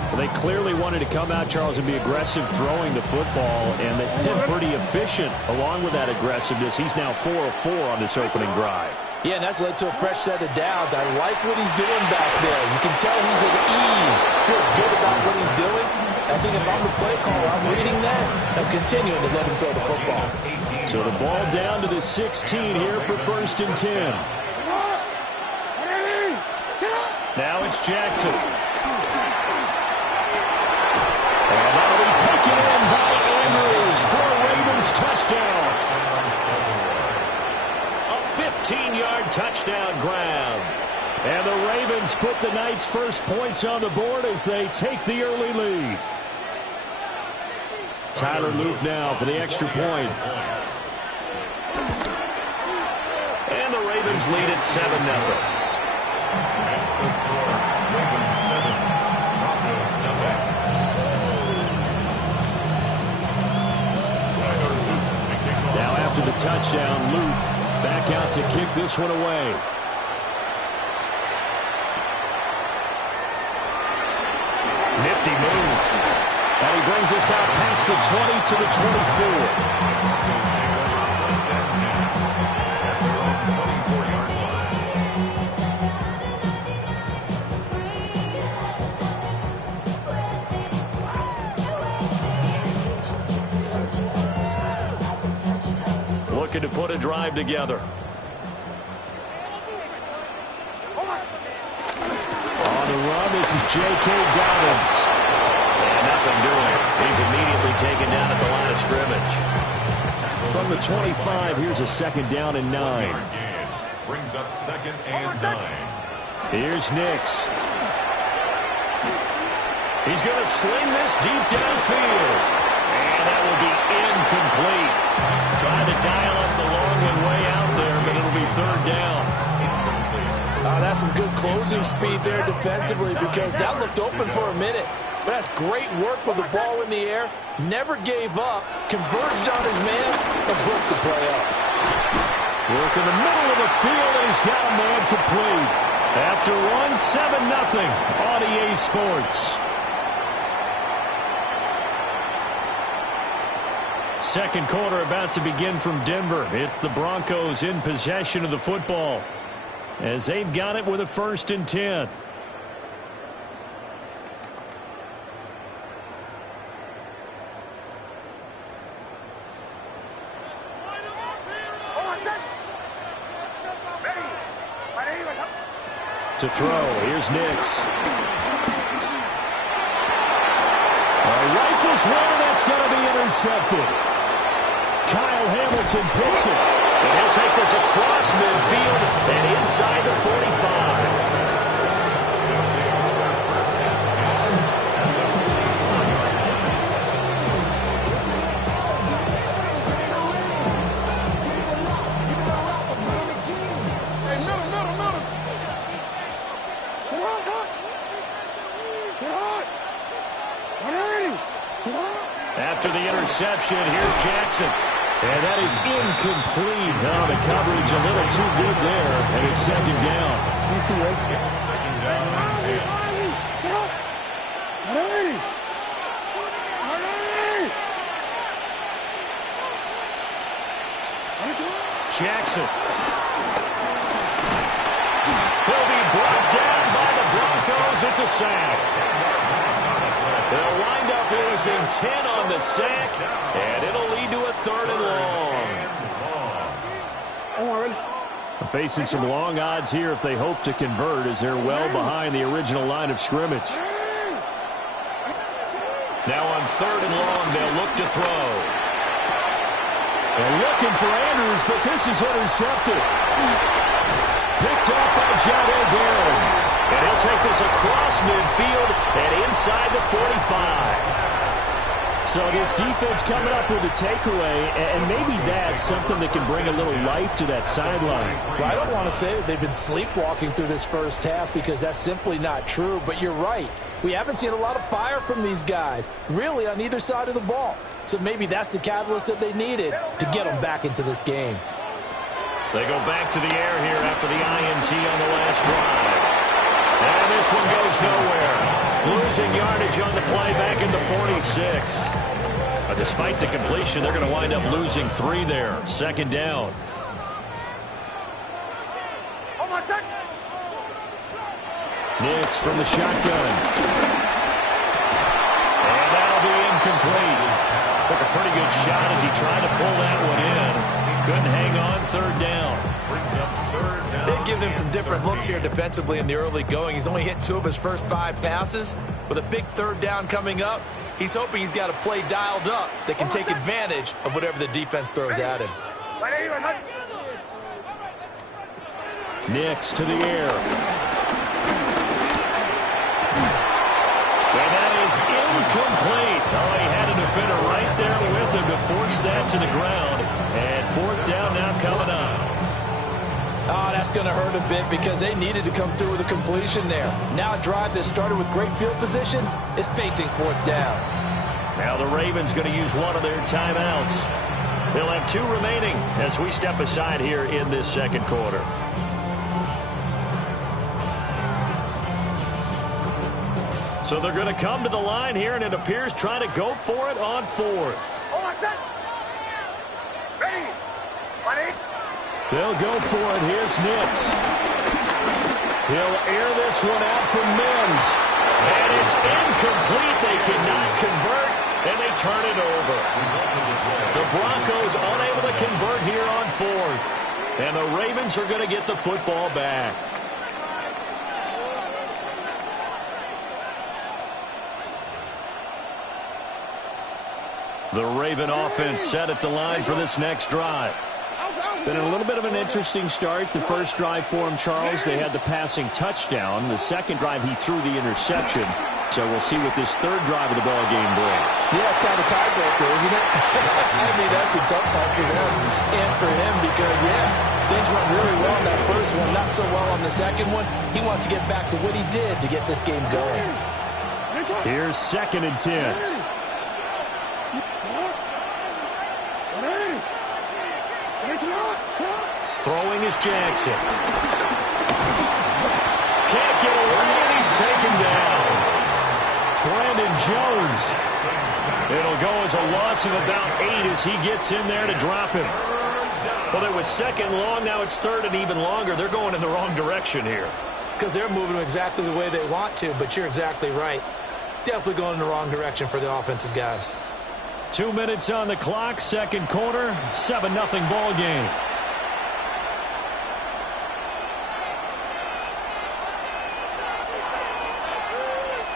Well, they clearly wanted to come out, Charles, and be aggressive throwing the football, and they've been pretty efficient along with that aggressiveness. He's now 4 of 4 on this opening drive. Yeah, and that's led to a fresh set of downs. I like what he's doing back there. You can tell he's at ease, feels good about what he's doing. I think if I'm the play caller, I'm reading that. I'm continuing to let him throw the football. So the ball down to the 16 here for 1st and 10. Now it's Jackson. And that'll be taken in by Andrews for a Ravens touchdown. A 15-yard touchdown grab. And the Ravens put the Knights' first points on the board as they take the early lead. Tyler Luke now for the extra point. And the Ravens lead at 7-0. That's the score. Ravens 7, Broncos nothing. Now after the touchdown, Luke back out to kick this one away. Nifty move. And he brings us out past the 20 to the 24. Looking to put a drive together. On the run, this is J.K. Dobbins. And nothing doing. He's immediately taken down at the line of scrimmage. From the 25, here's a 2nd down and 9. Brings up 2nd and 9. Here's Nix. He's going to sling this deep downfield. And that will be incomplete. Trying to dial up the long one way out there, but it'll be 3rd down. That's some good closing speed there defensively because that looked open for a minute. But that's great work with the ball in the air. Never gave up. Converged on his man and broke the play up. Work in the middle of the field, and he's got a man complete. After one, 7-0 on EA Sports. Second quarter about to begin from Denver. It's the Broncos in possession of the football as they've got it with a 1st and 10. To throw, here's Nix. Rifles one, that's going to be intercepted. Kyle Hamilton picks it. And he'll take this across midfield and inside the 45. After the interception, here's Jackson. And that is incomplete. Oh, the coverage a little too good there, and it's 2nd down. It's 2nd down and 10. Jackson. He'll be brought down by the Broncos. It's a sack. They'll wind up losing 10 on the sack, and it'll lead to a 3rd and long. Facing some long odds here if they hope to convert as they're well behind the original line of scrimmage. Now on 3rd and long, they'll look to throw. They're looking for Andrews, but this is intercepted. Picked up by Jahdae Barron. And he'll take this across midfield and inside the 45. So this defense coming up with a takeaway, and maybe that's something that can bring a little life to that sideline. Well, I don't want to say that they've been sleepwalking through this first half because that's simply not true, but you're right. We haven't seen a lot of fire from these guys, really, on either side of the ball. So maybe that's the catalyst that they needed to get them back into this game. They go back to the air here after the INT on the last drive. And this one goes nowhere. Losing yardage on the play back into 46. But despite the completion, they're going to wind up losing 3 there. 2nd down. Nix from the shotgun. And that'll be incomplete. Took a pretty good shot as he tried to pull that one in. Couldn't hang on. 3rd down. They've given him some different looks here defensively in the early going. He's only hit 2 of his first 5 passes. With a big 3rd down coming up, he's hoping he's got a play dialed up that can take advantage of whatever the defense throws at him. Nix to the air. And that is incomplete. Oh, he had a defender right there with him to force that to the ground. And 4th down now coming up. Oh, that's going to hurt a bit because they needed to come through with a completion there. Now a drive that started with great field position is facing 4th down. Now the Ravens going to use one of their timeouts. They'll have 2 remaining as we step aside here in this 2nd quarter. So they're going to come to the line here, and it appears trying to go for it on 4th. They'll go for it. Here's Nix. He'll air this one out from Mims. And it's incomplete. They cannot convert, and they turn it over. The Broncos unable to convert here on 4th. And the Ravens are going to get the football back. The Raven offense set at the line for this next drive. Been a little bit of an interesting start. The first drive for him, Charles, they had the passing touchdown. The second drive, he threw the interception. So we'll see what this 3rd drive of the ball game brings. Yeah, it's kind of a tiebreaker, isn't it? I mean, that's a tough one for them and for him because, yeah, things went really well in that first one, not so well on the second one. He wants to get back to what he did to get this game going. Here's 2nd and 10. Throwing is Jackson. Can't get away, and he's taken down. Brandon Jones. It'll go as a loss of about 8 as he gets in there to drop him. Well, it was 2nd long. Now it's 3rd and even longer. They're going in the wrong direction here. Because they're moving exactly the way they want to, but you're exactly right. Definitely going in the wrong direction for the offensive guys. 2 minutes on the clock, 2nd quarter, 7-0 ball game.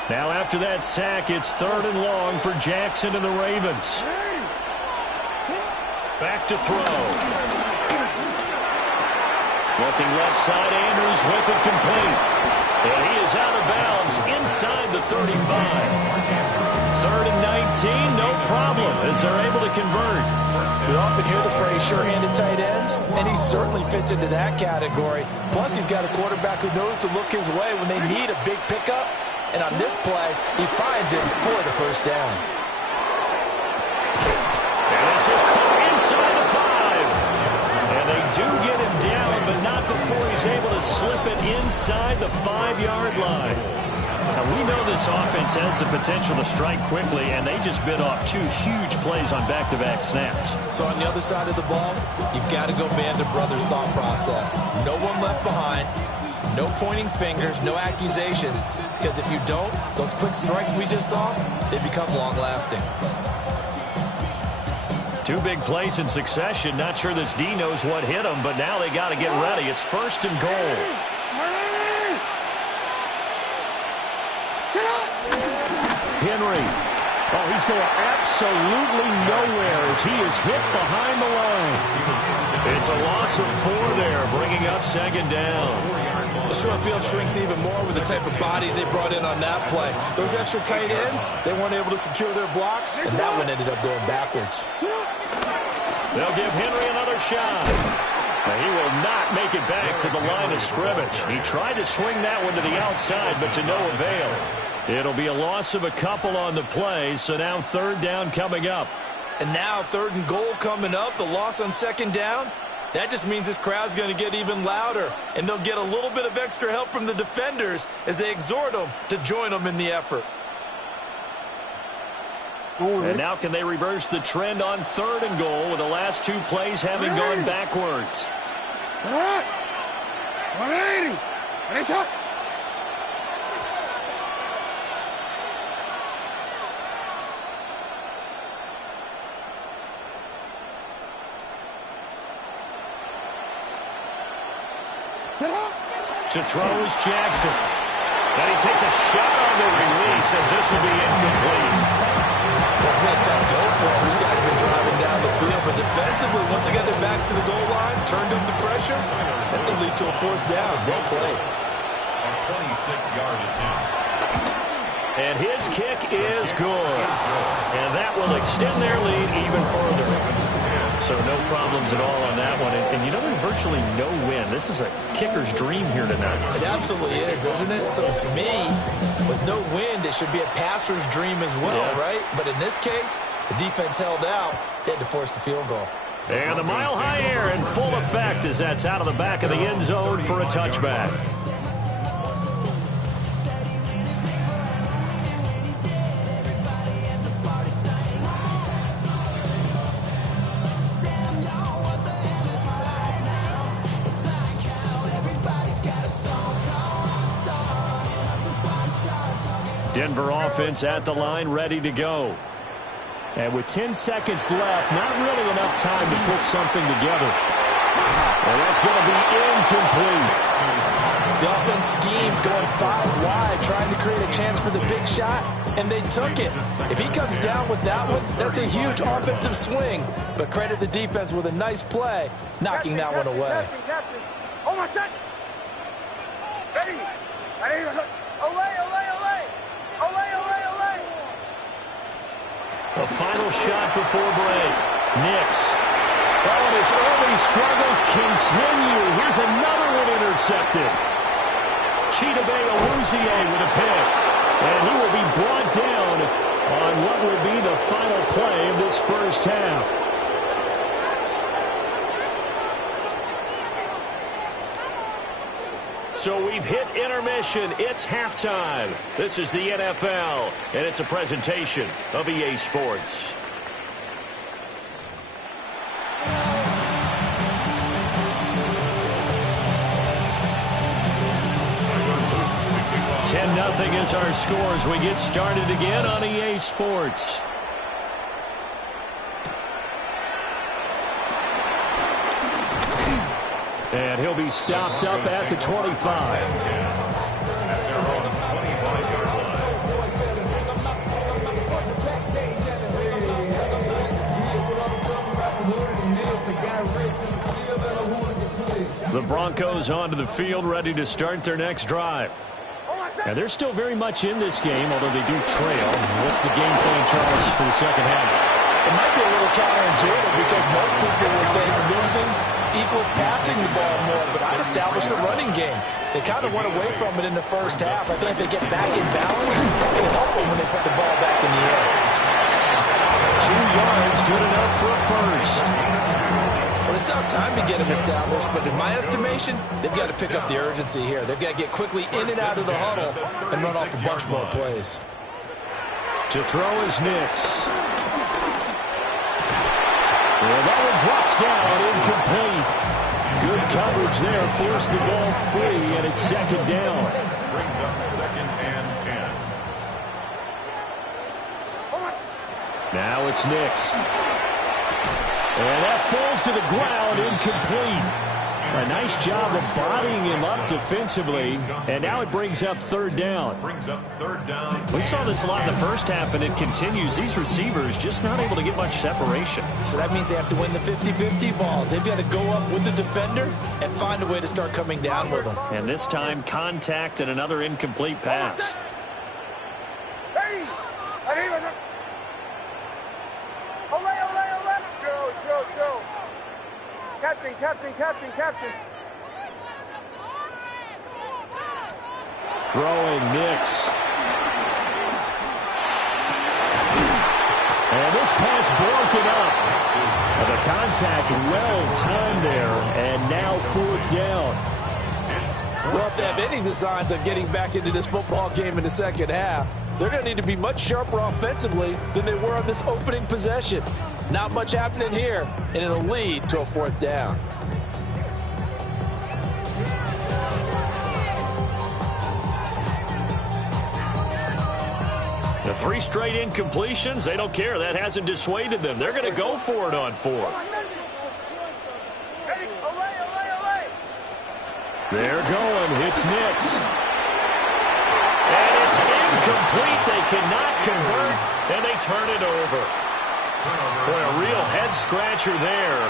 Now after that sack, it's 3rd and long for Jackson and the Ravens. Back to throw. Looking left side, Andrews with it complete. And he is out of bounds inside the 35. 3rd and 19, no problem as they're able to convert. We often hear the phrase sure-handed tight ends, and he certainly fits into that category. Plus, he's got a quarterback who knows to look his way when they need a big pickup. And on this play, he finds it for the 1st down. And this is caught inside the 5. And they do get him down, but not before he's able to slip it inside the 5-yard line. Now, we know this offense has the potential to strike quickly, and they just bit off 2 huge plays on back-to-back snaps. So on the other side of the ball, you've got to go Band of Brothers thought process. No one left behind, no pointing fingers, no accusations. Because if you don't, those quick strikes we just saw, they become long-lasting. 2 big plays in succession. Not sure this D knows what hit him, but now they got to get ready. It's 1st and goal. Henry. Oh, go absolutely nowhere as he is hit behind the line. It's a loss of 4 there, bringing up second down. The short field shrinks even more with the type of bodies they brought in on that play. Those extra tight ends, they weren't able to secure their blocks, and that one ended up going backwards. They'll give Henry another shot. He will not make it back to the line of scrimmage. He tried to swing that one to the outside, but to no avail. It'll be a loss of a couple on the play, so now third down coming up. And now 3rd and goal coming up, the loss on second down. That just means this crowd's going to get even louder, and they'll get a little bit of extra help from the defenders as they exhort them to join them in the effort. And now can they reverse the trend on 3rd and goal with the last 2 plays having gone backwards? 180. Finish up. To throw is Jackson. And he takes a shot on the release as this will be incomplete. It's been a tough go for him. These guys have been driving down the field, but defensively, once they got their backs to the goal line, turned up the pressure, that's going to lead to a 4th down. Well played. A 26-yard attempt. And his kick is good. And that will extend their lead even further. So no problems at all on that one. And you know, there's virtually no win. This is a kicker's dream here tonight. It absolutely is, isn't it? So to me, with no wind, it should be a passer's dream as well, right? But in this case, the defense held out. They had to force the field goal. And the mile-high air in full effect as that's out of the back of the end zone for a touchback. Denver offense at the line, ready to go. And with 10 seconds left, not really enough time to put something together. And that's going to be incomplete. The offense schemed going 5 wide, trying to create a chance for the big shot, and they took it. If he comes down with that one, that's a huge offensive swing. But credit the defense with a nice play, knocking that one away. Captain. Oh, my son. Ready. Ready. Olay, olay, olay. Olay, olay, olay. A final shot before break. Nix. Oh, and his early struggles continue. Here's another one intercepted. Chidobe Awuzie with a pick. And he will be brought down on what will be the final play of this first half. So we've hit intermission. It's halftime. This is the NFL, and it's a presentation of EA Sports. Nothing is our score as we get started again on EA Sports. And he'll be stopped up at the 25. The Broncos onto the field, ready to start their next drive. And they're still very much in this game, although they do trail. What's the game plan, Charles, for the second half? It might be a little counterintuitive because most people would think losing equals passing the ball more, but I'd establish the running game. They kind of went away from it in the first half. I think if they get back in balance, it'll help them when they put the ball back in the air. 2 yards, good enough for a first. Well, they still have time to get them established, but in my estimation, they've got to pick up the urgency here. They've got to get quickly in and out of the huddle and run off a bunch more plays. To throw is Nix. Well, that one drops down, incomplete. Good coverage there, forced the ball free, and it's second down. Brings up 2nd and 10. Now it's Nix. And that falls to the ground, incomplete. A nice job of bodying him up defensively, and now it brings up third down. We saw this a lot in the first half, and it continues. These receivers just not able to get much separation. So that means they have to win the 50-50 balls. They've got to go up with the defender and find a way to start coming down with them. And this time, contact and another incomplete pass. Joe. Captain. Throwing Nix. And this pass broken up. And the contact well timed there, and now fourth down. Well, if they have any designs on getting back into this football game in the second half, they're going to need to be much sharper offensively than they were on this opening possession. Not much happening here, and it'll lead to a fourth down. The 3 straight incompletions, they don't care. That hasn't dissuaded them. They're going to go for it on 4th. They're going. It's Nix. And it's incomplete. They cannot convert, and they turn it over. Boy, a real head-scratcher there.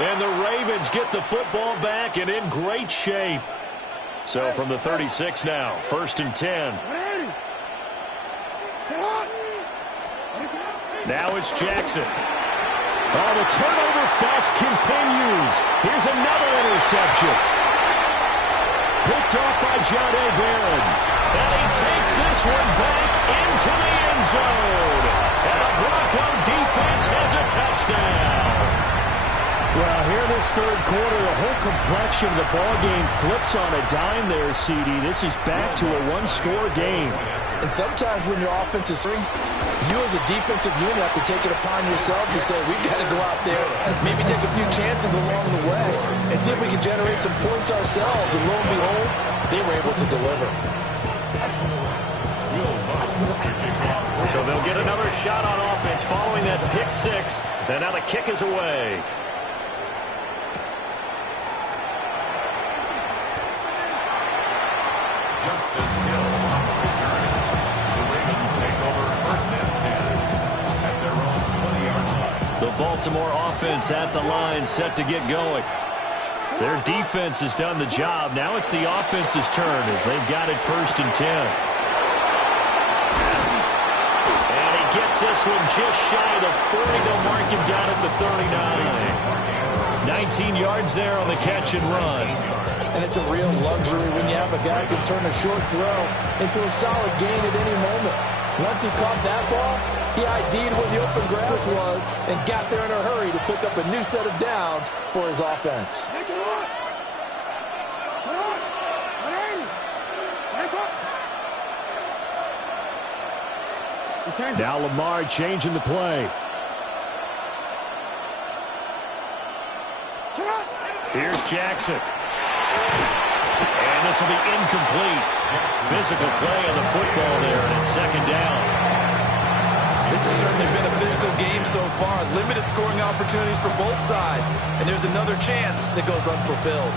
And the Ravens get the football back and in great shape. So from the 36 now, 1st and 10. Now it's Jackson. Oh, the turnover fest continues. Here's another interception. Picked off by John A. Barron. And he takes this one back into the end zone. And the Bronco defense has a touchdown. Well, here in this third quarter, the whole complexion of the ballgame flips on a dime there, CD. This is back to a one-score game. And sometimes when your offense is swing, you as a defensive unit have to take it upon yourself to say, we've got to go out there, maybe take a few chances along the way, and see if we can generate some points ourselves. And lo and behold, they were able to deliver. So they'll get another shot on offense following that pick 6. And now the kick is away. Justice Hill on the return. The Ravens take over 1st and 10 at their own 20-yard line. The Baltimore offense at the line, set to get going. Their defense has done the job. Now it's the offense's turn as they've got it 1st and 10. And he gets this one just shy of the 40. They'll mark him down at the 39. 19 yards there on the catch and run. And it's a real luxury when you have a guy who can turn a short throw into a solid gain at any moment. Once he caught that ball, he ID'd where the open grass was and got there in a hurry to pick up a new set of downs for his offense. Now Lamar changing the play. Here's Jackson. And this will be incomplete. Physical play on the football there, and it's 2nd down. This has certainly been a physical game so far. Limited scoring opportunities for both sides. And there's another chance that goes unfulfilled.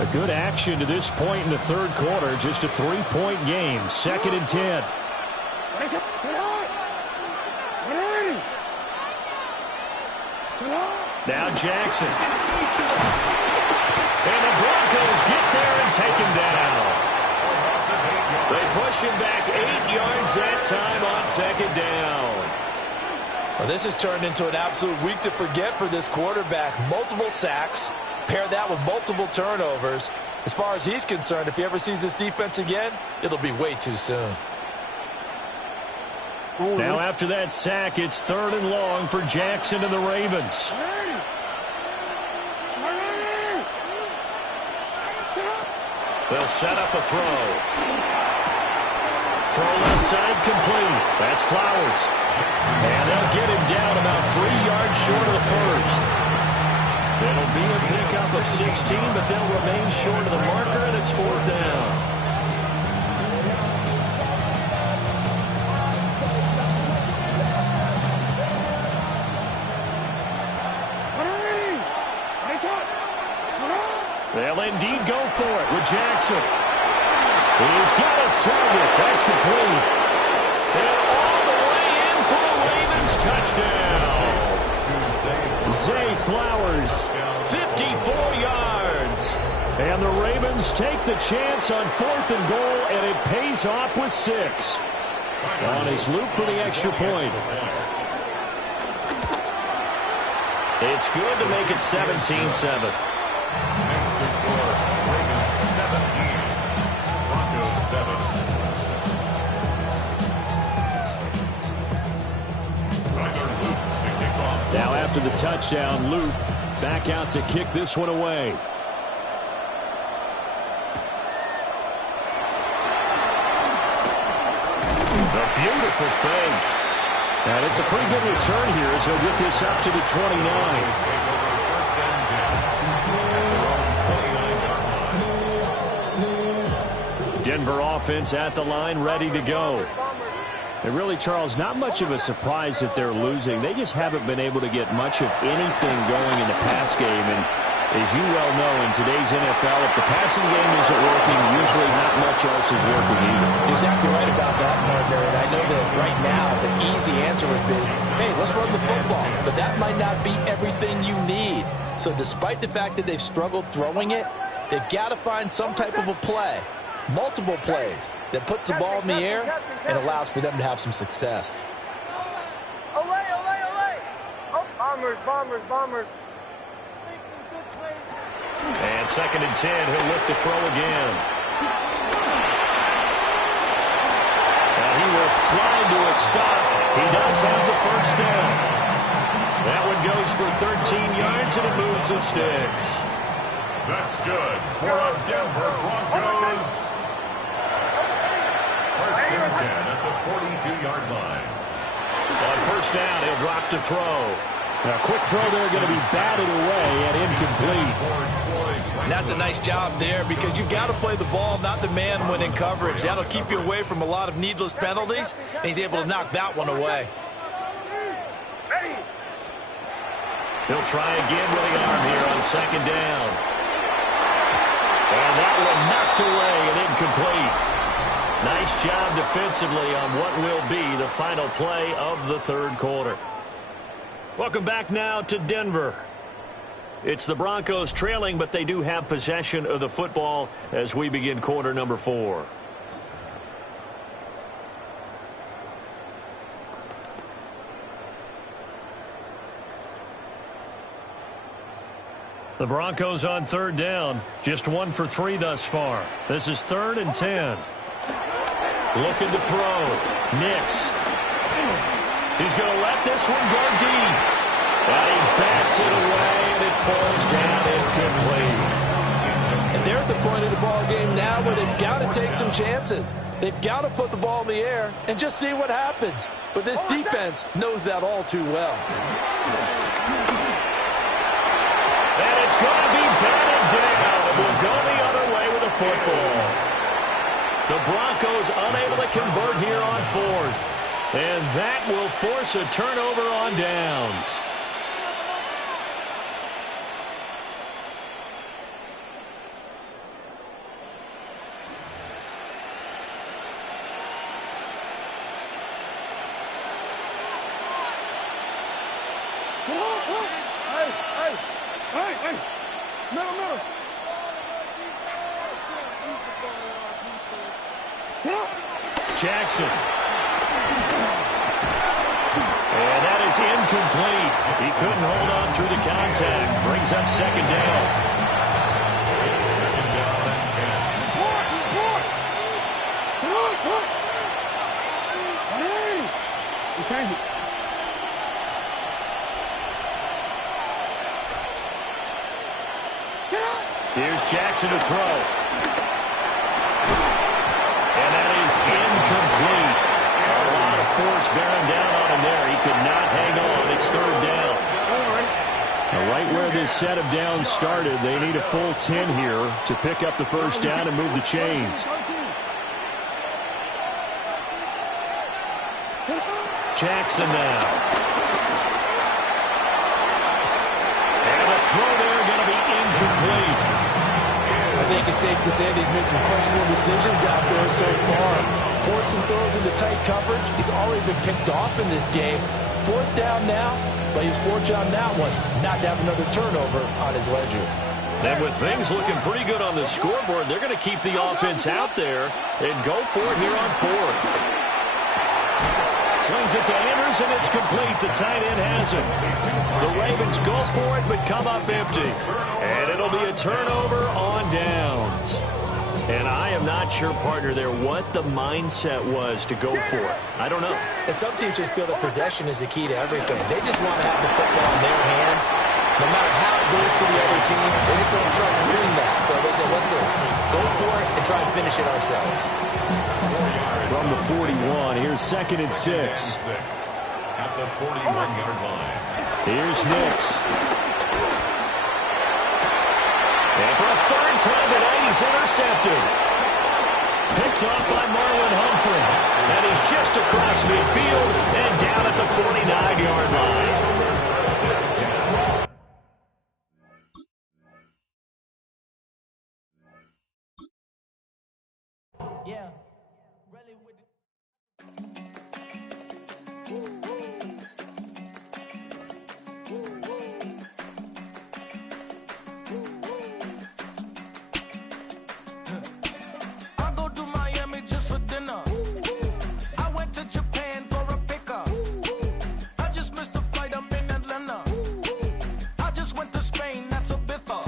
A good action to this point in the third quarter. Just a 3-point game. 2nd and 10. Now Jackson. And the Broncos get there and take him down. They push him back 8 yards that time on 2nd down. Well, this has turned into an absolute week to forget for this quarterback. Multiple sacks. Pair that with multiple turnovers. As far as he's concerned, if he ever sees this defense again, it'll be way too soon. Now after that sack, it's 3rd and long for Jackson and the Ravens. They'll set up a throw. Throw left side complete. That's Flowers. And they'll get him down about 3 yards short of the first. It'll be a pickup of 16, but they'll remain short of the marker, and it's 4th down. indeed go for it with Jackson. He's got his target. That's complete. And all the way in for a Ravens touchdown. Zay Flowers, 54 yards. And the Ravens take the chance on 4th and goal, and it pays off with 6. On his loop for the extra point. It's good to make it 17-7. Next to score, Ravens 17, Broncos 7. Tyler Luke to kick off. Now after the touchdown, Luke back out to kick this one away. A beautiful fake. And it's a pretty good return here as he'll get this up to the 29. Denver offense at the line, ready to go. And really, Charles, not much of a surprise that they're losing. They just haven't been able to get much of anything going in the pass game. And as you well know, in today's NFL, if the passing game isn't working, usually not much else is working either. You're exactly right about that, partner. And I know that right now the easy answer would be, hey, let's run the football. But that might not be everything you need. So despite the fact that they've struggled throwing it, they've got to find some type of a play, multiple plays, that puts the ball in the air and allows for them to have some success. Olay, olay, olay. Oh, bombers. And 2nd and 10, he'll look to throw again. And he will slide to a stop. He does have the first down. That one goes for 13 yards, and it moves the sticks. That's good for a Denver Broncos. First and 10 at the 42-yard line. On first down, he'll drop to throw. Now, quick throw there, going to be batted away and incomplete. And that's a nice job there because you've got to play the ball, not the man when in coverage. That'll keep you away from a lot of needless penalties, and he's able to knock that one away. He'll try again with the arm here on 2nd down. And that one knocked away and incomplete. Nice job defensively on what will be the final play of the 3rd quarter. Welcome back now to Denver. It's the Broncos trailing, but they do have possession of the football as we begin quarter number 4. The Broncos on 3rd down, just 1 for 3 thus far. This is 3rd and 10. Looking to throw. Nix. He's going to let this one go deep. And he bats it away, and it falls down incomplete. And they're at the point of the ball game now where they've got to take some chances. They've got to put the ball in the air and just see what happens. But this defense knows that all too well. And it's going to be batted down. It will go the other way with the football. The Broncos unable to convert here on 4th. And that will force a turnover on downs. Hey. Middle. Jackson. And that is incomplete. He couldn't hold on through the contact. Brings up 2nd down. It's 2nd down and 10. Change it. Here's Jackson to throw. And that is incomplete. A lot of force bearing down on him there. He could not hang on. It's 3rd down. Now, right where this set of downs started, they need a full 10 here to pick up the first down and move the chains. Jackson now. And the throw there going to be incomplete. think it's safe to say he's made some questionable decisions out there so far. Forcing throws into tight coverage. He's already been picked off in this game. 4th down now, but he's fortunate on that one, not to have another turnover on his ledger. And with things looking pretty good on the scoreboard, they're going to keep the offense out there and go for it here on 4th. Swings it to Andrews, and it's complete. The tight end has it. The Ravens go for it, but come up empty. And it'll be a turnover on downs. And I am not sure, partner, there what the mindset was to go for it. I don't know. And some teams just feel that possession is the key to everything. They just want to have the football in their hands. No matter how it goes to the other team, they just don't trust doing that. So they say, listen, go for it and try and finish it ourselves. From the 41, here's 2nd and 6. At the 41-yard line. Here's Nix. And for a 3rd time today, he's intercepted. Picked off by Marlon Humphrey. And he's just across midfield and down at the 49-yard line. Yeah. I go to Miami just for dinner. I went to Japan for a pickup. I just missed the flight, I'm in Atlanta. I just went to Spain, that's a biffa.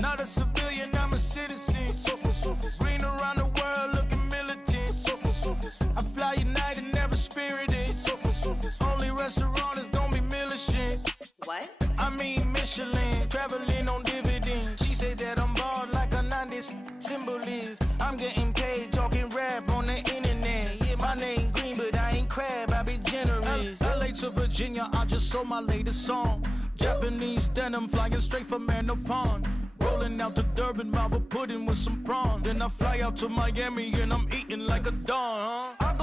Not a civilian, I'm a citizen. Green around the world, looking militant. I fly United, never spirited. Only restaurant is gonna be Michelin. What? I mean Michelin, traveling on dividends. She said that I'm bald like a 90s symbol is. I'm getting paid, talking rap on the internet. Yeah, my name Green, but I ain't crab, I be generous. LA to Virginia, I just sold my latest song. Japanese denim, flying straight from Manapon. Rolling out to Durban, Marble pudding with some prawns. Then I fly out to Miami and I'm eating like a don, huh?